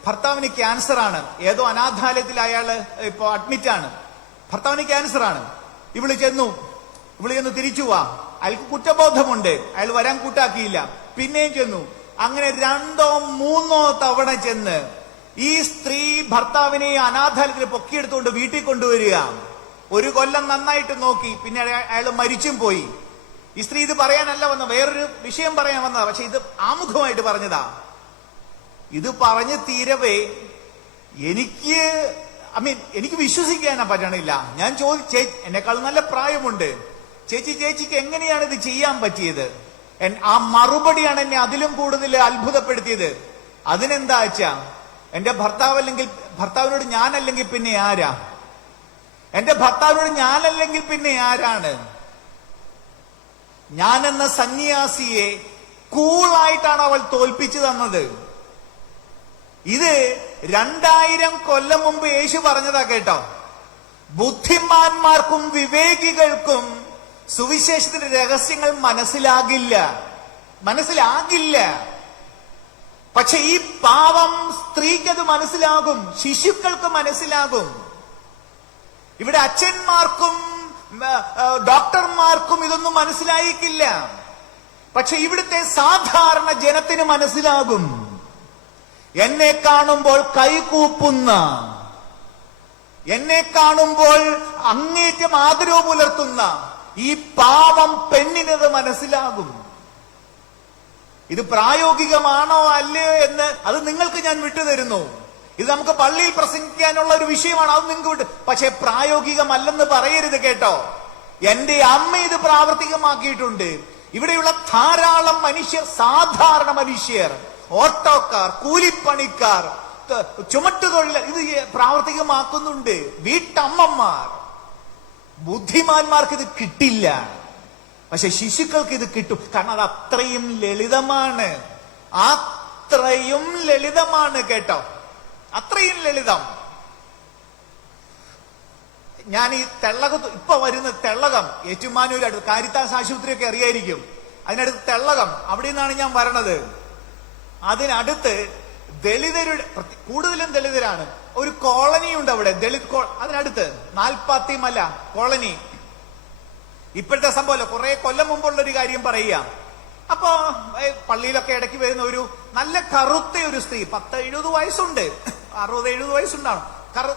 ഭർത്താവിന് ക്യാൻസർ ആണ്. ഏതോ അനാഥാലയത്തിൽ അയാള് ഇപ്പൊ അഡ്മിറ്റാണ്. ഭർത്താവിന് ക്യാൻസർ ആണ്. ഇവള് ചെന്നു തിരിച്ചു പോവാ. അയാൾക്ക് കുറ്റബോധമുണ്ട്, അയാൾ വരാൻ കൂട്ടാക്കിയില്ല. പിന്നെയും ചെന്നു. അങ്ങനെ 2-3 തവണ ചെന്ന് ഈ സ്ത്രീ ഭർത്താവിനെ അനാഥാലയത്തിൽ പൊക്കിയെടുത്തുകൊണ്ട് വീട്ടിൽ കൊണ്ടുവരിക. 1 കൊല്ലം നന്നായിട്ട് നോക്കി, പിന്നെ അയാൾ മരിച്ചും പോയി. ഈ സ്ത്രീ ഇത് പറയാനല്ല വന്ന, വേറൊരു വിഷയം പറയാൻ വന്നതാ. പക്ഷെ ഇത് ആമുഖമായിട്ട് പറഞ്ഞതാ. ഇത് പറഞ്ഞ് തീരവേ എനിക്ക് വിശ്വസിക്കാനാ പറ്റണില്ല. ഞാൻ ചോദിച്ചേ, എന്നെക്കാൾ നല്ല പ്രായമുണ്ട്, ചേച്ചിക്ക് എങ്ങനെയാണ് ഇത് ചെയ്യാൻ പറ്റിയത്? ആ മറുപടിയാണ് എന്നെ അതിലും കൂടുതൽ അത്ഭുതപ്പെടുത്തിയത്. അതിനെന്താ വെച്ചാ, എന്റെ ഭർത്താവിനോട് ഞാനല്ലെങ്കിൽ പിന്നെ ആരാ? എന്റെ ഭർത്താവിനോട് ഞാനല്ലെങ്കിൽ പിന്നെ ആരാണ്? ഞാനെന്ന സന്യാസിയെ കൂളായിട്ടാണ് അവൾ തോൽപ്പിച്ചു തന്നത്. ഇത് 2000 കൊല്ലം മുമ്പ് യേശു പറഞ്ഞതാ കേട്ടോ. ബുദ്ധിമാന്മാർക്കും വിവേകികൾക്കും സുവിശേഷത്തിന്റെ രഹസ്യങ്ങൾ മനസ്സിലാകില്ല. പക്ഷെ ഈ പാവം സ്ത്രീക്കത് മനസ്സിലാകും, ശിശുക്കൾക്ക് മനസ്സിലാകും. ഇവിടെ അച്ഛന്മാർക്കും ഡോക്ടർമാർക്കും ഇതൊന്നും മനസ്സിലായിക്കില്ല. പക്ഷെ ഇവിടുത്തെ സാധാരണ ജനത്തിന് മനസ്സിലാകും. എന്നെ കാണുമ്പോൾ കൈകൂപ്പുന്ന, എന്നെ കാണുമ്പോൾ അങ്ങേറ്റം ആദരവ് പുലർത്തുന്ന ഈ പാവം പെണ്ണിനത് മനസ്സിലാകും. ഇത് പ്രായോഗികമാണോ അല്ലയോ എന്ന് അത് നിങ്ങൾക്ക് ഞാൻ വിട്ടുതരുന്നു. ഇത് നമുക്ക് പള്ളിയിൽ പ്രസംഗിക്കാനുള്ള ഒരു വിഷയമാണ്, അത് നിങ്ങൾക്ക് വിട്ടു. പക്ഷെ പ്രായോഗികമല്ലെന്ന് പറയരുത് കേട്ടോ. എന്റെ അമ്മ ഇത് പ്രാവർത്തികമാക്കിയിട്ടുണ്ട്. ഇവിടെയുള്ള ധാരാളം മനുഷ്യർ, സാധാരണ മനുഷ്യർ, ഓട്ടോക്കാർ, കൂലിപ്പണിക്കാർ, ചുമട്ടുതൊഴിൽ, ഇത് പ്രാവർത്തികമാക്കുന്നുണ്ട്. വീട്ടമ്മമാർ. ബുദ്ധിമാന്മാർക്ക് ഇത് കിട്ടില്ല, പക്ഷെ ശിശുക്കൾക്ക് ഇത് കിട്ടും. കാരണം അത് അത്രയും ലളിതമാണ് കേട്ടോ, അത്രയും ലളിതം. ഞാൻ ഈ ഇപ്പൊ വരുന്ന തെള്ളകം, ഏറ്റുമാനൂർ അടുത്ത് കാരിത്താസ് ആശുപത്രിയൊക്കെ അറിയായിരിക്കും, അതിനടുത്ത് തെള്ളകം, അവിടെ നിന്നാണ് ഞാൻ വരണത്. അതിനടുത്ത് ദളിതരുടെ, കൂടുതലും ദളിതരാണ്, ഒരു കോളനി ഉണ്ട് അവിടെ, അതിനടുത്ത് നാൽപ്പാത്തിമല കോളനി. ഇപ്പോഴത്തെ സംഭവമല്ല, കുറെ കൊല്ലം മുമ്പുള്ള ഒരു കാര്യം പറയുക. അപ്പോ പള്ളിയിലൊക്കെ ഇടയ്ക്ക് വരുന്ന ഒരു നല്ല കറുത്ത ഒരു സ്ത്രീ, 10-70 വയസ്സുണ്ട്, 60-70 വയസ്സുണ്ടാവും,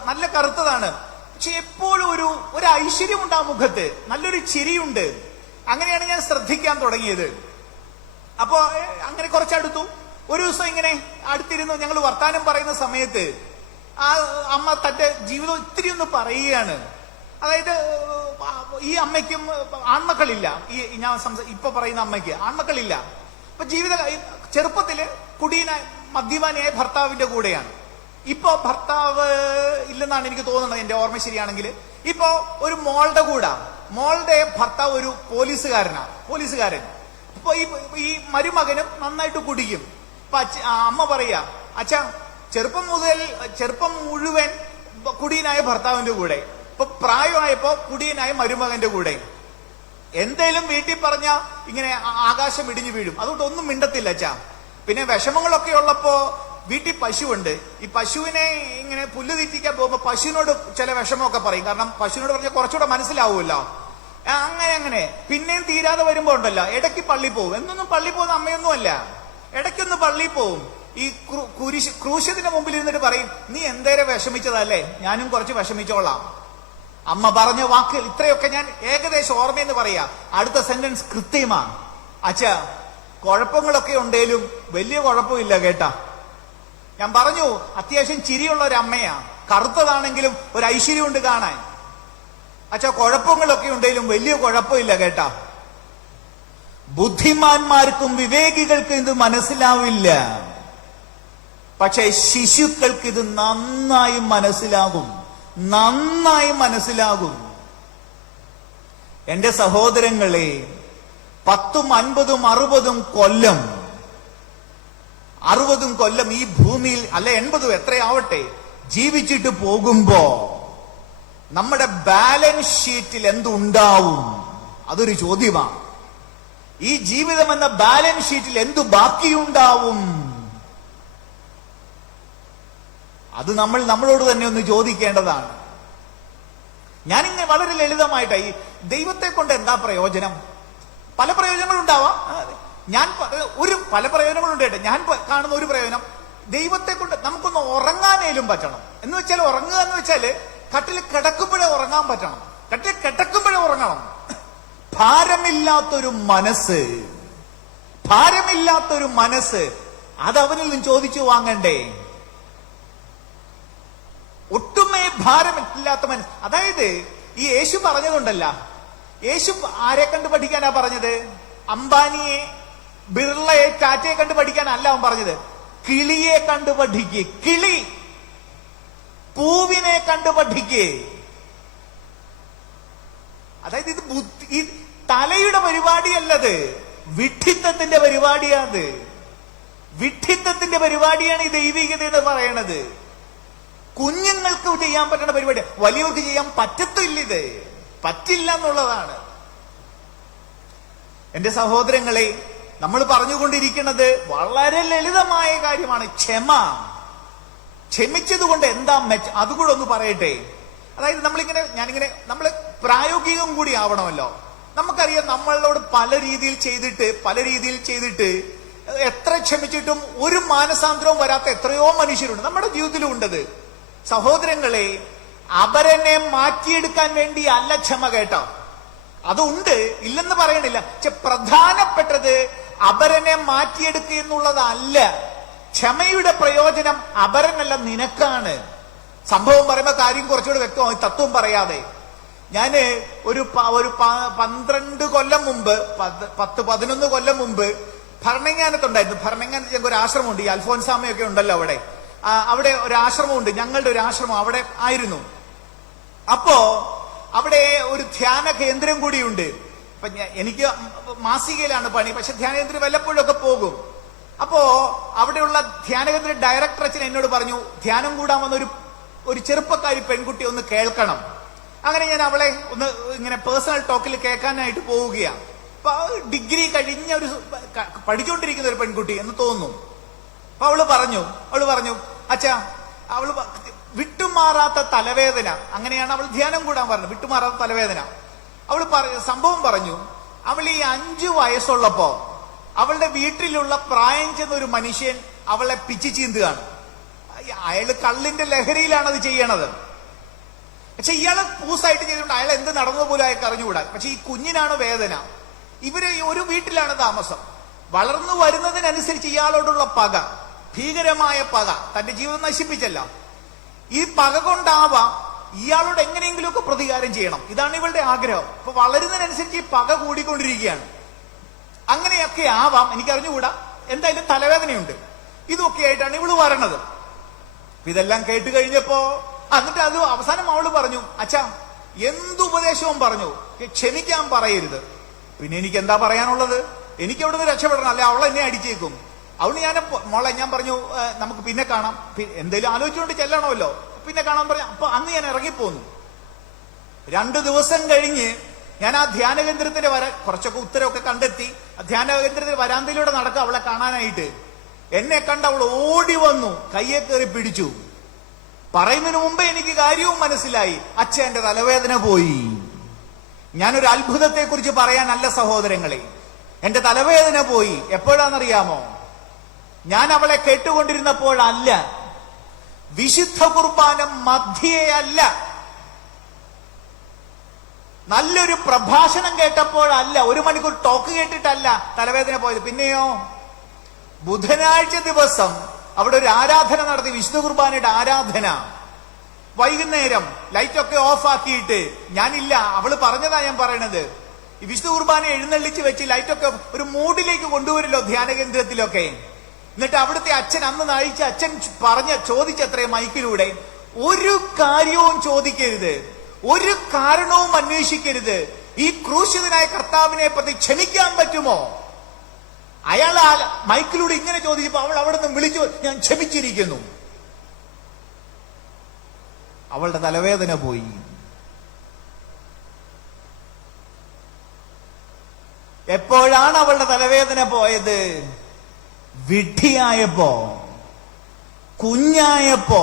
നല്ല കറുത്തതാണ്. പക്ഷെ എപ്പോഴും ഒരു ഐശ്വര്യമുണ്ട് ആ മുഖത്ത്, നല്ലൊരു ചിരിയുണ്ട്. അങ്ങനെയാണ് ഞാൻ ശ്രദ്ധിക്കാൻ തുടങ്ങിയത്. അപ്പോ അങ്ങനെ കുറച്ചടുത്തു. ഒരു ദിവസം ഇങ്ങനെ അടുത്തിരുന്നു, ഞങ്ങൾ വർത്താനം പറയുന്ന സമയത്ത് ആ അമ്മ തന്റെ ജീവിതം ഇത്തിരി ഒന്ന് പറയുകയാണ്. അതായത് ഈ അമ്മയ്ക്കും ആൺമക്കളില്ല, ഈ ഞാൻ ഇപ്പൊ പറയുന്ന അമ്മയ്ക്ക് ആൺമക്കളില്ല. അപ്പൊ ചെറുപ്പത്തില് മദ്യപാനിയായ ഭർത്താവിന്റെ കൂടെയാണ്. ഇപ്പൊ ഭർത്താവ് ഇല്ലെന്നാണ് എനിക്ക് തോന്നുന്നത്, എന്റെ ഓർമ്മ ശരിയാണെങ്കിൽ. ഇപ്പൊ ഒരു മോളുടെ ഭർത്താവ് ഒരു പോലീസുകാരൻ. ഇപ്പൊ ഈ മരുമകനും നന്നായിട്ട് കുടിക്കും. അപ്പൊ അമ്മ പറയാ, അച്ഛാ ചെറുപ്പം മുഴുവൻ കുടിയനായ ഭർത്താവിന്റെ കൂടെ, ഇപ്പൊ പ്രായമായപ്പോ കുടിയനായ മരുമകന്റെ കൂടെ. എന്തേലും വീട്ടിൽ പറഞ്ഞ ഇങ്ങനെ ആകാശം ഇടിഞ്ഞു വീഴും. അതുകൊണ്ട് ഒന്നും മിണ്ടത്തില്ല അച്ഛാ. പിന്നെ വിഷമങ്ങളൊക്കെ ഉള്ളപ്പോ വീട്ടിൽ പശുവുണ്ട്. ഈ പശുവിനെ ഇങ്ങനെ പുല്ല് തീറ്റിക്കാൻ പോകുമ്പോ പശുവിനോട് ചില വിഷമമൊക്കെ പറയും. കാരണം പശുവിനോട് പറഞ്ഞാൽ കുറച്ചുകൂടെ മനസ്സിലാവുമല്ലോ. അങ്ങനെ പിന്നെയും തീരാതെ വരുമ്പോ ഉണ്ടല്ലോ, ഇടയ്ക്ക് പള്ളി പോകും. എന്നൊന്നും പള്ളി പോകുന്ന അമ്മയൊന്നും അല്ല, ഇടയ്ക്കൊന്ന് പള്ളി പോവും. ഈ ക്രൂശത്തിന് മുമ്പിൽ ഇരുന്നിട്ട് പറയും, നീ എന്തേരെ വിഷമിച്ചതല്ലേ, ഞാനും കുറച്ച് വിഷമിച്ചോളാം. അമ്മ പറഞ്ഞ വാക്കുകൾ ഇത്രയൊക്കെ ഞാൻ ഏകദേശം ഓർമ്മയെന്ന് പറയാ. അടുത്ത സെന്റൻസ് കൃത്യമാ, അച്ഛാ കുഴപ്പങ്ങളൊക്കെ ഉണ്ടേലും വലിയ കുഴപ്പമില്ല കേട്ടാ. ഞാൻ പറഞ്ഞു, അത്യാവശ്യം ചിരിയുള്ള ഒരു അമ്മയാ, കറുത്തതാണെങ്കിലും ഒരു ഐശ്വര്യമുണ്ട് കാണാൻ. അച്ഛാ കുഴപ്പങ്ങളൊക്കെ ഉണ്ടെങ്കിലും വലിയ കുഴപ്പമില്ല കേട്ടാ. ബുദ്ധിമാന്മാർക്കും വിവേകികൾക്കും ഇത് മനസ്സിലാവില്ല, പക്ഷെ ശിശുക്കൾക്ക് ഇത് നന്നായി മനസ്സിലാകും. എന്റെ സഹോദരങ്ങളെ, 10, 50, 60 കൊല്ലം ഈ ഭൂമിയിൽ, അല്ല 80 എത്രയാവട്ടെ, ജീവിച്ചിട്ട് പോകുമ്പോ നമ്മുടെ ബാലൻസ് ഷീറ്റിൽ എന്തുണ്ടാവും? അതൊരു ചോദ്യമാണ്. ഈ ജീവിതം എന്ന ബാലൻസ് ഷീറ്റിൽ എന്തു ബാക്കിയുണ്ടാവും? അത് നമ്മളോട് തന്നെ ഒന്ന് ചോദിക്കേണ്ടതാണ്. ഞാനിങ്ങനെ വളരെ ലളിതമായിട്ടായി, ദൈവത്തെ കൊണ്ട് എന്താ പ്രയോജനം? പല പ്രയോജനങ്ങളുണ്ടാവാം. പല പ്രയോജനങ്ങളുണ്ട് കേട്ടോ. ഞാൻ കാണുന്ന ഒരു പ്രയോജനം, ദൈവത്തെ കൊണ്ട് നമുക്കൊന്ന് ഉറങ്ങാനേലും പറ്റണം. എന്ന് വെച്ചാൽ ഉറങ്ങുക എന്ന് വെച്ചാല് കട്ടിൽ കിടക്കുമ്പോഴേ ഉറങ്ങാൻ പറ്റണം. കട്ടിൽ കിടക്കുമ്പോഴേ ഉറങ്ങണം. ഭാരമില്ലാത്തൊരു മനസ്സ്, ഭാരമില്ലാത്തൊരു മനസ്സ്, അത് അവനിൽ നിന്ന് ചോദിച്ചു വാങ്ങണ്ടേ? ഒട്ടുമേ ഭാരമില്ലാത്ത മനസ്സ്. അതായത് ഈ യേശു പറഞ്ഞതുണ്ടല്ല, യേശു ആരെ കണ്ട് പഠിക്കാനാ പറഞ്ഞത്? അംബാനിയെ, ബിർളയെ, ടാറ്റയെ കണ്ട് പഠിക്കാനല്ല അവൻ പറഞ്ഞത്. കിളിയെ കണ്ട് പഠിക്ക്. കിളി, പൂവിനെ കണ്ട് പഠിക്ക്. അതായത് ഇത് ഈ തലയുടെ പരിപാടിയല്ലത്, വിഡ്ഢിത്തത്തിന്റെ പരിപാടിയാണ്. വിഡ്ഢിത്തത്തിന്റെ പരിപാടിയാണ് ഈ ദൈവികത എന്ന് പറയണത്. കുഞ്ഞുങ്ങൾക്ക് ചെയ്യാൻ പറ്റുന്ന പരിപാടി, വലിയവർക്ക് ചെയ്യാൻ പറ്റത്തില്ല. ഇത് പറ്റില്ല എന്നുള്ളതാണ്. എന്റെ സഹോദരങ്ങളെ, നമ്മൾ പറഞ്ഞുകൊണ്ടിരിക്കുന്നത് വളരെ ലളിതമായ കാര്യമാണ്, ക്ഷമ. ക്ഷമിച്ചത് കൊണ്ട് എന്താ അതുകൂടെ ഒന്ന് പറയട്ടെ. അതായത് ഞാനിങ്ങനെ നമ്മൾ പ്രായോഗികം കൂടി ആവണമല്ലോ. നമുക്കറിയാം, നമ്മളോട് പല രീതിയിൽ ചെയ്തിട്ട് എത്ര ക്ഷമിച്ചിട്ടും ഒരു മാനസാന്തരവും വരാത്ത എത്രയോ മനുഷ്യരുണ്ട് നമ്മുടെ ജീവിതത്തിലും ഉണ്ടത്. സഹോദരങ്ങളെ, അപരനെ മാറ്റിയെടുക്കാൻ വേണ്ടി അല്ല ക്ഷമ, കേട്ടോ. അതുണ്ട്, ഇല്ലെന്ന് പറയണില്ല. പക്ഷെ പ്രധാനപ്പെട്ടത് അപരനെ മാറ്റിയെടുക്കുക എന്നുള്ളതല്ല. ക്ഷമയുടെ പ്രയോജനം അപരനല്ല, നിനക്കാണ്. സംഭവം പറയുമ്പോ കാര്യം കുറച്ചുകൂടെ വ്യക്തമായി, തത്വം പറയാതെ. ഞാന് ഒരു 12 കൊല്ലം മുമ്പ്, 10-11 കൊല്ലം മുമ്പ് ഭരണങ്ങാനത്തുണ്ടായിരുന്നു. ഭരണങ്ങാനത്ത് ഞങ്ങൾക്ക് ഒരു ആശ്രമമുണ്ട്, ഈ അൽഫോൻസാമയൊക്കെ ഉണ്ടല്ലോ അവിടെ. അവിടെ ഒരു ആശ്രമമുണ്ട്, ഞങ്ങളുടെ ഒരു ആശ്രമം അവിടെ ആയിരുന്നു. അപ്പോ അവിടെ ഒരു ധ്യാന കേന്ദ്രം കൂടിയുണ്ട്. അപ്പൊ എനിക്ക് മാസികയിലാണ് പണി, പക്ഷെ ധ്യാനകേന്ദ്രം വല്ലപ്പോഴൊക്കെ പോകും. അപ്പോ അവിടെയുള്ള ധ്യാനകേന്ദ്ര ഡയറക്ടർ അച്ഛൻ എന്നോട് പറഞ്ഞു, ധ്യാനം കൂടാൻ വന്ന ഒരു ചെറുപ്പക്കാരി പെൺകുട്ടി ഒന്ന് കേൾക്കണം. അങ്ങനെ ഞാൻ അവളെ ഒന്ന് ഇങ്ങനെ പേഴ്സണൽ ടോക്കിൽ കേൾക്കാനായിട്ട് പോവുകയാണ്. അപ്പൊ ഡിഗ്രി കഴിഞ്ഞ പഠിച്ചുകൊണ്ടിരിക്കുന്ന ഒരു പെൺകുട്ടി എന്ന് തോന്നുന്നു. അപ്പൊ അവള് പറഞ്ഞു അച്ഛാ, അവള് വിട്ടുമാറാത്ത തലവേദന, അങ്ങനെയാണ് അവൾ ധ്യാനം കൂടാൻ പറഞ്ഞത്, വിട്ടുമാറാത്ത തലവേദന. സംഭവം പറഞ്ഞു, അവൾ ഈ 5 വയസ്സുള്ളപ്പോ അവളുടെ വീട്ടിലുള്ള പ്രായം ചെന്ന ഒരു മനുഷ്യൻ അവളെ പിച്ചി ചീന്തുകയാണ്. അയാള് കള്ളിന്റെ ലഹരിയിലാണ് അത് ചെയ്യണത്. പക്ഷെ ഇയാള് പൂസായിട്ട് ചെയ്തുകൊണ്ട് അയാൾ എന്ത് നടന്നത് പോലും അയാൾക്ക് അറിഞ്ഞുകൂടാ. പക്ഷെ ഈ കുഞ്ഞിനാണ് വേദന. ഇവര് ഒരു വീട്ടിലാണ് താമസം. വളർന്നു വരുന്നതിനനുസരിച്ച് ഇയാളോടുള്ള പക, ഭീകരമായ പക, തന്റെ ജീവിതം നശിപ്പിച്ചല്ല. ഈ പക കൊണ്ടാവാം ഇയാളോട് എങ്ങനെയെങ്കിലുമൊക്കെ പ്രതികാരം ചെയ്യണം, ഇതാണ് ഇവളുടെ ആഗ്രഹം. അപ്പൊ വളരുന്നതിനനുസരിച്ച് ഈ പക കൂടിക്കൊണ്ടിരിക്കുകയാണ്. അങ്ങനെയൊക്കെ ആവാം, എനിക്ക് അറിഞ്ഞുകൂടാ. എന്തായാലും തലവേദനയുണ്ട്. ഇതൊക്കെ ആയിട്ടാണ് ഇവള് വരണത്. ഇതെല്ലാം കേട്ട് കഴിഞ്ഞപ്പോ എന്നിട്ട് അത് അവസാനം അവള് പറഞ്ഞു, അച്ഛാ, എന്തുപദേശവും പറഞ്ഞു, ക്ഷമിക്കാൻ പറയരുത്. പിന്നെ എനിക്ക് എന്താ പറയാനുള്ളത്? എനിക്ക് അവിടെ നിന്ന് രക്ഷപ്പെടണം, അല്ലെ അവളെ എന്നെ അടിച്ചേക്കും. അതുകൊണ്ട് ഞാൻ പറഞ്ഞു, നമുക്ക് പിന്നെ കാണാം, എന്തേലും ആലോചിച്ചുകൊണ്ട് ചെല്ലണമല്ലോ, പിന്നെ കാണാൻ പറഞ്ഞു. അപ്പൊ അന്ന് ഞാൻ ഇറങ്ങിപ്പോന്നു. 2 ദിവസം കഴിഞ്ഞ് ഞാൻ ആ ധ്യാന കേന്ദ്രത്തിന്റെ കുറച്ചൊക്കെ ഉത്തരവൊക്കെ കണ്ടെത്തി. ധ്യാന കേന്ദ്രത്തിന്റെ വരാന്തയിലൂടെ നടക്കുക അവളെ കാണാനായിട്ട്. എന്നെ കണ്ട് അവൾ ഓടി വന്നു, കയ്യെ കയറി പിടിച്ചു. പറയുന്നതിന് മുമ്പേ എനിക്ക് കാര്യവും മനസ്സിലായി, അച്ഛൻ എന്റെ തലവേദന പോയി. ഞാനൊരു അത്ഭുതത്തെ കുറിച്ച് പറയാനല്ല സഹോദരങ്ങളെ, എന്റെ തലവേദന പോയി. എപ്പോഴാണെന്നറിയാമോ? ഞാൻ അവളെ കേട്ടുകൊണ്ടിരുന്നപ്പോഴല്ല, വിശുദ്ധ കുർബാന മധ്യേയല്ല, നല്ലൊരു പ്രഭാഷണം കേട്ടപ്പോഴല്ല, 1 മണിക്കൂർ ടോക്ക് കേട്ടിട്ടല്ല തലവേദന പോയത്. പിന്നെയോ, ബുധനാഴ്ച ദിവസം അവിടെ ഒരു ആരാധന നടത്തി, വിശുദ്ധ കുർബാനയുടെ ആരാധന. വൈകുന്നേരം ലൈറ്റൊക്കെ ഓഫ് ആക്കിയിട്ട്, ഞാനില്ല, അവള് പറഞ്ഞതാ ഞാൻ പറയണത്. ഈ വിശുദ്ധ കുർബാന എഴുന്നള്ളിച്ച് വെച്ച് ലൈറ്റൊക്കെ ഒരു മൂഡിലേക്ക് കൊണ്ടുവരല്ലോ ധ്യാന കേന്ദ്രത്തിലൊക്കെ. എന്നിട്ട് അവിടുത്തെ അച്ഛൻ, അന്ന് നയിച്ച അച്ഛൻ ചോദിച്ചത്രേ മൈക്കിലൂടെ, ഒരു കാര്യവും ചോദിക്കരുത്, ഒരു കാരണവും അന്വേഷിക്കരുത്, ഈ ക്രൂശിതനായ കർത്താവിനെ പറ്റി ക്ഷമിക്കാൻ പറ്റുമോ? അയാൾ മൈക്കിലൂടെ ഇങ്ങനെ ചോദിച്ചപ്പോ അവൾ അവിടെ നിന്ന് വിളിച്ചു, ഞാൻ ക്ഷമിച്ചിരിക്കുന്നു. അവളുടെ തലവേദന പോയി. എപ്പോഴാണ് അവളുടെ തലവേദന പോയത്? വിഡ്ഢിയായപ്പോ, കുഞ്ഞായപ്പോ.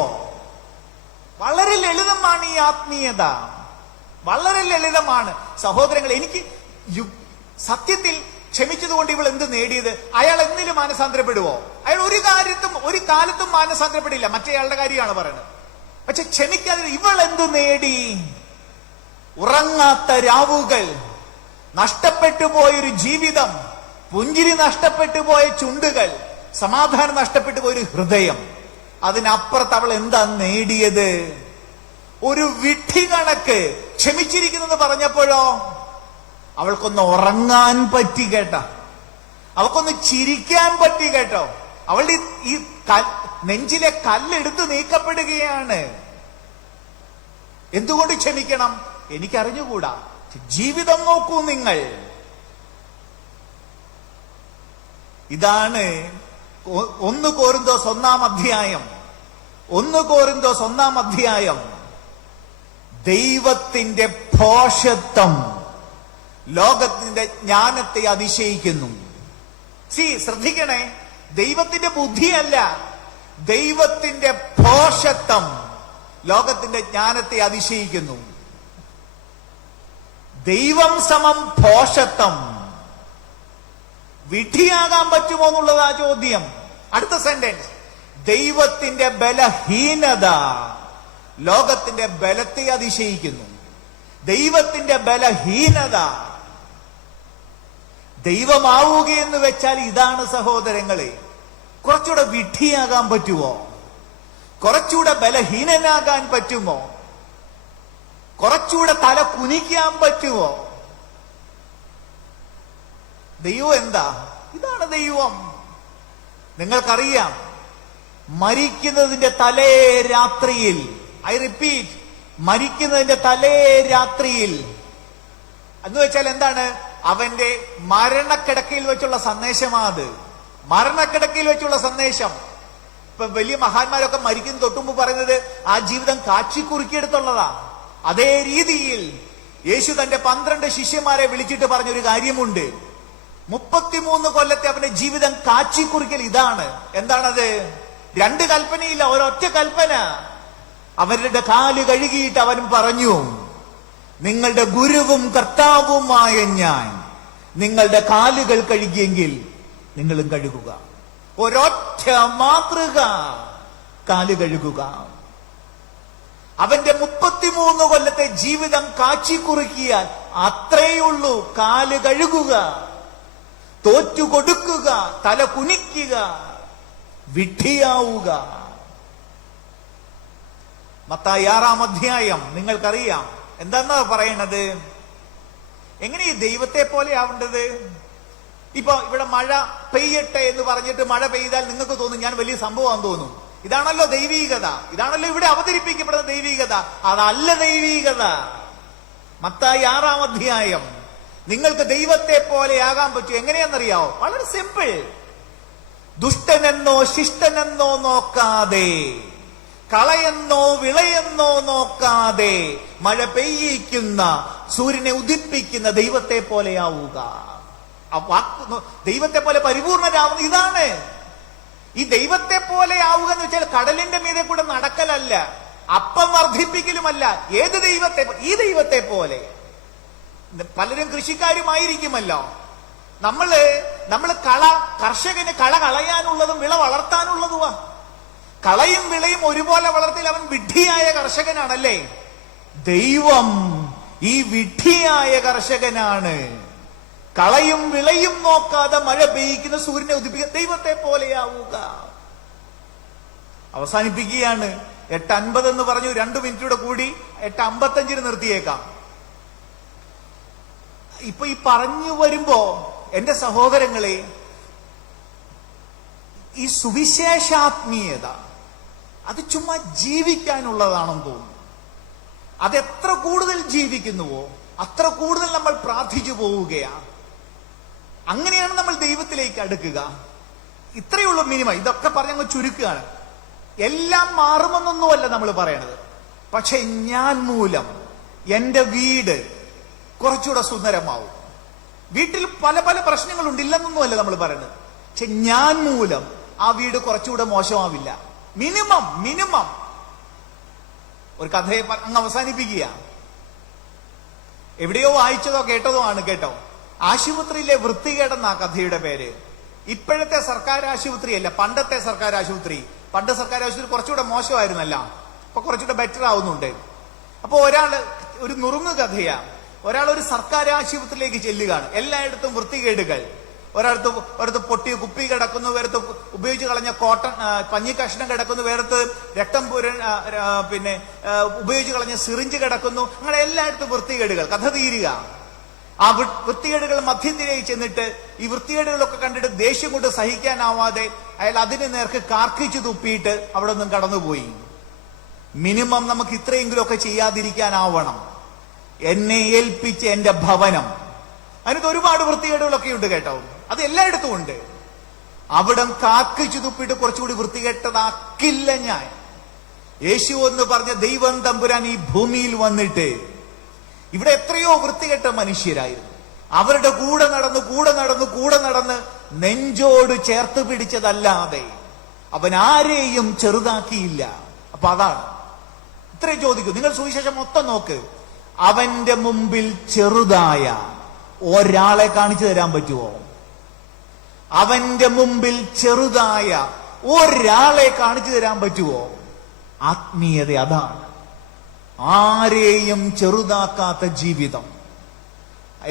വളരെ ലളിതമാണ് ഈ ആത്മീയത, വളരെ ലളിതമാണ് സഹോദരങ്ങൾ. എനിക്ക് സത്യത്തിൽ ക്ഷമിച്ചതുകൊണ്ട് ഇവൾ എന്ത് നേടിയത്? അയാൾ എന്തിലും മാനസാന്തരപ്പെടുവോ? അയാൾ ഒരു കാലത്തും മാനസാന്തരപ്പെടില്ല. മറ്റേയാളുടെ കാര്യമാണ് പറയുന്നത്. പക്ഷെ ക്ഷമിക്കാതെ ഇവൾ എന്തു നേടി? ഉറങ്ങാത്ത രാവുകൾ, നഷ്ടപ്പെട്ടു പോയൊരു ജീവിതം, പുഞ്ചിരി നഷ്ടപ്പെട്ടു പോയ ചുണ്ടുകൾ, സമാധാനം നഷ്ടപ്പെട്ടു പോയൊരു ഹൃദയം. അതിനപ്പുറത്ത് അവൾ എന്താ നേടിയത്? ഒരു വിഡ്ഢി കണക്ക്. ക്ഷമിച്ചിരിക്കുന്നെന്ന് പറഞ്ഞപ്പോഴോ അവൾക്കൊന്ന് ഉറങ്ങാൻ പറ്റി കേട്ടോ, അവൾക്കൊന്ന് ചിരിക്കാൻ പറ്റി കേട്ടോ. അവളുടെ ഈ നെഞ്ചിലെ കല്ലെടുത്ത് നീക്കപ്പെടുകയാണ്. എന്തുകൊണ്ട് ക്ഷമിക്കണം? എനിക്കറിഞ്ഞുകൂടാ. ജീവിതം നോക്കൂ നിങ്ങൾ. ഇതാണ് 1 കോരിന്തോസ് 1 അധ്യായം. ദൈവത്തിന്റെ ഭോഷത്വം ലോകത്തിന്റെ ജ്ഞാനത്തെ അതിശയിക്കുന്നു. ശ്രദ്ധിക്കണേ, ദൈവത്തിന്റെ ബുദ്ധിയല്ല, ദൈവത്തിന്റെ ഭോഷത്വം ലോകത്തിന്റെ ജ്ഞാനത്തെ അതിശയിക്കുന്നു. ദൈവം സമം ഭോഷത്വം. വിഡ്ഢിയാകാൻ പറ്റുമോ എന്നുള്ളതാ ചോദ്യം. അടുത്ത സെന്റൻസ്, ദൈവത്തിന്റെ ബലഹീനത ലോകത്തിന്റെ ബലത്തെ അതിശയിക്കുന്നു. ദൈവത്തിന്റെ ബലഹീനത. ദൈവമാവുകയെന്ന് വെച്ചാൽ ഇതാണ് സഹോദരങ്ങളെ. കുറച്ചുകൂടെ വിഡ്ഢിയാകാൻ പറ്റുമോ? കുറച്ചുകൂടെ ബലഹീനനാകാൻ പറ്റുമോ? കുറച്ചുകൂടെ തല കുനിക്കാൻ പറ്റുമോ? ദൈവം എന്താ? ഇതാണ് ദൈവം. നിങ്ങൾക്കറിയാം, മരിക്കുന്നതിന്റെ തലേ രാത്രിയിൽ, ഐ റിപ്പീറ്റ്, മരിക്കുന്നതിന്റെ തലേ രാത്രിയിൽ എന്ന് വെച്ചാൽ എന്താണ്? അവന്റെ മരണക്കിടക്കയിൽ വെച്ചുള്ള സന്ദേശമാത്. മരണക്കിടക്കയിൽ വെച്ചുള്ള സന്ദേശം. ഇപ്പൊ വലിയ മഹാന്മാരൊക്കെ മരിക്കുന്ന തൊട്ടുമ്പ് പറയുന്നത് ആ ജീവിതം കാച്ചിക്കുറുക്കിയെടുത്തുള്ളതാ. അതേ രീതിയിൽ യേശു തന്റെ 12 ശിഷ്യന്മാരെ വിളിച്ചിട്ട് പറഞ്ഞൊരു കാര്യമുണ്ട്. 33 കൊല്ലത്തെ അവന്റെ ജീവിതം കാച്ചിക്കുറിക്കൽ ഇതാണ്. എന്താണത്? 2 കൽപ്പനയില്ല, ഒരൊറ്റ കൽപ്പന. അവരുടെ കാല് കഴുകിയിട്ട് അവൻ പറഞ്ഞു, നിങ്ങളുടെ ഗുരുവും കർത്താവുമായ ഞാൻ നിങ്ങളുടെ കാലുകൾ കഴുകിയെങ്കിൽ നിങ്ങളും കഴുകുക. ഒരൊറ്റ മാതൃക, കാല് കഴുകുക. അവന്റെ 33 കൊല്ലത്തെ ജീവിതം കാച്ചിക്കുറുക്കിയാൽ അത്രയുള്ളൂ. കാല് കഴുകുക, തോറ്റു കൊടുക്കുക, തല കുനിക്കുക, വിഡ്ഢിയാവുക. മത്തായി 6 അധ്യായം നിങ്ങൾക്കറിയാം. എന്താന്നാ പറയണത്? എങ്ങനെ ഈ ദൈവത്തെ പോലെ ആവേണ്ടത്? ഇപ്പൊ ഇവിടെ മഴ പെയ്യട്ടെ എന്ന് പറഞ്ഞിട്ട് മഴ പെയ്താൽ നിങ്ങൾക്ക് തോന്നും ഞാൻ വലിയ സംഭവമാണെന്ന് തോന്നും. ഇതാണല്ലോ ദൈവീകത, ഇതാണല്ലോ ഇവിടെ അവതരിപ്പിക്കപ്പെടുന്ന ദൈവീകത. അതല്ല ദൈവീകത. മത്തായി 6 അധ്യായം. നിങ്ങൾക്ക് ദൈവത്തെ പോലെ ആകാൻ പറ്റും. എങ്ങനെയാണെന്നറിയാവോ? വളരെ സിമ്പിൾ. ദുഷ്ടനെന്നോ ശിഷ്ടനെന്നോ നോക്കാതെ, കളയെന്നോ വിളയെന്നോ നോക്കാതെ മഴ പെയ്യിക്കുന്ന, സൂര്യനെ ഉദിപ്പിക്കുന്ന ദൈവത്തെ പോലെയാവുക. ദൈവത്തെ പോലെ പരിപൂർണരാവുന്ന ഇതാണ്. ഈ ദൈവത്തെ പോലെ ആവുക എന്ന് വെച്ചാൽ കടലിന്റെ മീതെ കൂടെ നടക്കലല്ല, അപ്പം വർദ്ധിപ്പിക്കലുമല്ല. ഏത് ദൈവത്തെ? ഈ ദൈവത്തെ പോലെ. പലരും കൃഷിക്കാരുമായിരിക്കുമല്ലോ. നമ്മള് കർഷകന് കള കളയാനുള്ളതും വിള വളർത്താനുള്ളതുമാ. കളയും വിളയും ഒരുപോലെ വളർത്തിയാൽ അവൻ വിഡ്ഢിയായ കർഷകനാണല്ലേ. ദൈവം ഈ വിഡ്ഢിയായ കർഷകനാണ്. കളയും വിളയും നോക്കാതെ മഴ പെയ്യിക്കുന്ന, സൂര്യനെ ഉദിപ്പിക്കുന്ന ദൈവത്തെ പോലെയാവുക. അവസാനിപ്പിക്കുകയാണ്. 8:50 എന്ന് പറഞ്ഞു. 2 മിനിറ്റൂടെ കൂടി 8:55 നിർത്തിയേക്കാം. ഇപ്പൊ ഈ പറഞ്ഞു വരുമ്പോ എന്റെ സഹോദരങ്ങളെ, ഈ സുവിശേഷാത്മീയത അത് ചുമ്മാ ജീവിക്കാനുള്ളതാണെന്ന് തോന്നുന്നു. അതെത്ര കൂടുതൽ ജീവിക്കുന്നുവോ അത്ര കൂടുതൽ നമ്മൾ പ്രാർത്ഥിച്ചു പോവുകയാണ്. അങ്ങനെയാണ് നമ്മൾ ദൈവത്തിലേക്ക് അടുക്കുക. ഇത്രയുള്ള മിനിമം. ഇതൊക്കെ പറഞ്ഞങ്ങ് ചുരുക്കുകയാണ്. എല്ലാം മാറുമെന്നൊന്നുമല്ല നമ്മൾ പറയണത്. പക്ഷെ ഞാൻ മൂലം എന്റെ വീട് കുറച്ചുകൂടെ സുന്ദരമാവും. വീട്ടിൽ പല പല പ്രശ്നങ്ങളുണ്ട്, ഇല്ലെന്നൊന്നുമല്ല നമ്മൾ പറയുന്നത്. പക്ഷെ ഞാൻ മൂലം ആ വീട് കുറച്ചുകൂടെ മോശമാവില്ല. മിനിമം. ഒരു കഥയെ അങ്ങ് അവസാനിപ്പിക്കുക. എവിടെയോ വായിച്ചതോ കേട്ടതോ ആണ് കേട്ടോ. ആശുപത്രിയിലെ വൃത്തികേടെന്നാ കഥയുടെ പേര്. ഇപ്പോഴത്തെ സർക്കാർ ആശുപത്രിയല്ല, പണ്ടത്തെ സർക്കാർ ആശുപത്രി. പണ്ട് സർക്കാർ ആശുപത്രി കുറച്ചുകൂടെ മോശമായിരുന്നല്ല, ഇപ്പൊ കുറച്ചുകൂടെ ബെറ്റർ ആവുന്നുണ്ട്. അപ്പൊ ഒരു നുറുങ്ങു കഥയാ. ഒരാൾ ഒരു സർക്കാർ ആശുപത്രിയിലേക്ക് ചെല്ലുകയാണ്. എല്ലായിടത്തും വൃത്തികേടുകൾ. ഒരിടത്ത് പൊട്ടിയ കുപ്പി കിടക്കുന്നു, വേറത്ത് ഉപയോഗിച്ച് കളഞ്ഞ പഞ്ഞി കഷ്ണം കിടക്കുന്നു, വേറത്ത് രക്തം ഉപയോഗിച്ച് കളഞ്ഞ സിറിഞ്ച് കിടക്കുന്നു. അങ്ങനെ എല്ലായിടത്തും വൃത്തികേടുകൾ. കഥ തീരുക. ആ വൃത്തികേടുകൾ മധ്യത്തിലേക്ക് ചെന്നിട്ട് ഈ വൃത്തികേടുകളൊക്കെ കണ്ടിട്ട് ദേഷ്യം കൊണ്ട് സഹിക്കാനാവാതെ അയാൾ അതിന് നേർക്ക് കാർക്കിച്ചു തുപ്പിയിട്ട് അവിടെ നിന്നും കടന്നുപോയി. മിനിമം നമുക്ക് ഇത്രയെങ്കിലുമൊക്കെ ചെയ്യാതിരിക്കാനാവണം. എന്നെ ഏൽപ്പിച്ച എന്റെ ഭവനം, അതിനകത്ത് ഒരുപാട് വൃത്തികേടുകളൊക്കെ ഉണ്ട് കേട്ടോ. അത് എല്ലായിടത്തും ഉണ്ട്. അവിടം കാക്കിച്ചു തുപ്പിയിട്ട് കുറച്ചുകൂടി വൃത്തികെട്ടതാക്കില്ല ഞാൻ. യേശു എന്ന് പറഞ്ഞ ദൈവം തമ്പുരാൻ ഈ ഭൂമിയിൽ വന്നിട്ട് ഇവിടെ എത്രയോ വൃത്തികെട്ട മനുഷ്യരായിരുന്നു. അവരുടെ കൂടെ നടന്ന് നെഞ്ചോട് ചേർത്ത് പിടിച്ചതല്ലാതെ അവൻ ആരെയും ചെറുതാക്കിയില്ല. അപ്പൊ അതാണ് ഇത്രയും ചോദിക്കും. നിങ്ങൾ സുവിശേഷം മൊത്തം നോക്ക്. അവന്റെ മുമ്പിൽ ചെറുതായ ഒരാളെ കാണിച്ചു തരാൻ പറ്റുമോ? അവന്റെ മുമ്പിൽ ചെറുതായ ഒരാളെ കാണിച്ചു തരാൻ പറ്റുമോ? ആത്മീയത അതാണ്. ആരെയും ചെറുതാക്കാത്ത ജീവിതം,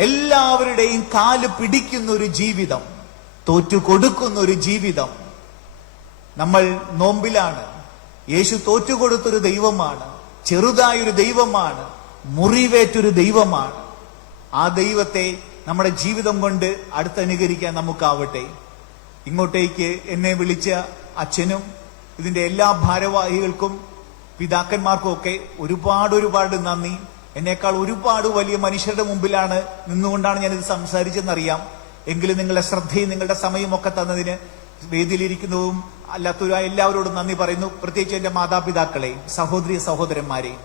എല്ലാവരുടെയും കാല് പിടിക്കുന്ന ഒരു ജീവിതം, തോറ്റു കൊടുക്കുന്ന ഒരു ജീവിതം. നമ്മൾ നോമ്പിലാണ്. യേശു തോറ്റുകൊടുത്തൊരു ദൈവമാണ്, ചെറുതായൊരു ദൈവമാണ്, മുറിവേറ്റൊരു ദൈവമാണ്. ആ ദൈവത്തെ നമ്മുടെ ജീവിതം കൊണ്ട് അടുത്തനുകരിക്കാൻ നമുക്കാവട്ടെ. ഇങ്ങോട്ടേക്ക് എന്നെ വിളിച്ച അച്ഛനും ഇതിന്റെ എല്ലാ ഭാരവാഹികൾക്കും പിതാക്കന്മാർക്കും ഒക്കെ ഒരുപാട് നന്ദി. എന്നേക്കാൾ ഒരുപാട് വലിയ മനുഷ്യരുടെ മുമ്പിലാണ് നിന്നുകൊണ്ടാണ് ഞാനിത് സംസാരിച്ചെന്നറിയാം. എങ്കിലും നിങ്ങളുടെ ശ്രദ്ധയും നിങ്ങളുടെ സമയവും ഒക്കെ തന്നതിന് വേദിയിലിരിക്കുന്നതും അല്ലാത്തവരായ എല്ലാവരോടും നന്ദി പറയുന്നു. പ്രത്യേകിച്ച് എന്റെ മാതാപിതാക്കളെയും സഹോദരി സഹോദരന്മാരെയും.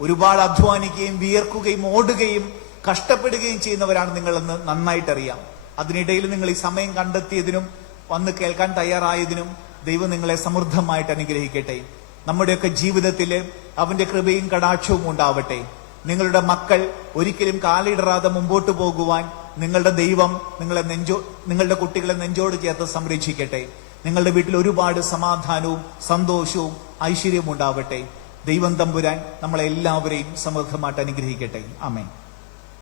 ഒരുപാട് അധ്വാനിക്കുകയും വിയർക്കുകയും ഓടുകയും കഷ്ടപ്പെടുകയും ചെയ്യുന്നവരാണ് നിങ്ങളെന്ന് നന്നായിട്ടറിയാം. അതിനിടയിൽ നിങ്ങൾ ഈ സമയം കണ്ടെത്തിയതിനും വന്ന് കേൾക്കാൻ തയ്യാറായതിനും ദൈവം നിങ്ങളെ സമൃദ്ധമായിട്ട് അനുഗ്രഹിക്കട്ടെ. നമ്മുടെയൊക്കെ ജീവിതത്തിൽ അവന്റെ കൃപയും കടാക്ഷവും ഉണ്ടാവട്ടെ. നിങ്ങളുടെ മക്കൾ ഒരിക്കലും കാലിടറാതെ മുമ്പോട്ട് പോകുവാൻ നിങ്ങളുടെ ദൈവം നിങ്ങളുടെ കുട്ടികളെ നെഞ്ചോട് ചേർത്ത് സംരക്ഷിക്കട്ടെ. നിങ്ങളുടെ വീട്ടിൽ ഒരുപാട് സമാധാനവും സന്തോഷവും ഐശ്വര്യവും ഉണ്ടാവട്ടെ. ദൈവം തമ്പുരാൻ നമ്മളെല്ലാവരെയും സമൃദ്ധമായിട്ട് അനുഗ്രഹിക്കട്ടെ. ആമേൻ.